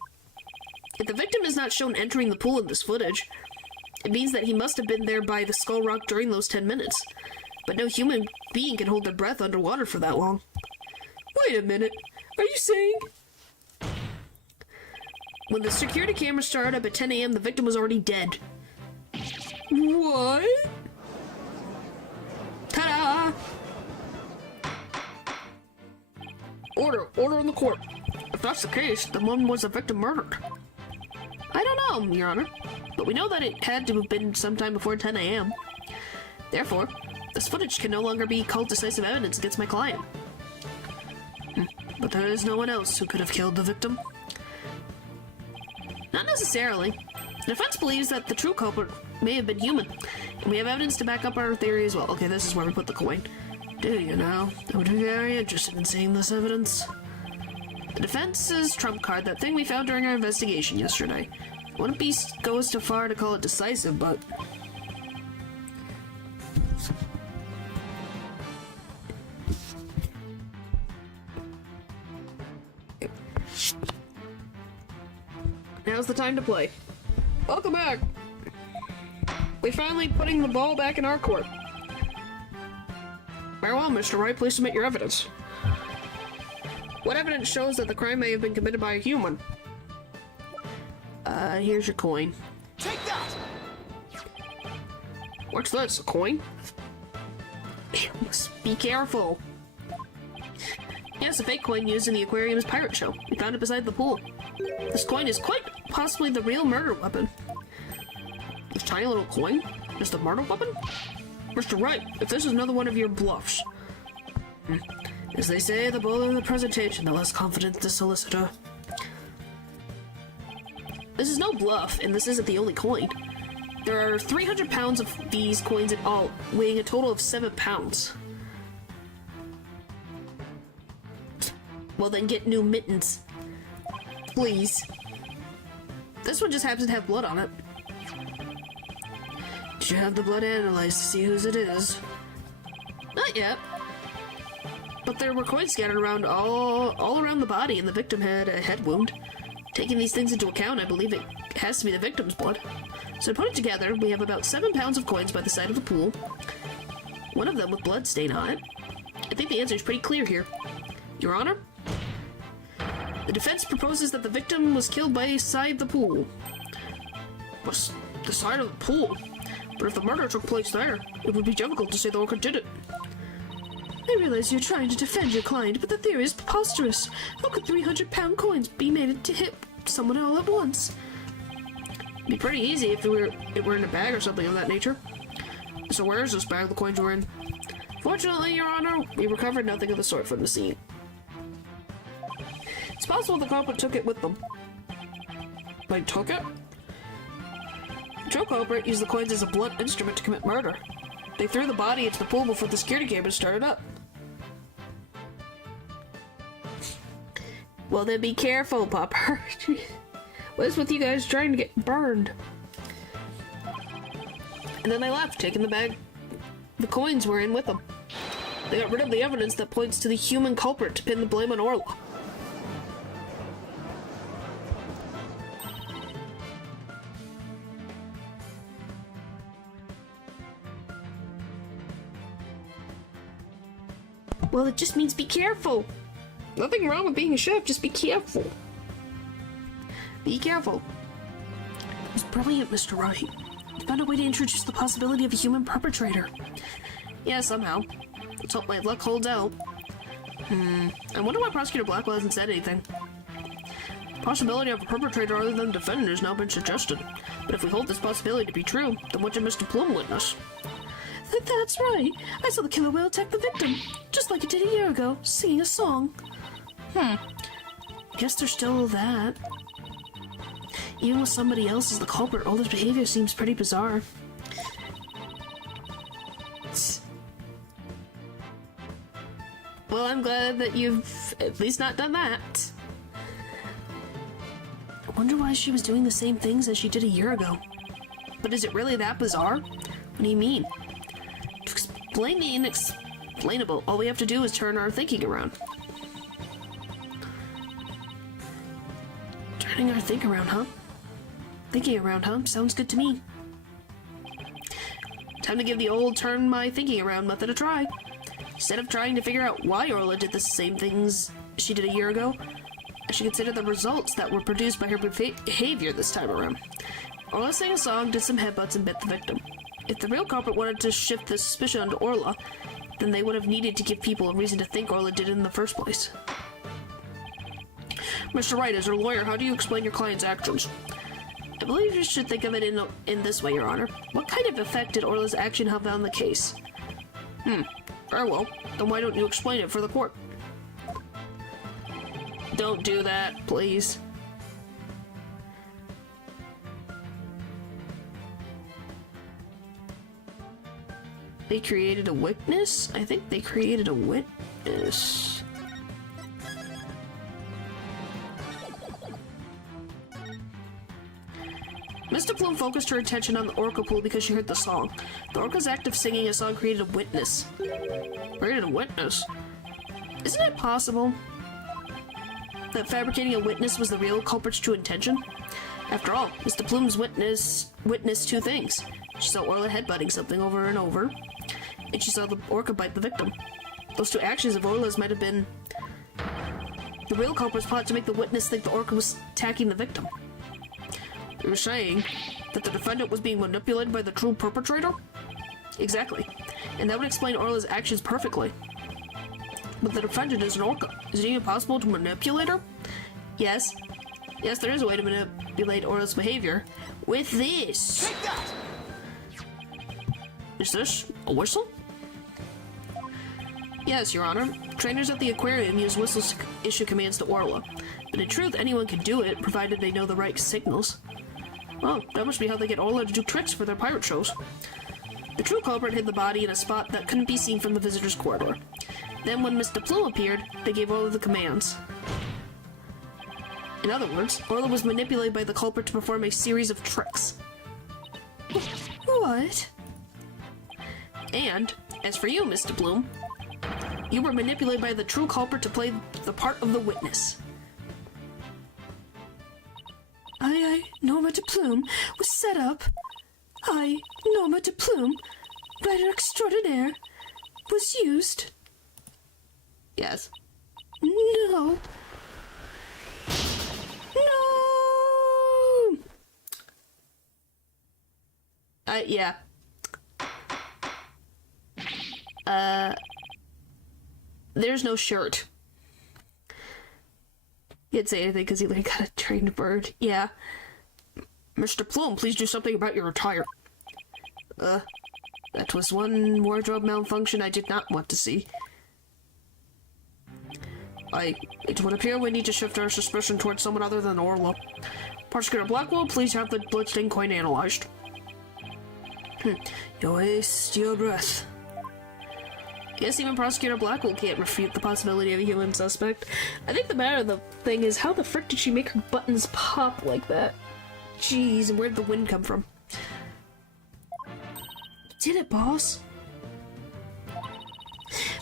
If the victim is not shown entering the pool in this footage, it means that he must have been there by the Skull Rock during those 10 minutes. But no human being can hold their breath underwater for that long. Wait a minute. Are you saying... When the security camera started up at 10 a.m., the victim was already dead. What? Ta-da! Order in the court. If that's the case, then when was the victim murdered? I don't know, Your Honor. But we know that it had to have been sometime before 10 a.m. Therefore, this footage can no longer be called decisive evidence against my client. But there is no one else who could have killed the victim. Not necessarily. The defense believes that the true culprit may have been human, and we have evidence to back up our theory as well. Okay, this is where we put the coin. Do you know? I would be very interested in seeing this evidence. The defense's trump card, that thing we found during our investigation yesterday. Wouldn't go so far to call it decisive, but... Now's the time to play. Welcome back! We're finally putting the ball back in our court. Very well, Mr. Wright, please submit your evidence. What evidence shows that the crime may have been committed by a human? Here's your coin. Take that! What's this, a coin? Be careful. Yes, a fake coin used in the Aquarium's pirate show. We found it beside the pool. This coin is quite possibly the real murder weapon. This tiny little coin is the murder weapon? Mr. Wright, if this is another one of your bluffs. As they say, the bolder the presentation, the less confident the solicitor. This is no bluff, and this isn't the only coin. There are 300 pounds of these coins in all, weighing a total of 7 pounds. Well then get new mittens. Please. This one just happens to have blood on it. Did you have the blood analyzed to see whose it is? Not yet. But there were coins scattered around all around the body, and the victim had a head wound. Taking these things into account, I believe it has to be the victim's blood. So to put it together, we have about 7 pounds of coins by the side of the pool. One of them with blood stain on it. I think the answer is pretty clear here. Your Honor? The defense proposes that the victim was killed by side the pool. What's the side of the pool? But if the murder took place there, it would be difficult to say the orca did it. I realize you're trying to defend your client, but the theory is preposterous. How could 300-pound coins be made to hit someone all at once? It'd be pretty easy if it were in a bag or something of that nature. So where is this bag the coins were in? Fortunately, Your Honor, we recovered nothing of the sort from the scene. It's possible the culprit took it with them. They took it? The true culprit used the coins as a blunt instrument to commit murder. They threw the body into the pool before the security cameras started up. Well then be careful, Popper. What is with you guys trying to get burned? And then they left, taking the bag the coins were in with them. They got rid of the evidence that points to the human culprit to pin the blame on Orla. Well, it just means be careful. Nothing wrong with being a chef, just be careful. Be careful. It was brilliant, Mr. Wright. You found a way to introduce the possibility of a human perpetrator. Yeah, somehow. Let's hope my luck holds out. I wonder why Prosecutor Blackwell hasn't said anything. The possibility of a perpetrator other than the defendant has now been suggested. But if we hold this possibility to be true, then what did Mr. Plum witness? That's right. I saw the killer whale attack the victim, just like it did a year ago, singing a song. Guess there's still that. Even with somebody else as the culprit, all this behavior seems pretty bizarre. Well, I'm glad that you've at least not done that. I wonder why she was doing the same things as she did a year ago. But is it really that bizarre? What do you mean? To explain the inexplainable, all we have to do is turn our thinking around. Turning our thinking around, huh? Thinking around, huh? Sounds good to me. Time to give the old turn my thinking around method a try. Instead of trying to figure out why Orla did the same things she did a year ago, I should consider the results that were produced by her behavior this time around. Orla sang a song, did some headbutts, and bit the victim. If the real culprit wanted to shift the suspicion onto Orla, then they would have needed to give people a reason to think Orla did it in the first place. Mr. Wright, as your lawyer, how do you explain your client's actions? I believe you should think of it in this way, Your Honor. What kind of effect did Orla's action have on the case? Very well. Then why don't you explain it for the court? Don't do that, please. They created a witness? I think they created a witness. Mr. Plume focused her attention on the orca pool because she heard the song. The orca's act of singing a song created a witness. Created a witness? Isn't it possible that fabricating a witness was the real culprit's true intention? After all, Mr. Plume's witnessed two things. She saw Orla headbutting something over and over, and she saw the orca bite the victim. Those two actions of Orla's might have been the real culprit's plot to make the witness think the orca was attacking the victim. You're saying that the defendant was being manipulated by the true perpetrator? Exactly. And that would explain Orla's actions perfectly. But the defendant is an orca. Is it even possible to manipulate her? Yes. Yes, there is a way to manipulate Orla's behavior. With this. Take that! Is this a whistle? Yes, Your Honor. Trainers at the Aquarium use whistles to issue commands to Orla. But in truth, anyone can do it, provided they know the right signals. Well, that must be how they get Orla to do tricks for their pirate shows. The true culprit hid the body in a spot that couldn't be seen from the visitor's corridor. Then when Mr. Plume appeared, they gave Orla the commands. In other words, Orla was manipulated by the culprit to perform a series of tricks. What? And, as for you, Mr. Bloom, you were manipulated by the true culprit to play the part of the witness. I, Norma de Plume, was set up. I, Norma de Plume, writer extraordinaire, was used. Yes. No. No! Yeah. There's no shirt. He didn't say anything because he got a trained bird. Yeah. Mr. Plume, please do something about your attire. That was one wardrobe malfunction I did not want to see. It would appear we need to shift our suspicion towards someone other than Orla. Prosecutor Blackwell, please have the bloodstained coin analyzed. You waste your breath. Guess even Prosecutor Blackwell can't refute the possibility of a human suspect. I think the matter of the thing is, how the frick did she make her buttons pop like that? Jeez, and where'd the wind come from? Did it, boss?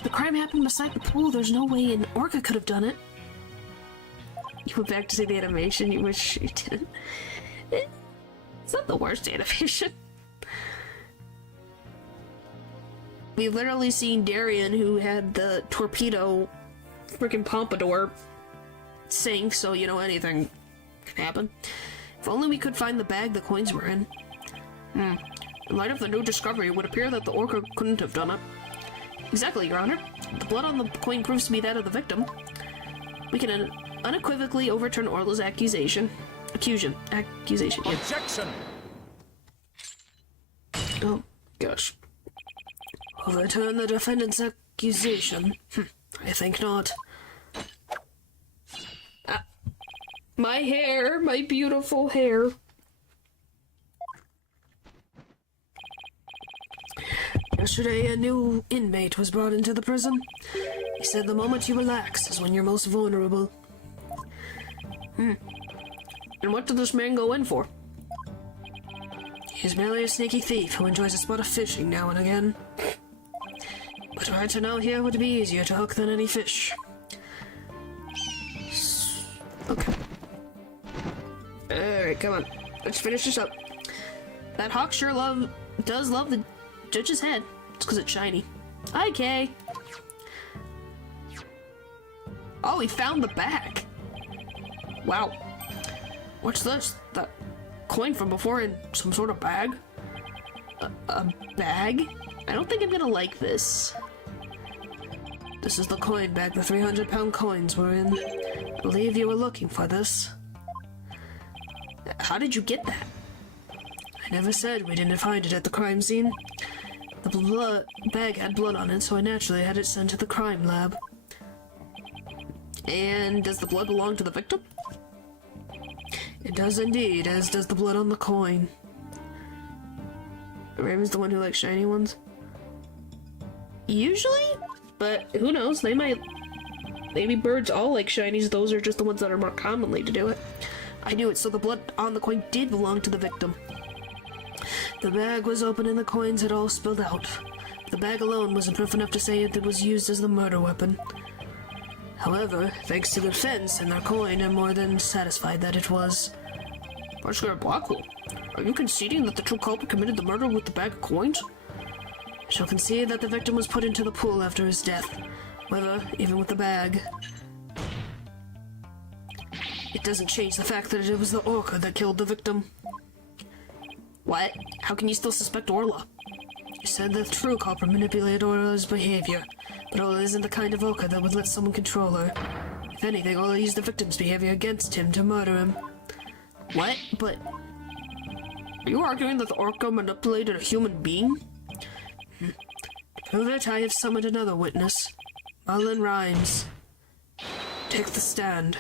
The crime happened beside the pool. There's no way an orca could have done it. You went back to see the animation. You wish you didn't. It's not the worst animation. We've literally seen Darian, who had the torpedo freaking pompadour, sink, so you know anything can happen. If only we could find the bag the coins were in. In light of the new discovery, it would appear that the orca couldn't have done it. Exactly, Your Honor. The blood on the coin proves to be that of the victim. We can unequivocally overturn Orla's accusation. Accusation, yeah. Objection! Oh, gosh. Overturn the defendant's accusation? I think not. My hair, my beautiful hair. Yesterday, a new inmate was brought into the prison. He said the moment you relax is when you're most vulnerable. And what did this man go in for? He's merely a sneaky thief who enjoys a spot of fishing now and again. But right to know here would be easier to hook than any fish. Okay. Alright, come on. Let's finish this up. That hawk sure does love the judge's head. It's because it's shiny. Hi, Kay. Oh, he found the bag. Wow. What's this? That coin from before in some sort of bag? A bag? I don't think I'm gonna like this. This is the coin bag the 300-pound coins were in. I believe you were looking for this. How did you get that? I never said we didn't find it at the crime scene. The bag had blood on it, so I naturally had it sent to the crime lab. And does the blood belong to the victim? It does indeed, as does the blood on the coin. Raven's the one who likes shiny ones? Usually? But who knows, they might... Maybe birds all like shinies, those are just the ones that are more commonly to do it. I knew it, so the blood on the coin did belong to the victim. The bag was open and the coins had all spilled out. The bag alone wasn't proof enough to say it was used as the murder weapon. However, thanks to the defense and their coin, I'm more than satisfied that it was. Prosecutor Blackwell, are you conceding that the true culprit committed the murder with the bag of coins? I shall concede that the victim was put into the pool after his death. However, even with the bag, it doesn't change the fact that it was the orca that killed the victim. What? How can you still suspect Orla? You said the true culprit manipulated Orla's behavior, but Orla isn't the kind of orca that would let someone control her. If anything, Orla used the victim's behavior against him to murder him. What? But... Are you arguing that the orca manipulated a human being? To prove it, I have summoned another witness. Marlon Rhymes. Take the stand.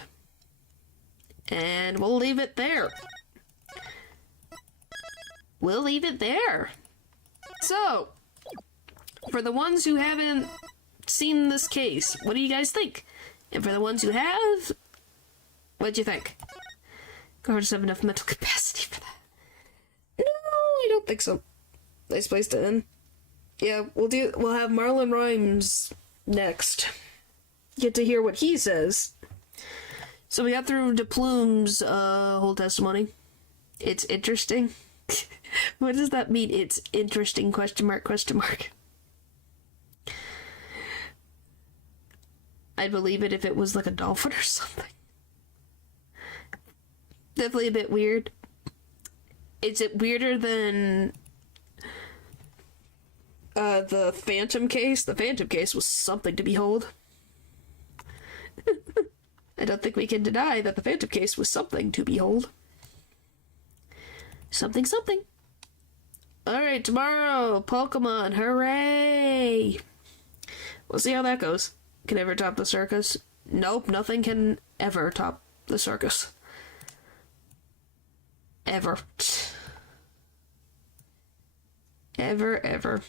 And we'll leave it there. We'll leave it there. So, for the ones who haven't seen this case, what do you guys think? And for the ones who have, what do you think? Guards have enough mental capacity for that. No, I don't think so. Nice place to end. Yeah, we'll have Marlon Rhymes next. Get to hear what he says. So we got through DePlume's whole testimony. It's interesting. What does that mean? It's interesting, question mark, question mark. I'd believe it if it was like a dolphin or something. Definitely a bit weird. Is it weirder than the Phantom case? The Phantom case was something to behold. I don't think we can deny that the Phantom case was something to behold. Something, something. Alright, tomorrow, Pokemon, hooray! We'll see how that goes. Can ever top the circus? Nope, nothing can ever top the circus. Ever. Ever, ever.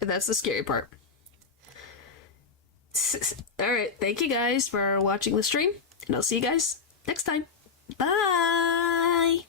And that's the scary part. Alright, thank you guys for watching the stream, and I'll see you guys next time. Bye!